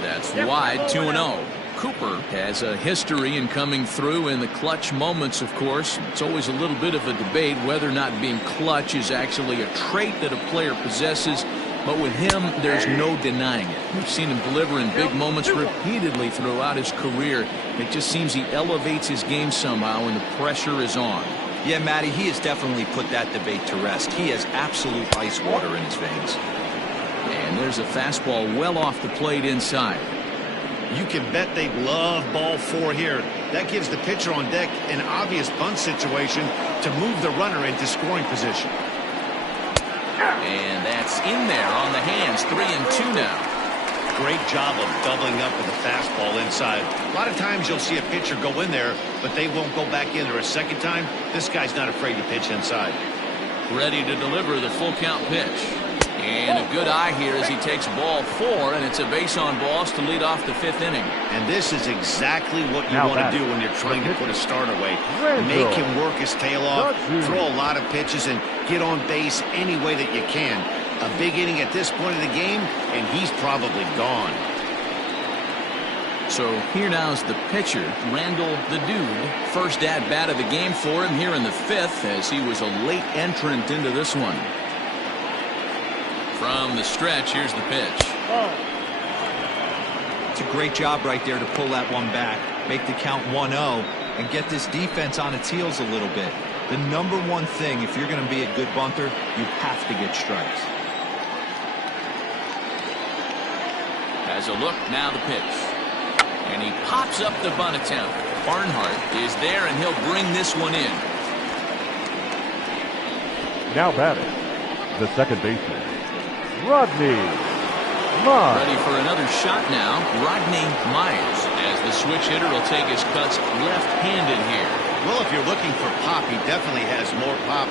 That's wide, 2-0. Cooper has a history in coming through in the clutch moments, of course. It's always a little bit of a debate whether or not being clutch is actually a trait that a player possesses. But with him, there's no denying it. We've seen him deliver in big moments repeatedly throughout his career. It just seems he elevates his game somehow when the pressure is on. Yeah, Matty, he has definitely put that debate to rest. He has absolute ice water in his veins. And there's a fastball well off the plate inside. You can bet they love ball 4 here. That gives the pitcher on deck an obvious bunt situation to move the runner into scoring position. And that's in there on the hands. 3-2 now. Great job of doubling up with the fastball inside. A lot of times you'll see a pitcher go in there, but they won't go back in there a second time. This guy's not afraid to pitch inside. Ready to deliver the full count pitch. And a good eye here as he takes ball 4, and it's a base on balls to lead off the 5th inning. And this is exactly what you Now want to do when you're trying to put a start away. Make him work his tail off, throw a lot of pitches, and get on base any way that you can. A big inning at this point of the game, and he's probably gone. So here now's the pitcher, Randall the Dude. First at bat of the game for him here in the 5th, as he was a late entrant into this one. From the stretch, here's the pitch. It's a great job right there to pull that one back, make the count 1-0, and get this defense on its heels a little bit. The number one thing, if you're going to be a good bunter, you have to get strikes. As a look, now the pitch. And he pops up the bunt attempt. Barnhart is there, and he'll bring this one in. Now batting, the second baseman, Rodney Myers. Ready for another shot now, Rodney Myers, as the switch hitter will take his cuts left-handed here. Well, if you're looking for pop, he definitely has more pop,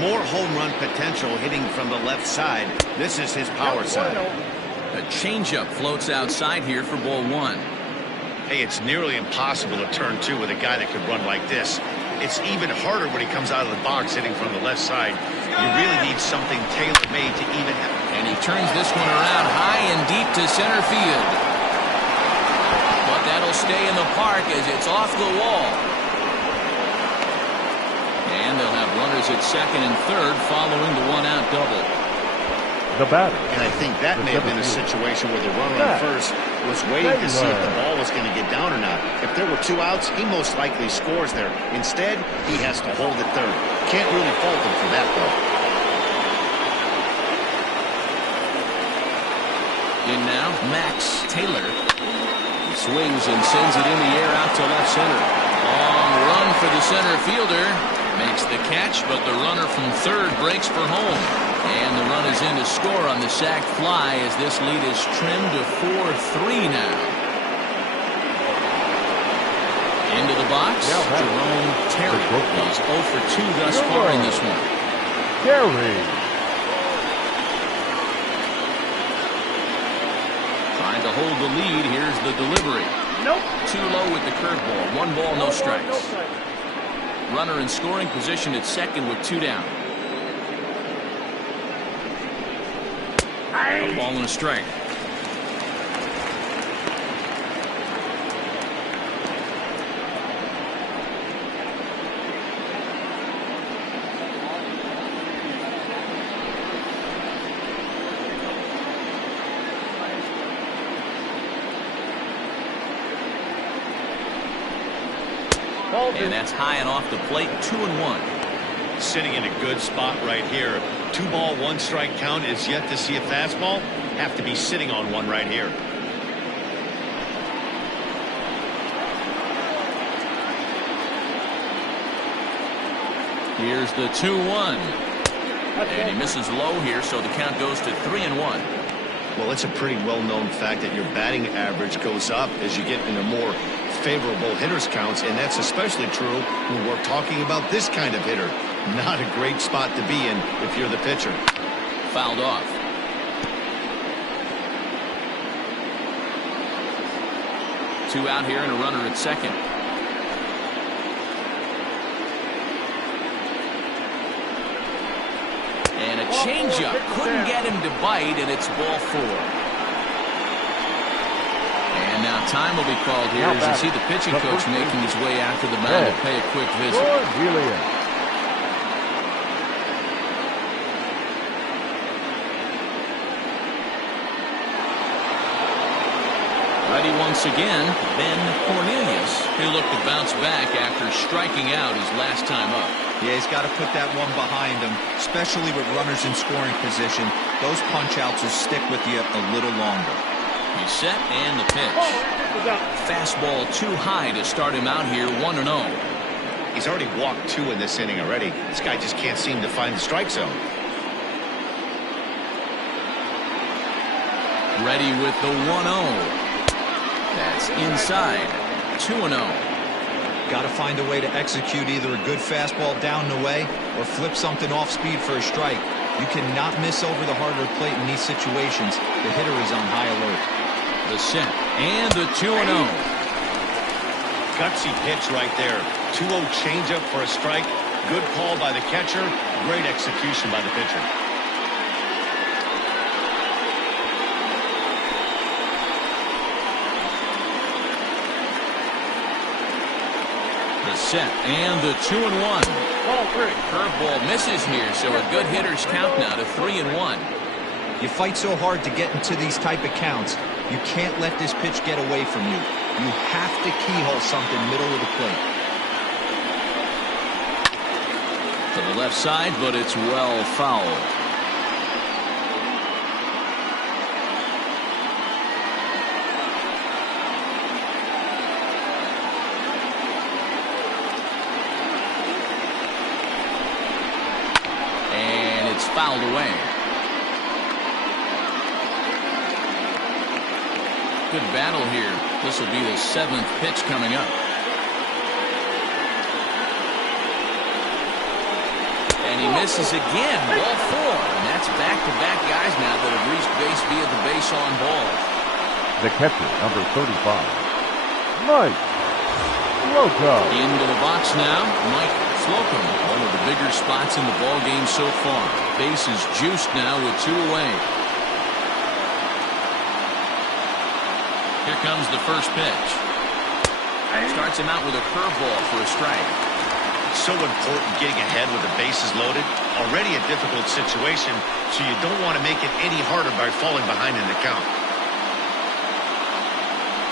more home run potential hitting from the left side. This is his power side. A changeup floats outside here for ball 1. Hey, it's nearly impossible to turn 2 with a guy that could run like this. It's even harder when he comes out of the box hitting from the left side. You really need something tailor-made to even have. And he turns this one around high and deep to center field. But that'll stay in the park as it's off the wall. And they'll have runners at second and third following the one-out double. The batter. And I think that may have been a situation where the runner on first was waiting to see if the ball was going to get down or not. If there were 2 outs, he most likely scores there. Instead, he has to hold at third. Can't really fault him for that, though. In now, Max Taylor. He swings and sends it in the air out to left center. Long run for the center fielder. Makes the catch, but the runner from third breaks for home. And the run is in to score on the sac fly as this lead is trimmed to 4-3 now. Into the box, Jerome Terry. He's 0 for 2 thus far in this one. Terry. Trying to hold the lead. Here's the delivery. Nope. Too low with the curveball. 1 ball, no strikes. Runner in scoring position at second with 2 down. A ball and a strike. And that's high and off the plate, 2-1. Sitting in a good spot right here. 2 ball, 1 strike count is yet to see a fastball. Have to be sitting on one right here. Here's the 2-1. And he misses low here, so the count goes to 3-1. Well, it's a pretty well-known fact that your batting average goes up as you get into more favorable hitters counts, and that's especially true when we're talking about this kind of hitter. Not a great spot to be in if you're the pitcher. Fouled off. Two out here and a runner at second. And a changeup. Couldn't get him to bite, and it's ball 4. And now time will be called here as you see the pitching coach making his way after the mound to pay a quick visit. Ready once again, Ben Cornelius. He'll look to bounce back after striking out his last time up. Yeah, he's got to put that one behind him, especially with runners in scoring position. Those punch-outs will stick with you a little longer. He's set and the pitch. Fastball too high to start him out here, 1-0. He's already walked 2 in this inning already. This guy just can't seem to find the strike zone. Ready with the 1-0. That's inside. 2-0. Got to find a way to execute either a good fastball down and away or flip something off speed for a strike. You cannot miss over the hard plate in these situations. The hitter is on high alert. The set and the 2-0. Gutsy pitch right there. 2-0 changeup for a strike. Good call by the catcher. Great execution by the pitcher. The set and the 2-1. Ball 3. Curveball misses here, so a good hitter's count now to 3-1. You fight so hard to get into these type of counts. You can't let this pitch get away from you. You have to keyhole something middle of the plate. To the left side, but it's well fouled. And it's fouled away. Good battle here. This will be the 7th pitch coming up. And he misses again. Ball 4. And that's back-to-back guys now that have reached base via the base on ball. The catcher, number 35, Mike Slocum. Into the box now, Mike Slocum. One of the bigger spots in the ball game so far. Base is juiced now with 2 away. Here comes the first pitch. Starts him out with a curveball for a strike. It's so important getting ahead with the bases loaded. Already a difficult situation, so you don't want to make it any harder by falling behind in the count.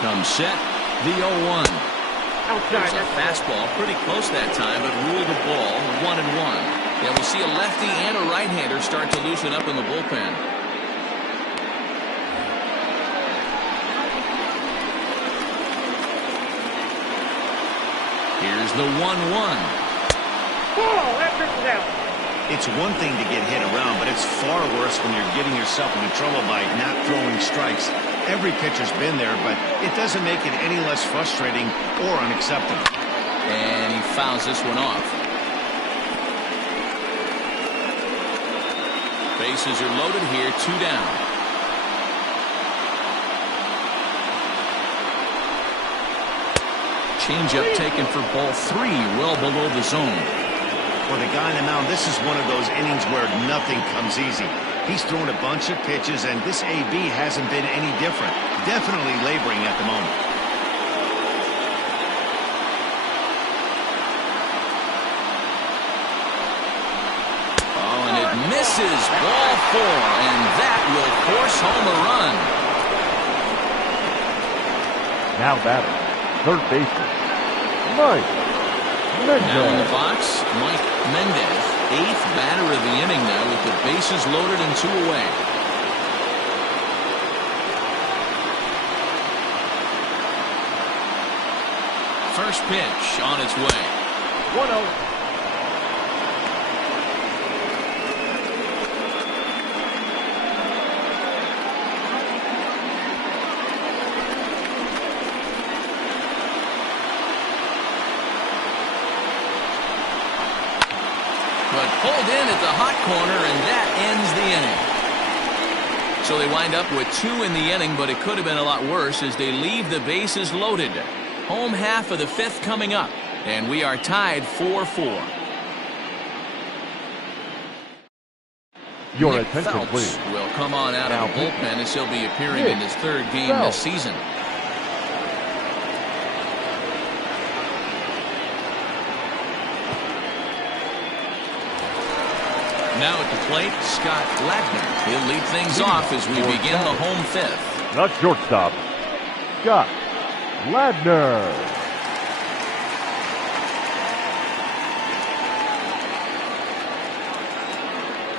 Comes set, the 0-1. Outside. There's a fastball, pretty close that time, but ruled the ball 1-1. Yeah, we'll see a lefty and a right-hander start to loosen up in the bullpen. Here's the 1-1. Ball. That pitch is out. It's one thing to get hit around, but it's far worse when you're getting yourself into trouble by not throwing strikes. Every pitcher's been there, but it doesn't make it any less frustrating or unacceptable. And he fouls this one off. Bases are loaded here, 2 down. Changeup taken for ball 3, well below the zone. For the guy on the mound, this is one of those innings where nothing comes easy. He's thrown a bunch of pitches, and this AB hasn't been any different. Definitely laboring at the moment. Oh, and it misses. Ball 4, and that will force home a run. Now batter, third baseman, Mike Mendez. Now in the box, Mike Mendez, 8th batter of the inning now with the bases loaded and 2 away. First pitch on its way. 1-0. But pulled in at the hot corner, and that ends the inning. So they wind up with 2 in the inning, but it could have been a lot worse as they leave the bases loaded. Home half of the 5th coming up, and we are tied 4-4. Your Nick attention, Phelps please. will come on out of the bullpen as he'll be appearing in his 3rd game this season. Now at the plate, Scott Ladner. He'll lead things off as we begin the home 5th. The shortstop, Scott Ladner.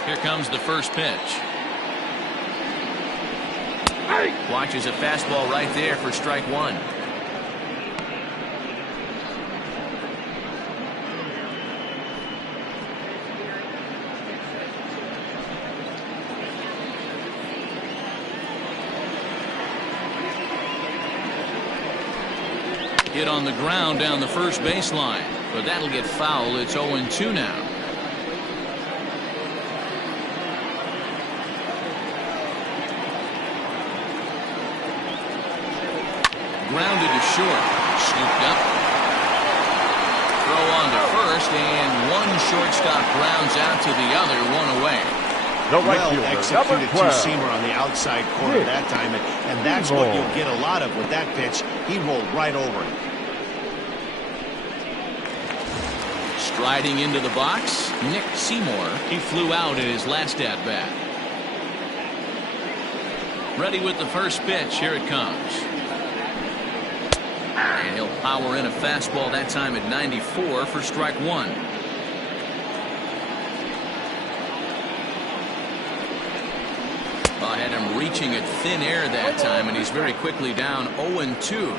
Here comes the first pitch. Watches a fastball right there for strike 1. Hit on the ground down the first baseline, but that'll get foul. It's 0-2 now. Grounded to short. Scooped up. Throw on to first, and one shortstop grounds out to the other, one away. The right Well fielder, executed number 12. two-seamer on the outside corner that time, and that's what you'll get a lot of with that pitch. He rolled right over it. Striding into the box, Nick Seymour. He flew out in his last at-bat. Ready with the first pitch. Here it comes. And he'll power in a fastball that time at 94 for strike one. Had him reaching at thin air that time, and he's very quickly down 0-2.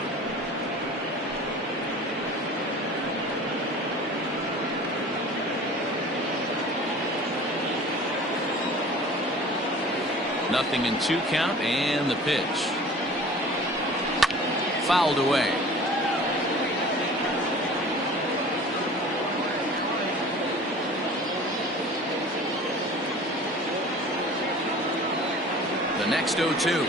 Nothing in 2 count, and the pitch. Fouled away. The next 0-2.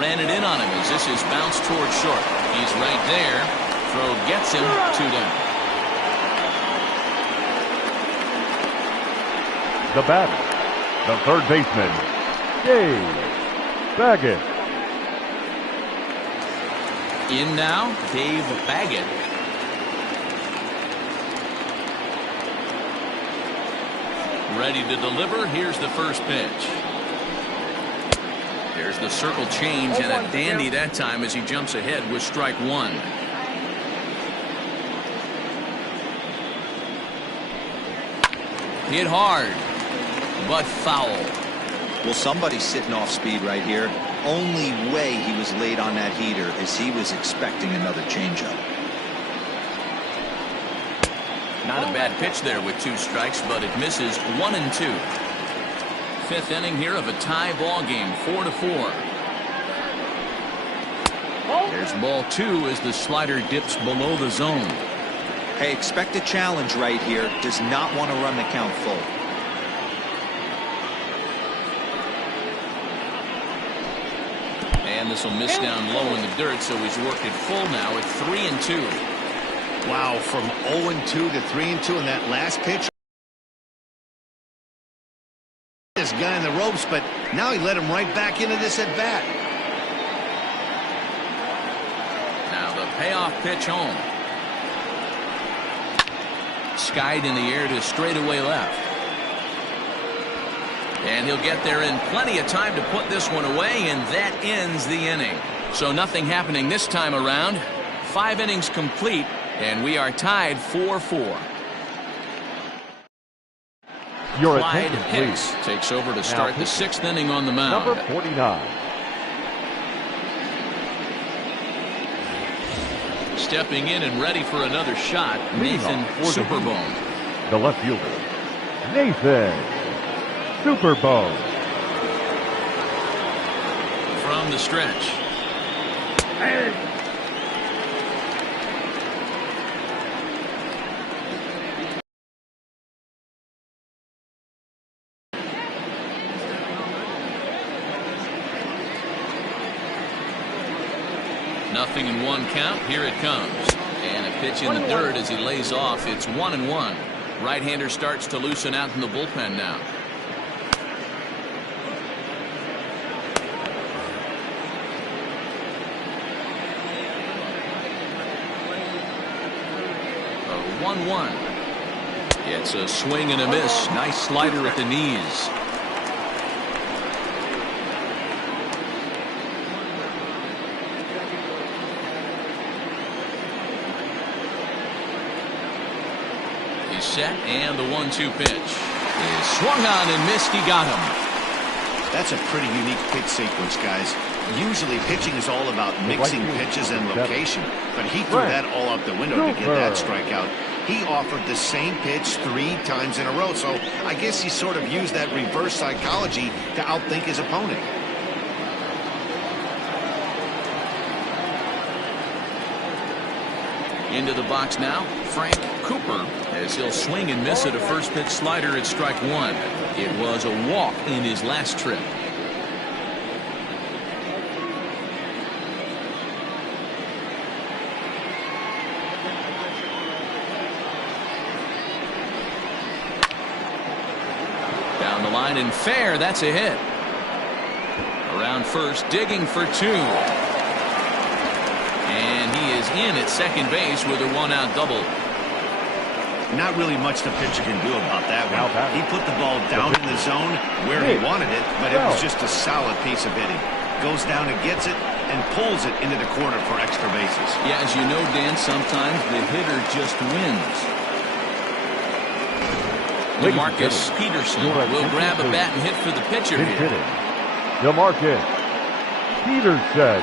Ran it in on him as this is bounced toward short. He's right there. Throw gets him. 2 down. The batter, the third baseman, Dave Baggett. In now, Dave Baggett. Ready to deliver. Here's the first pitch. There's the circle change, and a dandy that time as he jumps ahead with strike one. Hit hard, but foul. Well, somebody's sitting off speed right here. Only way he was late on that heater is he was expecting another changeup. Not a bad pitch there with 2 strikes, but it misses. 1-2. 5th inning here of a tie ball game, 4-4. There's ball 2 as the slider dips below the zone. Hey, expect a challenge right here. Does not want to run the count full. And this will miss down low in the dirt, so he's worked it full now at 3-2. Wow, from 0-2 to 3-2 in that last pitch. This guy in the ropes, but now he let him right back into this at bat. Now the payoff pitch home. Skied in the air to straightaway left. And he'll get there in plenty of time to put this one away, and that ends the inning. So nothing happening this time around. 5 innings complete, and we are tied 4-4. Your Clyde attention, Hicks please. takes over to start the 6th inning on the mound. Number 49. Stepping in and ready for another shot, Nathan Superbone. The left fielder, Nathan Superbone. From the stretch. Nothing in 1 count. Here it comes. And a pitch in the dirt as he lays off. It's 1-1. Right-hander starts to loosen out in the bullpen now. A 1-1. It's a swing and a miss. Nice slider at the knees. Set, and the 1-2 pitch is swung on and missed. He got him. That's a pretty unique pitch sequence, guys. Usually pitching is all about mixing pitches and location, but he threw that all out the window to get that strikeout. He offered the same pitch 3 times in a row, so I guess he sort of used that reverse psychology to outthink his opponent. Into the box now, Frank Cooper, as he'll swing and miss at a first pitch slider at strike one. It was a walk in his last trip. Down the line and fair, that's a hit. Around first, digging for two. And he is in at second base with a one-out double. Not really much the pitcher can do about that one. He put the ball down in the zone where he wanted it, but it was just a solid piece of hitting. Goes down and gets it and pulls it into the corner for extra bases. Yeah, as you know, Dan, sometimes the hitter just wins. DeMarcus Peterson will grab a bat and hit for the pitcher here. DeMarcus Peterson.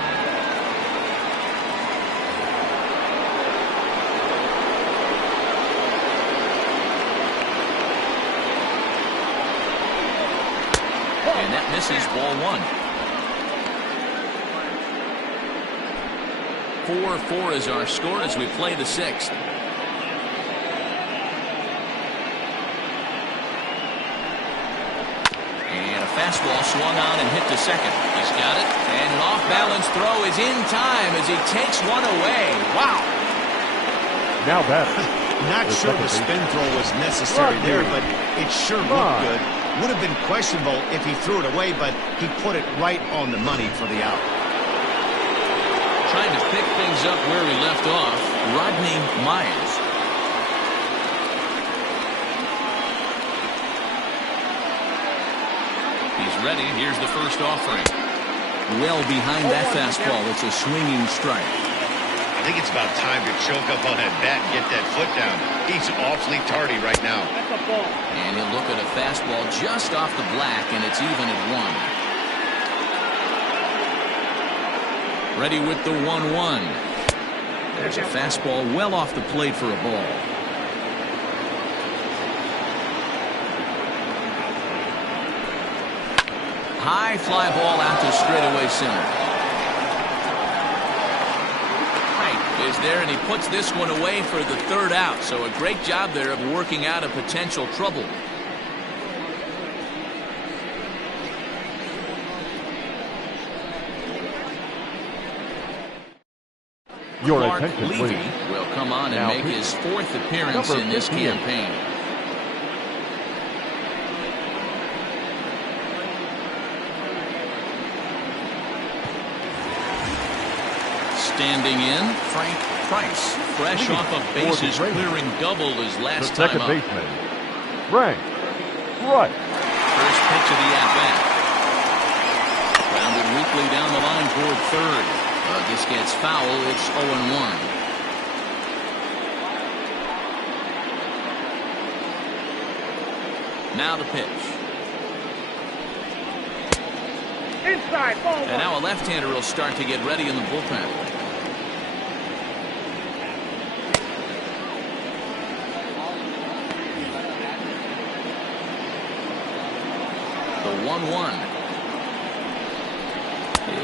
And that misses, ball one. 4-4 is our score as we play the sixth. And a fastball swung on and hit to second. He's got it. And an off-balance throw is in time as he takes one away. Wow. Now that. Not sure the spin throw was necessary there, but it sure looked good. Would have been questionable if he threw it away, but he put it right on the money for the out. Trying to pick things up where he left off, Rodney Myers. He's ready. Here's the first offering. Well behind that fastball. It's a swinging strike. I think it's about time to choke up on that bat and get that foot down. He's awfully tardy right now. That's a ball. And he'll look at a fastball just off the black, and it's even at one. Ready with the 1-1. There's a fastball well off the plate for a ball. High fly ball out to straightaway center. Is there, and he puts this one away for the third out. So a great job there of working out a potential trouble. Your Mark attention, Levy please. will come on and Now, make his fourth appearance number in this 15. campaign. Standing in, Frank Price, fresh off a bases clearing double his last time second up. baseman, Frank Price. First pitch of the at-bat. Grounded weakly down the line toward third. But this gets foul. It's 0-1. Now the pitch. Inside, ball one. And now a left-hander will start to get ready in the bullpen. The 1-1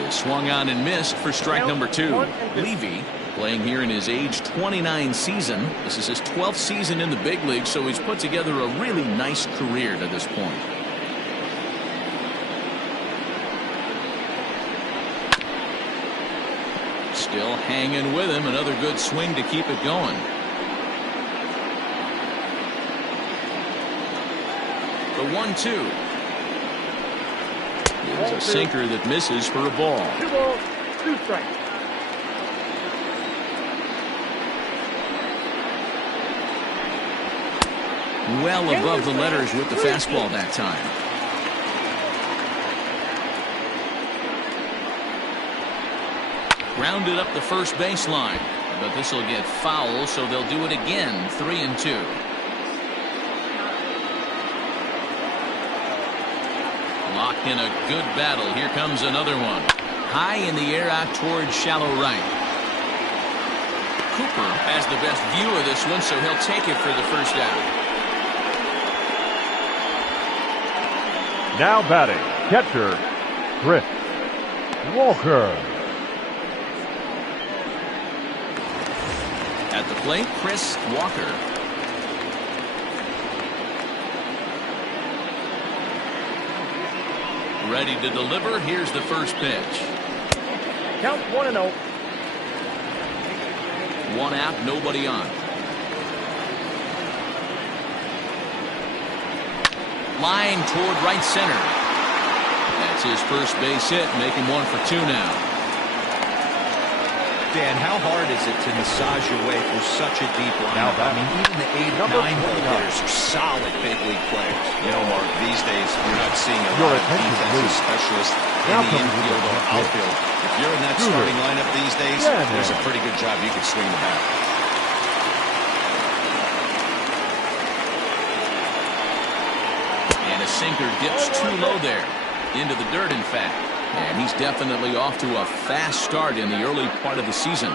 is swung on and missed for strike number two. Levy playing here in his age 29 season. This is his 12th season in the big league, so he's put together a really nice career to this point. Still hanging with him. Another good swing to keep it going. The 1-2 is a sinker that misses for a ball. 2 balls, 2 strikes. Well above the letters with the fastball that time. Grounded up the first baseline, but this will get foul, so they'll do it again. 3-2. Locked in a good battle. Here comes another one. High in the air out towards shallow right. Cooper has the best view of this one, so he'll take it for the first out. Now batting, catcher, Chris Walker. At the plate, Chris Walker. Ready to deliver. Here's the first pitch. Count 1-0. One out, nobody on. Line toward right center. That's his first base hit, making 1 for 2 now. Dan, how hard is it to massage your way through such a deep lineup? I mean, even the 8 and 9 hole hitters are solid big league players. You know, Mark, these days you're not seeing a lot of defensive specialists in the infield or outfield. If you're in that starting lineup these days, there's a pretty good job you could swing the bat. And a sinker dips too low there. Into the dirt, in fact. And he's definitely off to a fast start in the early part of the season.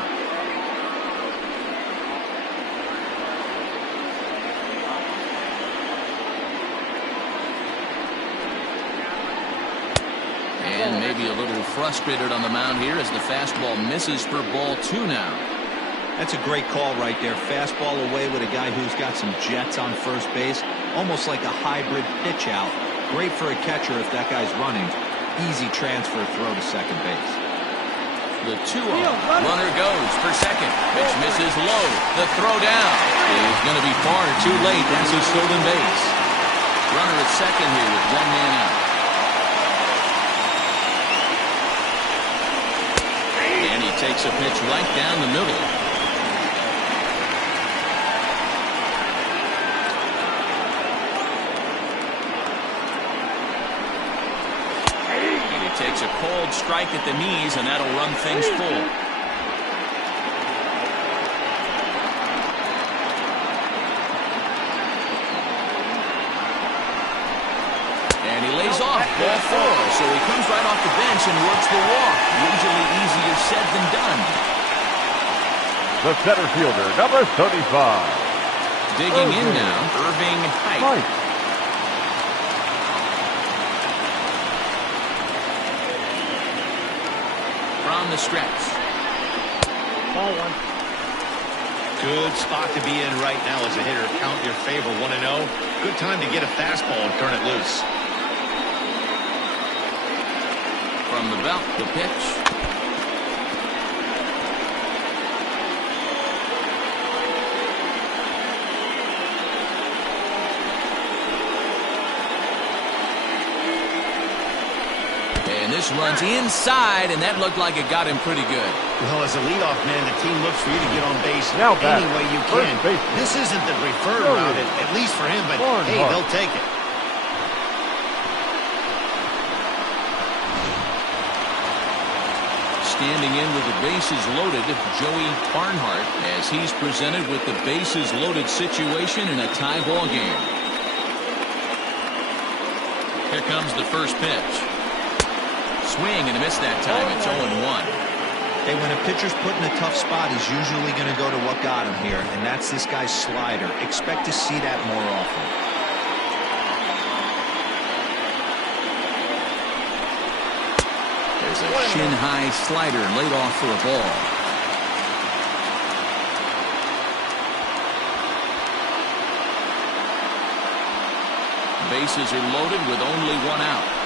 And maybe a little frustrated on the mound here as the fastball misses for ball 2 now. That's a great call right there. Fastball away with a guy who's got some jets on first base. Almost like a hybrid pitch out. Great for a catcher if that guy's running. Easy transfer throw to second base. The 2-0. Runner goes for second. Pitch misses low. The throw down is going to be far too late. That's a stolen base. Runner at second here with 1 man out. And he takes a pitch right down the middle. Takes a cold strike at the knees, and that'll run things full. And he lays off ball 4, so he comes right off the bench and works the walk. Usually easier said than done. The center fielder, number 35. Digging in now, Irving Height. On the stretch. Ball 1. Good spot to be in right now as a hitter. Count your favor 1-0. Good time to get a fastball and turn it loose. From the belt, the pitch. This runs inside, and that looked like it got him pretty good. Well, as a leadoff man, the team looks for you to get on base now any way you can. This isn't the preferred route, at least for him, but hey, they'll take it. Standing in with the bases loaded, Joey Barnhart, as he's presented with the bases loaded situation in a tie ball game. Here comes the first pitch. Swing and a miss that time. It's 0-1. Hey, when a pitcher's put in a tough spot, he's usually going to go to what got him here, and that's this guy's slider. Expect to see that more often. There's a shin-high slider laid off for a ball. Bases are loaded with only 1 out.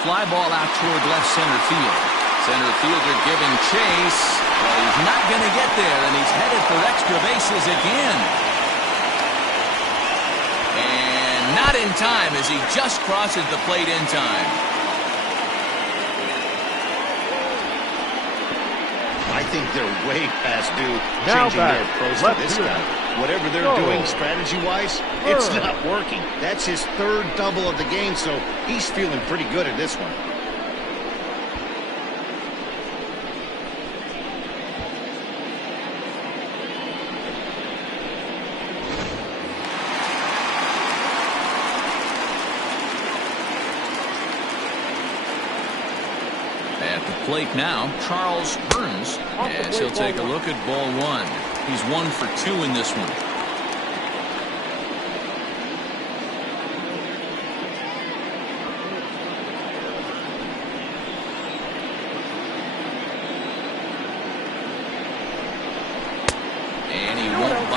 Fly ball out toward left center field. Center fielder giving chase. Well, he's not going to get there, and he's headed for extra bases again. And not in time as he just crosses the plate in time. I think they're way past due changing their approach to this guy. Whatever they're doing strategy-wise, it's not working. That's his 3rd double of the game, so he's feeling pretty good at this one. At the plate now, Charles Burns, as he'll take a look at ball 1. He's 1 for 2 in this one.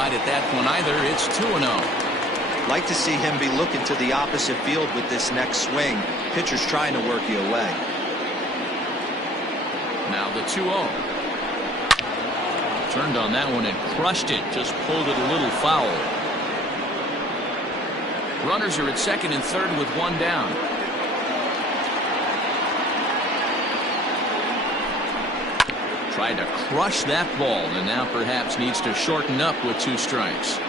satisfied at that point either. It's 2-0. Like to see him be looking to the opposite field with this next swing. Pitcher's trying to work you away. Now the 2-0. Turned on that one and crushed it. Just pulled it a little foul. Runners are at second and third with one down. Tried to crush that ball and now perhaps needs to shorten up with 2 strikes.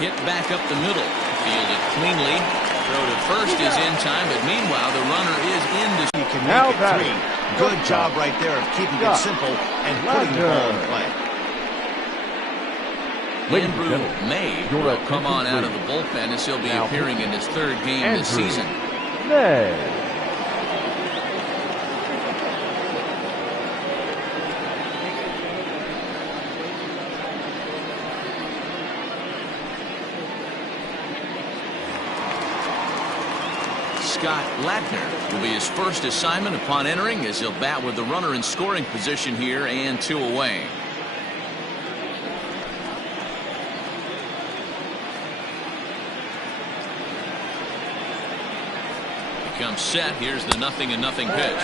Hit back up the middle. Fielded cleanly. Throw to first is in time, but meanwhile the runner is in. You can make it 3. Good job right there of keeping it simple and putting the ball in play. Andrew May will come on out of the bullpen as he'll be appearing in his 3rd game this season. Scott Ladner will be his first assignment upon entering as he'll bat with the runner in scoring position here and 2 away. Comes set. Here's the 0-0 pitch.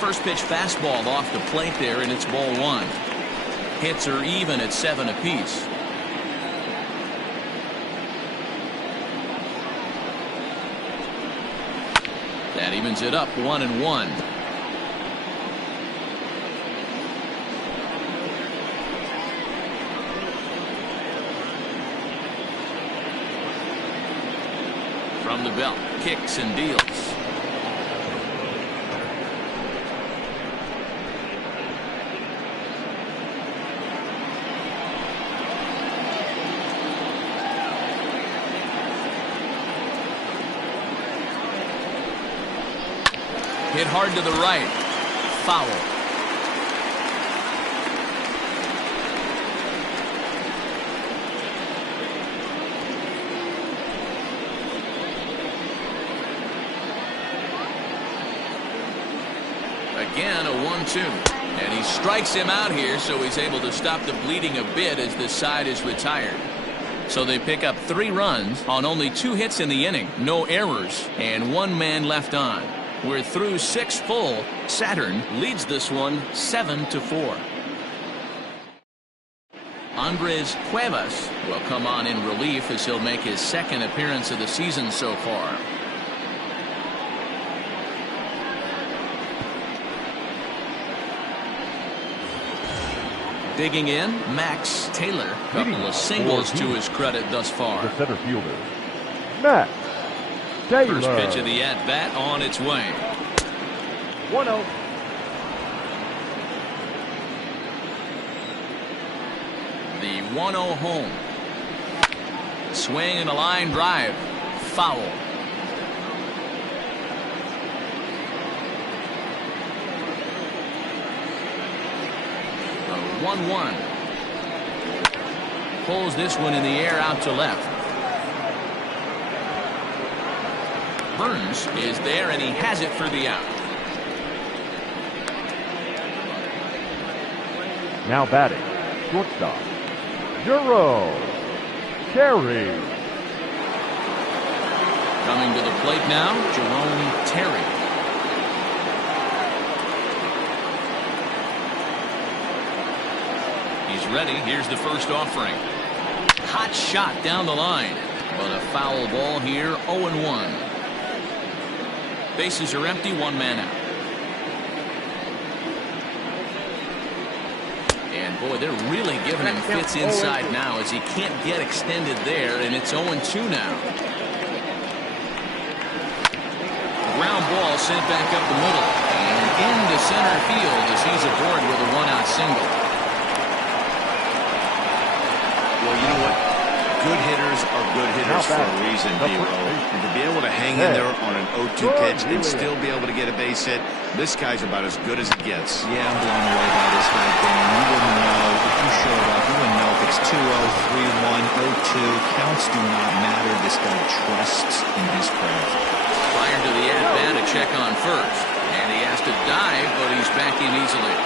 First pitch fastball off the plate there, and it's ball 1. Hits are even at 7 apiece. That evens it up 1-1. From the belt, kicks and deals. Hit hard to the right. Foul. Again, a 1-2. And he strikes him out here, so he's able to stop the bleeding a bit as this side is retired. So they pick up 3 runs on only 2 hits in the inning, no errors, and 1 man left on. We're through 6 full. Saturn leads this one 7-4. Andres Cuevas will come on in relief as he'll make his 2nd appearance of the season so far. Digging in, Max Taylor. Couple of singles to his credit thus far. The center fielder, Max Taylor. First pitch of the at-bat on its way. 1-0. The 1-0 home. Swing and a line drive. Foul. A 1-1. Pulls this one in the air out to left. Burns is there, and he has it for the out. Now batting, shortstop, Juro Terry. Coming to the plate now, Jerome Terry. He's ready. Here's the first offering. Hot shot down the line, but a foul ball here. 0-1. Bases are empty, 1 man out. And boy, they're really giving him fits inside now as he can't get extended there, and it's 0-2 now. Ground ball sent back up the middle and into center field as he's aboard with a 1-out single. Well, you know what? Good hitters are good hitters for a reason, D-Roll. And to be able to hang in there on an 0-2 pitch and still be able to get a base hit, this guy's about as good as it gets. Yeah, I'm blown away by this guy, Dan. You wouldn't know if you showed up. You wouldn't know if it's 2-0, 3-1, 0-2. 1-2. Counts do not matter. This guy trusts in his craft. Prior to the at-bat, a check on first. And he has to dive, but he's back in easily.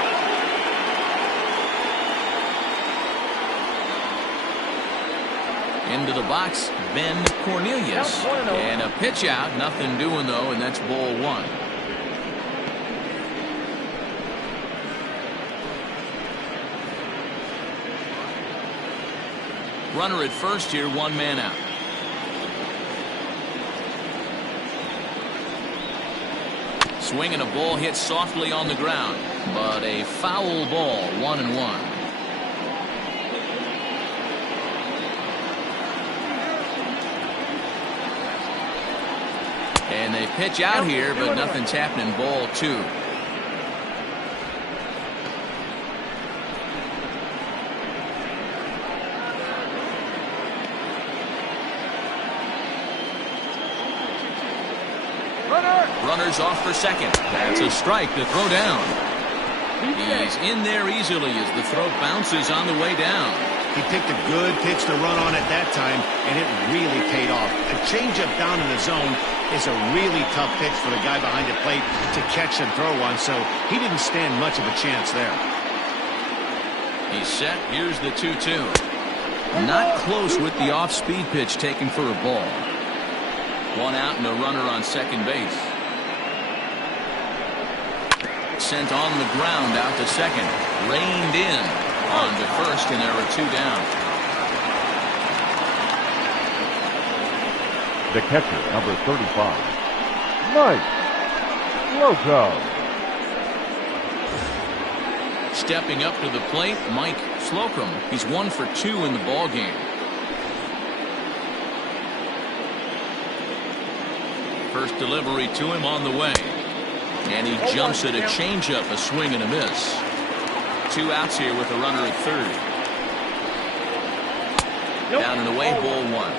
Into the box, Ben Cornelius. And a pitch out. Nothing doing, though, and that's ball one. Runner at first here, one man out. Swinging a ball hit softly on the ground, but a foul ball, 1-1. And they pitch out here, but nothing's happening. Ball two. Runners off for second. That's a strike to throw down. He's in there easily as the throw bounces on the way down. He picked a good pitch to run on at that time, and it really paid off. A changeup down in the zone is a really tough pitch for the guy behind the plate to catch and throw on, so he didn't stand much of a chance there. He's set. Here's the 2-2. Not close with the off-speed pitch taken for a ball. One out and a runner on second base. Sent on the ground out to second. Reined in on to first, and there are two down. The catcher, number 35, Mike Loco. Stepping up to the plate, Mike Slocum. He's 1 for 2 in the ball game. First delivery to him on the way. And he jumps at a changeup, a swing and a miss. 2 outs here with a runner at third. Down and away, ball 1.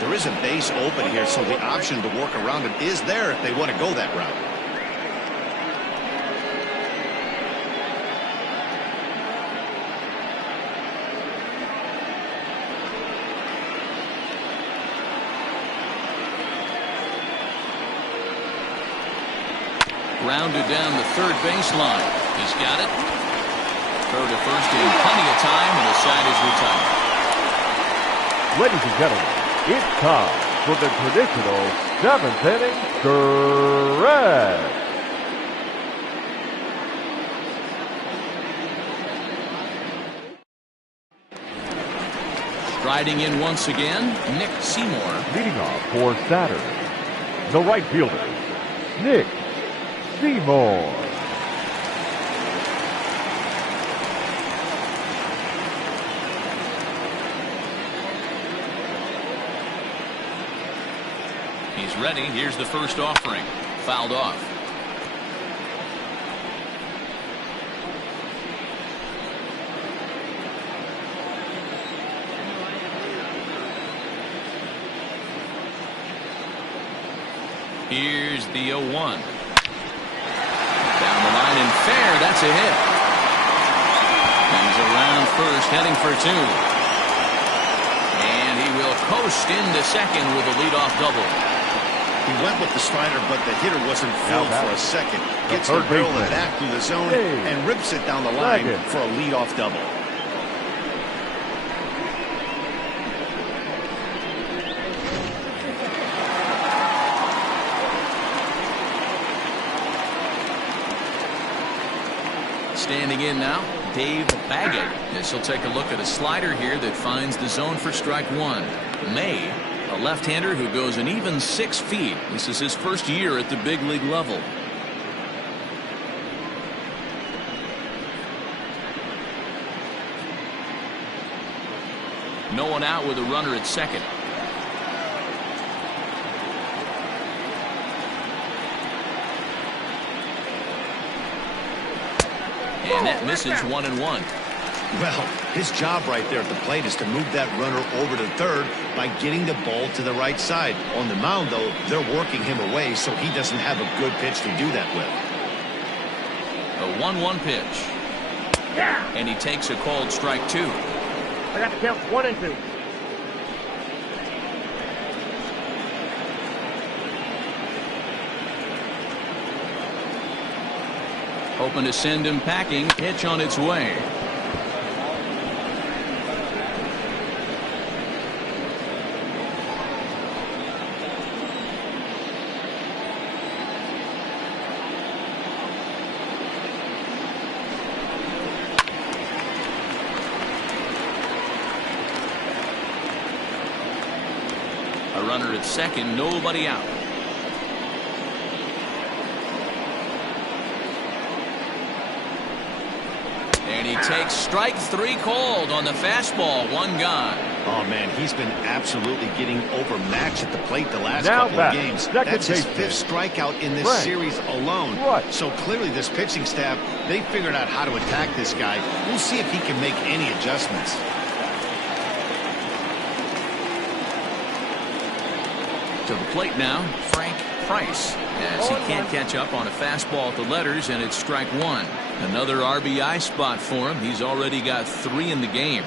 There is a base open here, so the option to work around it is there if they want to go that route. Grounded down the third baseline. He's got it. Throw to first in plenty of time, and the side is retired. Ladies and gentlemen, it's time for the traditional 7th inning stretch. Striding in once again, Nick Seymour. Leading off for Saturday, the right fielder, Nick Seymour. He's ready. Here's the first offering. Fouled off. Here's the 0-1. Down the line and fair. That's a hit. He's around first, heading for 2. And he will coast into second with a leadoff double. He went with the slider, but the hitter wasn't filled for a second. Gets the barrel of that through the zone and rips it down the line for a leadoff double. Standing in now, Dave Baggett. This will take a look at a slider here that finds the zone for strike 1. May, a left-hander who goes an even 6 feet. This is his first year at the big league level. No one out with a runner at second. And that misses 1-1. Well, his job right there at the plate is to move that runner over to third by getting the ball to the right side. On the mound, though, they're working him away, so he doesn't have a good pitch to do that with. A 1-1 pitch. And he takes a called strike 2. I got to count 1 and 2. Hoping to send him packing. Pitch on its way. A runner at second, nobody out. And he takes strike 3 called on the fastball. 1 gone. Oh, man, he's been absolutely getting overmatched at the plate the last couple of games. That's his 5th strikeout in this series alone. So clearly this pitching staff, they figured out how to attack this guy. We'll see if he can make any adjustments. To the plate now, Frank Price, as he can't catch up on a fastball at the letters, and it's strike 1. Another RBI spot for him. He's already got 3 in the game.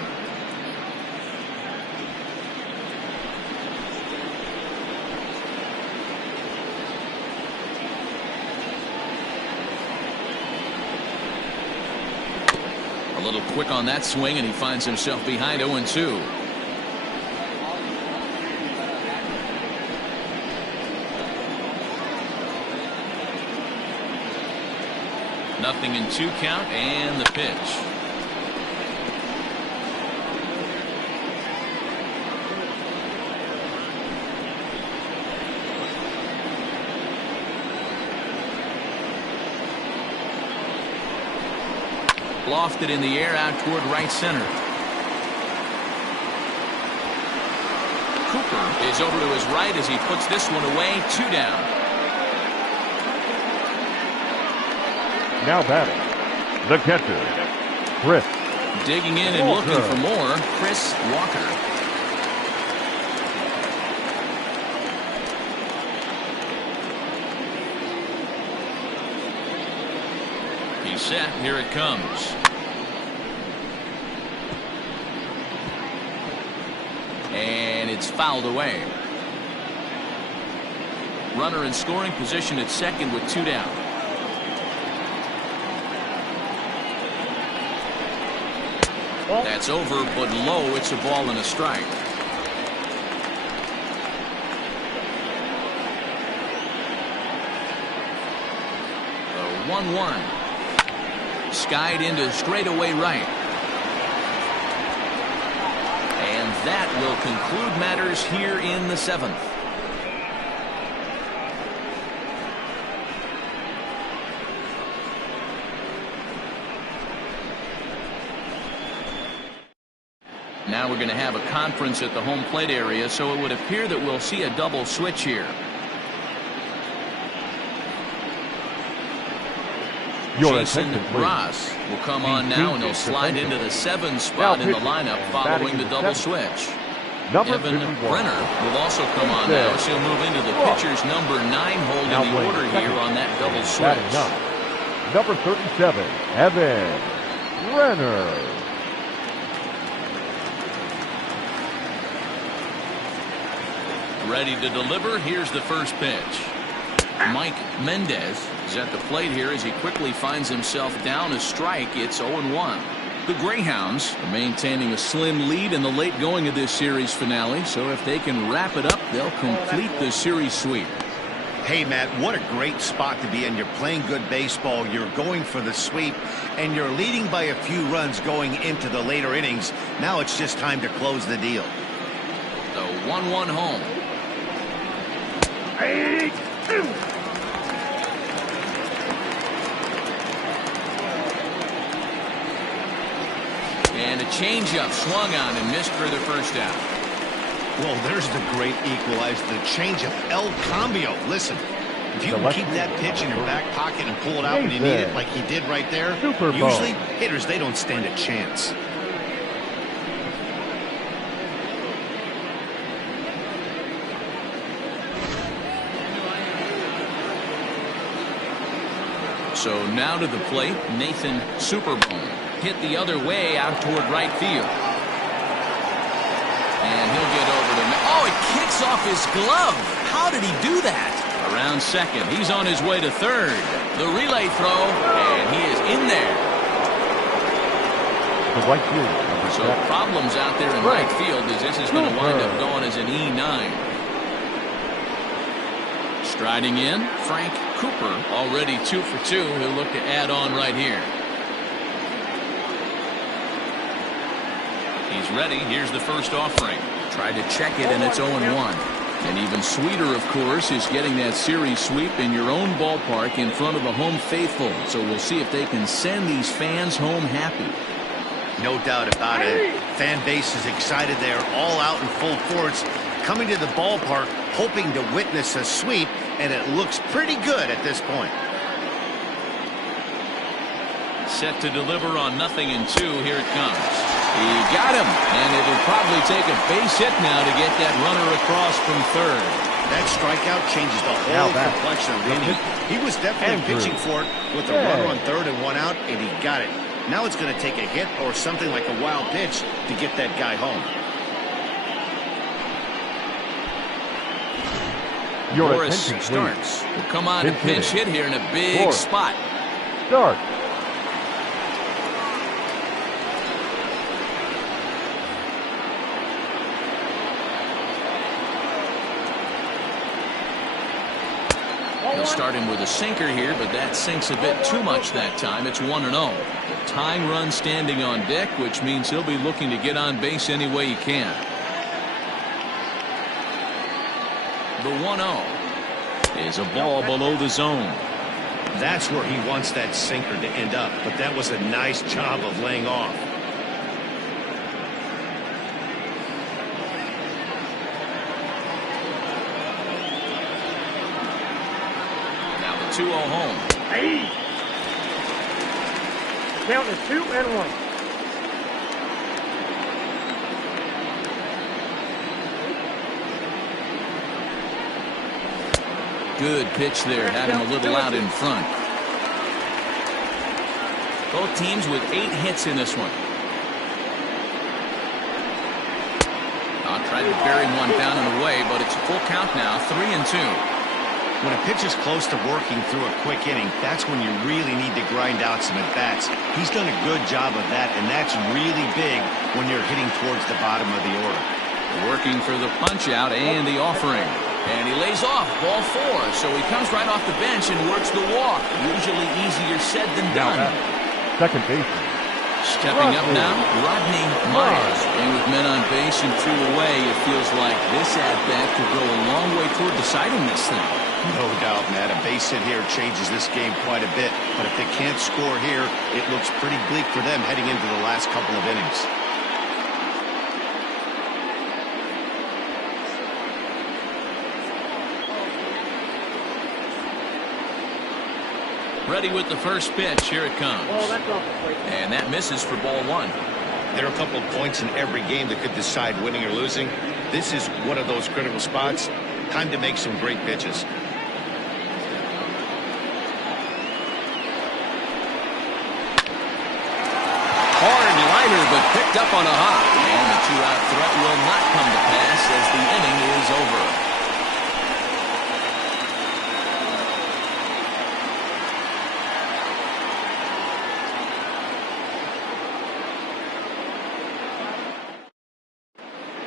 A little quick on that swing, and he finds himself behind 0-2. Nothing in 2 count, and the pitch. Lofted in the air out toward right center. Cooper is over to his right as he puts this one away. 2 down. Now batting, the catcher, Chris. Digging in and looking for more, Chris Walker. He's set. Here it comes. And it's fouled away. Runner in scoring position at second with 2 down. That's over, but low. It's a ball and a strike. The 1-1. Skied into straightaway right. And that will conclude matters here in the 7th. Now we're going to have a conference at the home plate area, so it would appear that we'll see a double switch here. Jason Ross will come on now, and he'll slide into the 7 spot in the lineup following the double switch. Evan Brenner will also come on now, so he'll move into the pitcher's number 9 hold in the order here on that double switch. Number 37, Evan Brenner. Ready to deliver. Here's the first pitch. Mike Mendez is at the plate here as he quickly finds himself down a strike. It's 0-1. The Greyhounds are maintaining a slim lead in the late going of this series finale, so if they can wrap it up, they'll complete the series sweep. Hey, Matt, what a great spot to be in. You're playing good baseball, you're going for the sweep, and you're leading by a few runs going into the later innings. Now it's just time to close the deal. The 1-1 home. And a changeup swung on and missed for the first out. Well, there's the great equalizer, the changeup, El Cambio. Listen, if you can keep that pitch in your back pocket and pull it out when you need it like he did right there, usually hitters, they don't stand a chance. So now to the plate, Nathan Superbone. Hit the other way out toward right field. And he'll get over the... Oh, it kicks off his glove. How did he do that? Around second. He's on his way to third. The relay throw, and he is in there. The right field. So problems out there in right field as this is going to wind up going as an E9. Striding in, Frank Cooper, already 2 for 2. He'll look to add on right here. He's ready. Here's the first offering. Tried to check it, and it's 0-1. And even sweeter, of course, is getting that series sweep in your own ballpark in front of the home faithful. So we'll see if they can send these fans home happy. No doubt about it. Fan base is excited. They are all out in full force, coming to the ballpark, hoping to witness a sweep, and it looks pretty good at this point. Set to deliver on 0-2. Here it comes. He got him, and it'll probably take a base hit now to get that runner across from third. That strikeout changes the whole complexion of the inning. He was definitely pitching for it with a runner on third and 1 out, and he got it. Now it's going to take a hit or something like a wild pitch to get that guy home. Morris starts. Will come on to pinch hit here in a big spot. Start. He'll start him with a sinker here, but that sinks a bit too much that time. It's 1-0. The tying run standing on deck, which means he'll be looking to get on base any way he can. The 1-0 is a ball below the zone. That's where he wants that sinker to end up, but that was a nice job of laying off. Now the 2-0 home. Hey. Count is 2-1. Good pitch there, had him a little out in front. Both teams with 8 hits in this one. Tried to bury one down and away, but it's a full count now, 3-2. When a pitch is close to working through a quick inning, that's when you really need to grind out some at-bats. He's done a good job of that, and that's really big when you're hitting towards the bottom of the order. Working for the punch-out and the offering. And he lays off, ball 4, so he comes right off the bench and works the walk. Usually easier said than done. Second baseman. Stepping up now, Rodney Myers. And with men on base and 2 away, it feels like this at-bat could go a long way toward deciding this thing. No doubt, Matt. A base hit here changes this game quite a bit. But if they can't score here, it looks pretty bleak for them heading into the last couple of innings. Ready with the first pitch. Here it comes. And that misses for ball 1. There are a couple of points in every game that could decide winning or losing. This is one of those critical spots. Time to make some great pitches. Hard liner, but picked up on a hop. And the 2-out threat will not come to pass as the inning is over.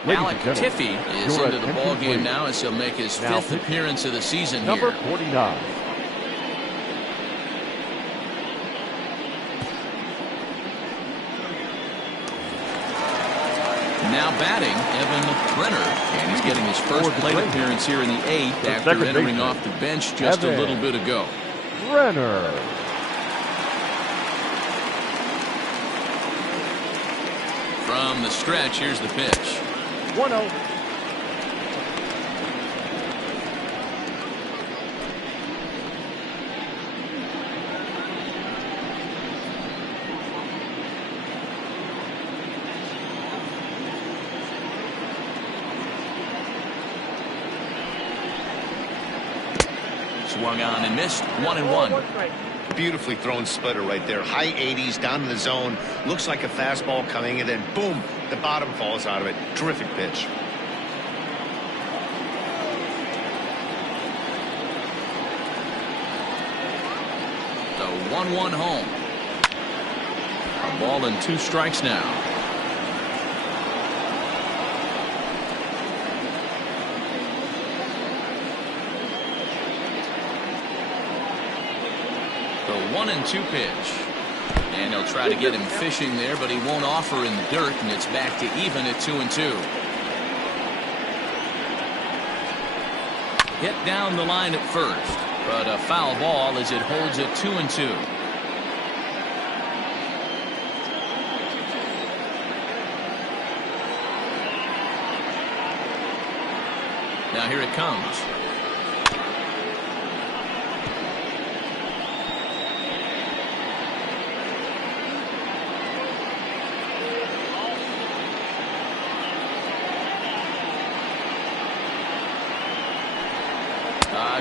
Alec Tiffy is into the ball game now as he'll make his 5th appearance of the season here. Number 49. Now batting, Evan Brenner, and he's getting his first plate appearance here in the 8th after entering off the bench just a little bit ago. Brenner. From the stretch, here's the pitch. 1-0. Swung on and missed. 1-1. Beautifully thrown splitter right there. High 80s down in the zone. Looks like a fastball coming, and then boom, the bottom falls out of it. Terrific pitch. 1-1 home. A ball and 2 strikes now. The 1-2 pitch. And they'll try to get him fishing there, but he won't offer in the dirt, and it's back to even at 2-2. Hit down the line at first, but a foul ball as it holds it 2-2. Now here it comes.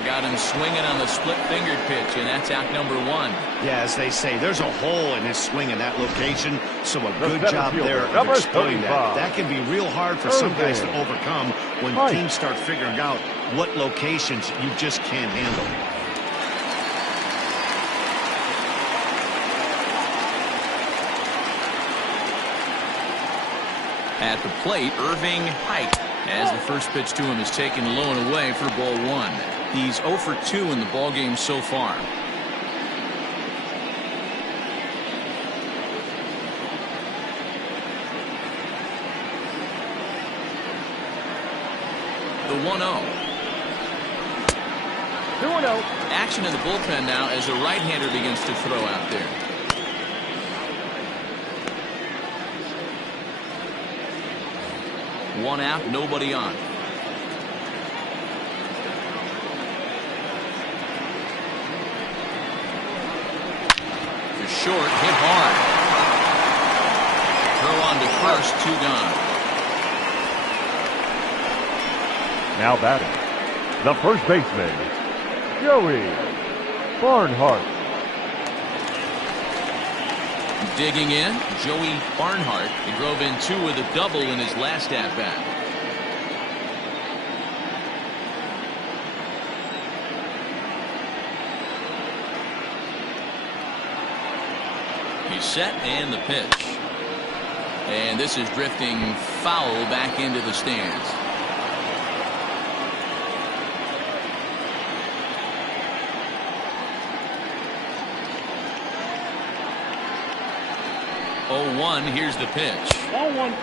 Got him swinging on the split-fingered pitch, and that's out number 1. Yeah, as they say, there's a hole in his swing in that location, so a good job there of exploiting that. That can be real hard for some guys to overcome when teams start figuring out what locations you just can't handle. At the plate, Irving Height, as the first pitch to him is taken low and away for ball 1. He's 0 for 2 in the ballgame so far. The 1-0. 2-0. Action in the bullpen now as the right-hander begins to throw out there. One out, nobody on. To short, hit hard. Throw on to first, 2 gone. Now batting, the first baseman, Joey Barnhart. Digging in, Joey Barnhart. He drove in 2 with a double in his last at-bat. He's set, and the pitch. And this is drifting foul back into the stands. Oh, 1, here's the pitch. 1-1.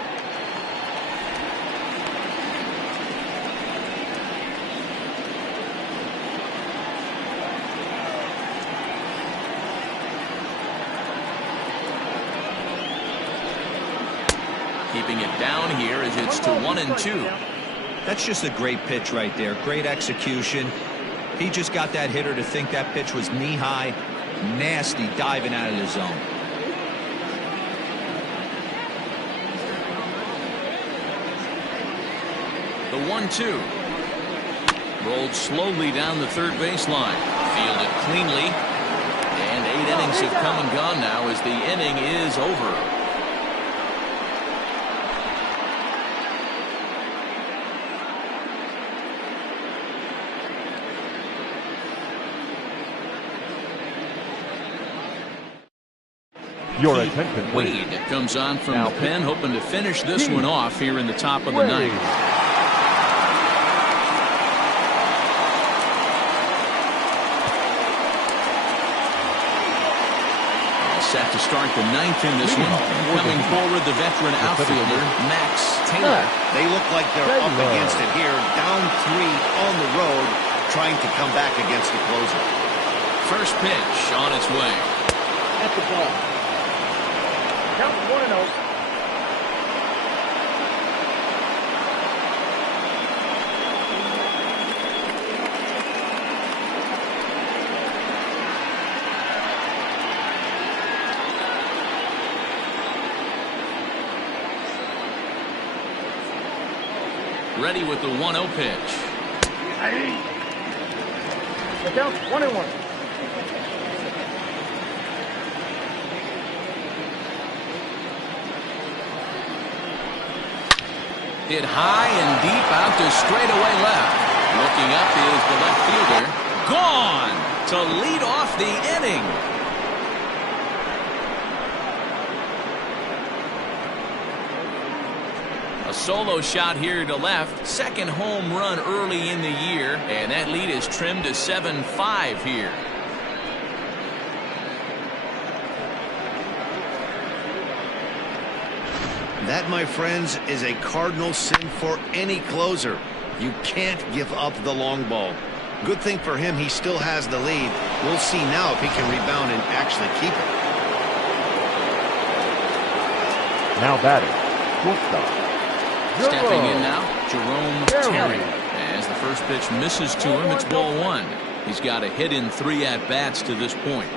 Keeping it down here as it's to 1-2. That's just a great pitch right there. Great execution. He just got that hitter to think that pitch was knee-high. Nasty diving out of the zone. The 1-2. Rolled slowly down the third baseline. Fielded cleanly. And 8 innings have come and gone now as the inning is over. Your attention, please. Wade comes on from Now, the pen, hoping to finish this one off here in the top of the ninth. All set to start the ninth in this one. Coming forward, the veteran outfielder, Max Taylor. They look like they're up against it here. Down 3 on the road, trying to come back against the closer. First pitch on its way. At the ball. Count 1-0. Ready with the 1-0 pitch. The count 1-1. Hit high and deep out to straightaway left. Looking up is the left fielder. Gone to lead off the inning. A solo shot here to left. Second home run early in the year, and that lead is trimmed to 7-5 here. That, my friends, is a cardinal sin for any closer. You can't give up the long ball. Good thing for him, he still has the lead. We'll see now if he can rebound and actually keep it. Now batting, shortstop. Stepping in now, Jerome Terry. As the first pitch misses to him, it's ball one. He's got a hit in 3 at-bats to this point.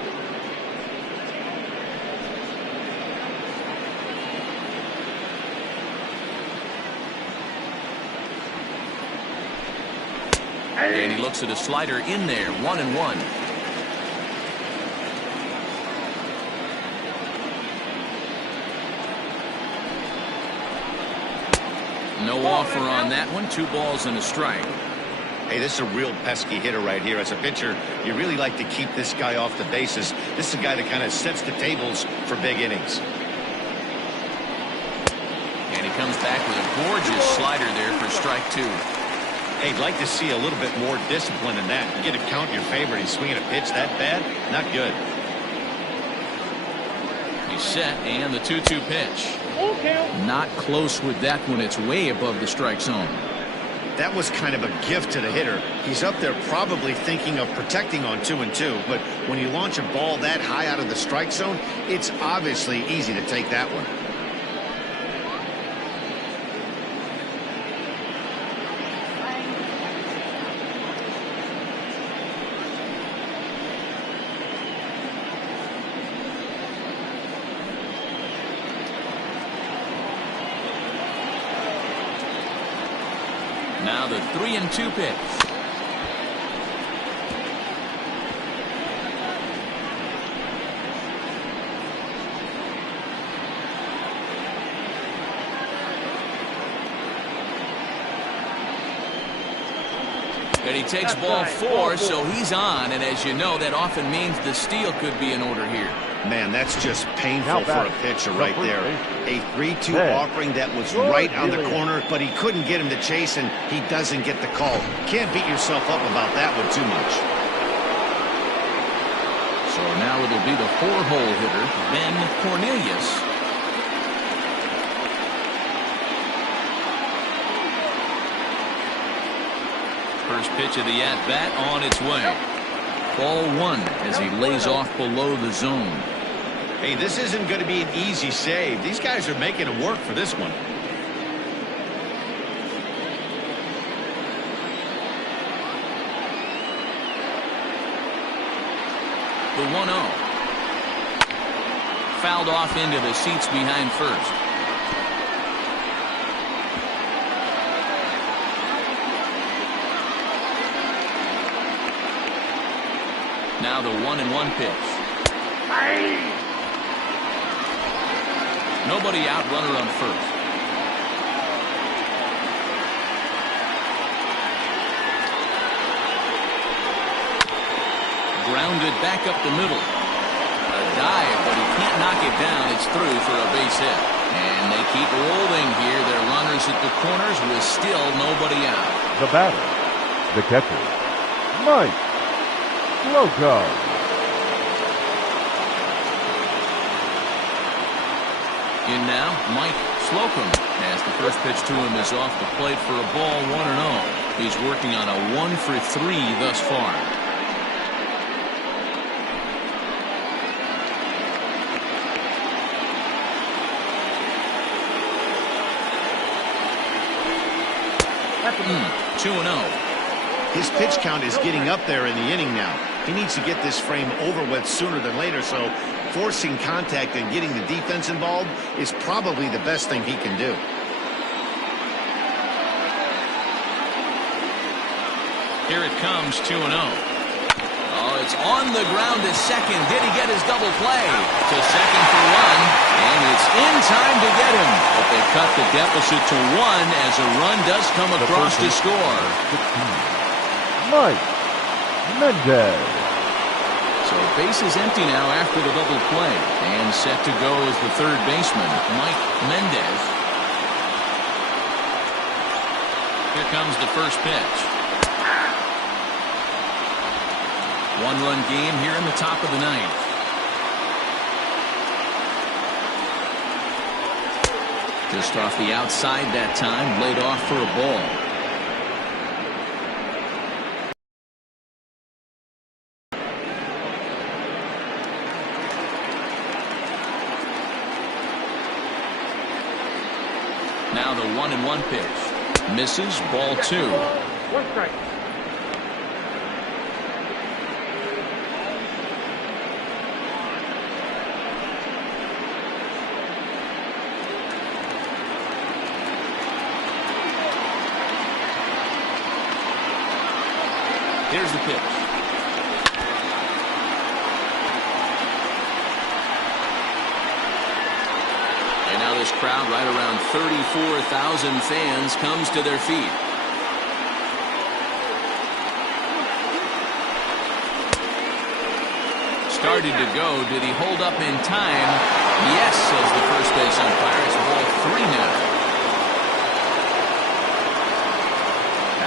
And he looks at a slider in there, 1-1. No offer on that one. 2 balls and a strike. Hey, this is a real pesky hitter right here. As a pitcher, you really like to keep this guy off the bases. This is a guy that kind of sets the tables for big innings. And he comes back with a gorgeous slider there for strike 2. Hey, I'd like to see a little bit more discipline in that. You get a count in your favor, and he's swinging a pitch that bad? Not good. He's set, and the 2-2 pitch. Not close with that one. It's way above the strike zone. That was kind of a gift to the hitter. He's up there probably thinking of protecting on 2-2, but when you launch a ball that high out of the strike zone, it's obviously easy to take that one. Now the 3-2 pitch. And he takes ball 4, so he's on. And as you know, that often means the steal could be in order here. Man, that's just painful for a pitcher right there. A 3-2 offering that was right on the corner, but he couldn't get him to chase, and he doesn't get the call. Can't beat yourself up about that one too much. So now it'll be the 4-hole hitter, Ben Cornelius. First pitch of the at-bat on its way. Ball 1 as he lays off below the zone. Hey, this isn't going to be an easy save. These guys are making it work for this one. The 1-0. Fouled off into the seats behind first. Now the 1-1 pitch. Nobody out, runner on first. Grounded back up the middle. A dive, but he can't knock it down. It's through for a base hit. And they keep rolling here. They're runners at the corners with still nobody out. The batter, the catcher, Mike Loco. In now, Mike Slocum, as the first pitch to him is off the plate for a ball, 1-0. He's working on a 1-for-3 thus far. That's 2-0. His pitch count is getting up there in the inning now. He needs to get this frame over with sooner than later, so forcing contact and getting the defense involved is probably the best thing he can do. Here it comes, 2-0. Oh, it's on the ground to second. Did he get his double play? To second for 1, and it's in time to get him. But they cut the deficit to 1 as a run does come across to score. Mike Mendez. So base is empty now after the double play. And set to go is the third baseman, Mike Mendez. Here comes the first pitch. One-run game here in the top of the ninth. Just off the outside that time, laid off for a ball. Now the 1-1 pitch. Misses, ball 2. One strike. Here's the pitch. And now this crowd, right around 34,000 fans, comes to their feet. Started to go. Did he hold up in time? Yes, says the first base umpire. It's ball 3 now.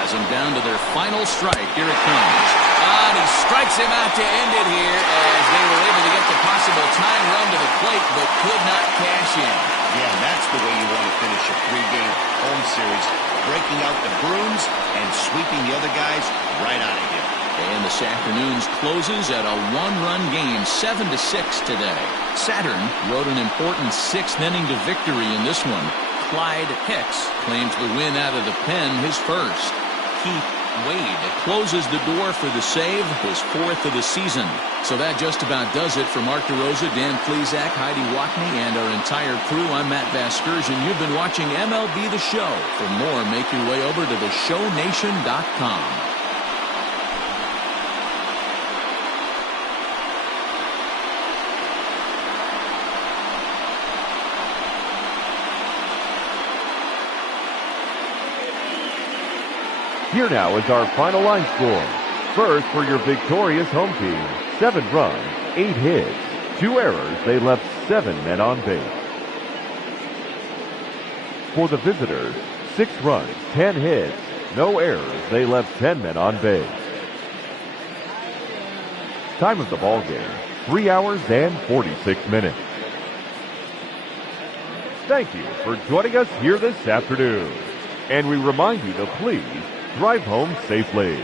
Has him down to their final strike. Here it comes. And he strikes him out to end it here as they were able to get the possible time run to the plate but could not cash in. Yeah, that's the way you want to finish a 3-game home series. Breaking out the brooms and sweeping the other guys right out of here. And this afternoon's closes at a 1-run game, 7-6 today. Saturn wrote an important 6th inning to victory in this one. Clyde Hicks claims the win out of the pen, his first. Keith Wade closes the door for the save, his 4th of the season. So that just about does it for Mark DeRosa, Dan Plesac, Heidi Watney, and our entire crew. I'm Matt Vasgersian. You've been watching MLB The Show. For more, make your way over to theshownation.com. Here now is our final line score. First for your victorious home team, 7 runs, 8 hits, 2 errors. They left 7 men on base. For the visitors, 6 runs, 10 hits, no errors. They left 10 men on base. Time of the ball game, 3 hours and 46 minutes. Thank you for joining us here this afternoon. And we remind you to please drive home safely.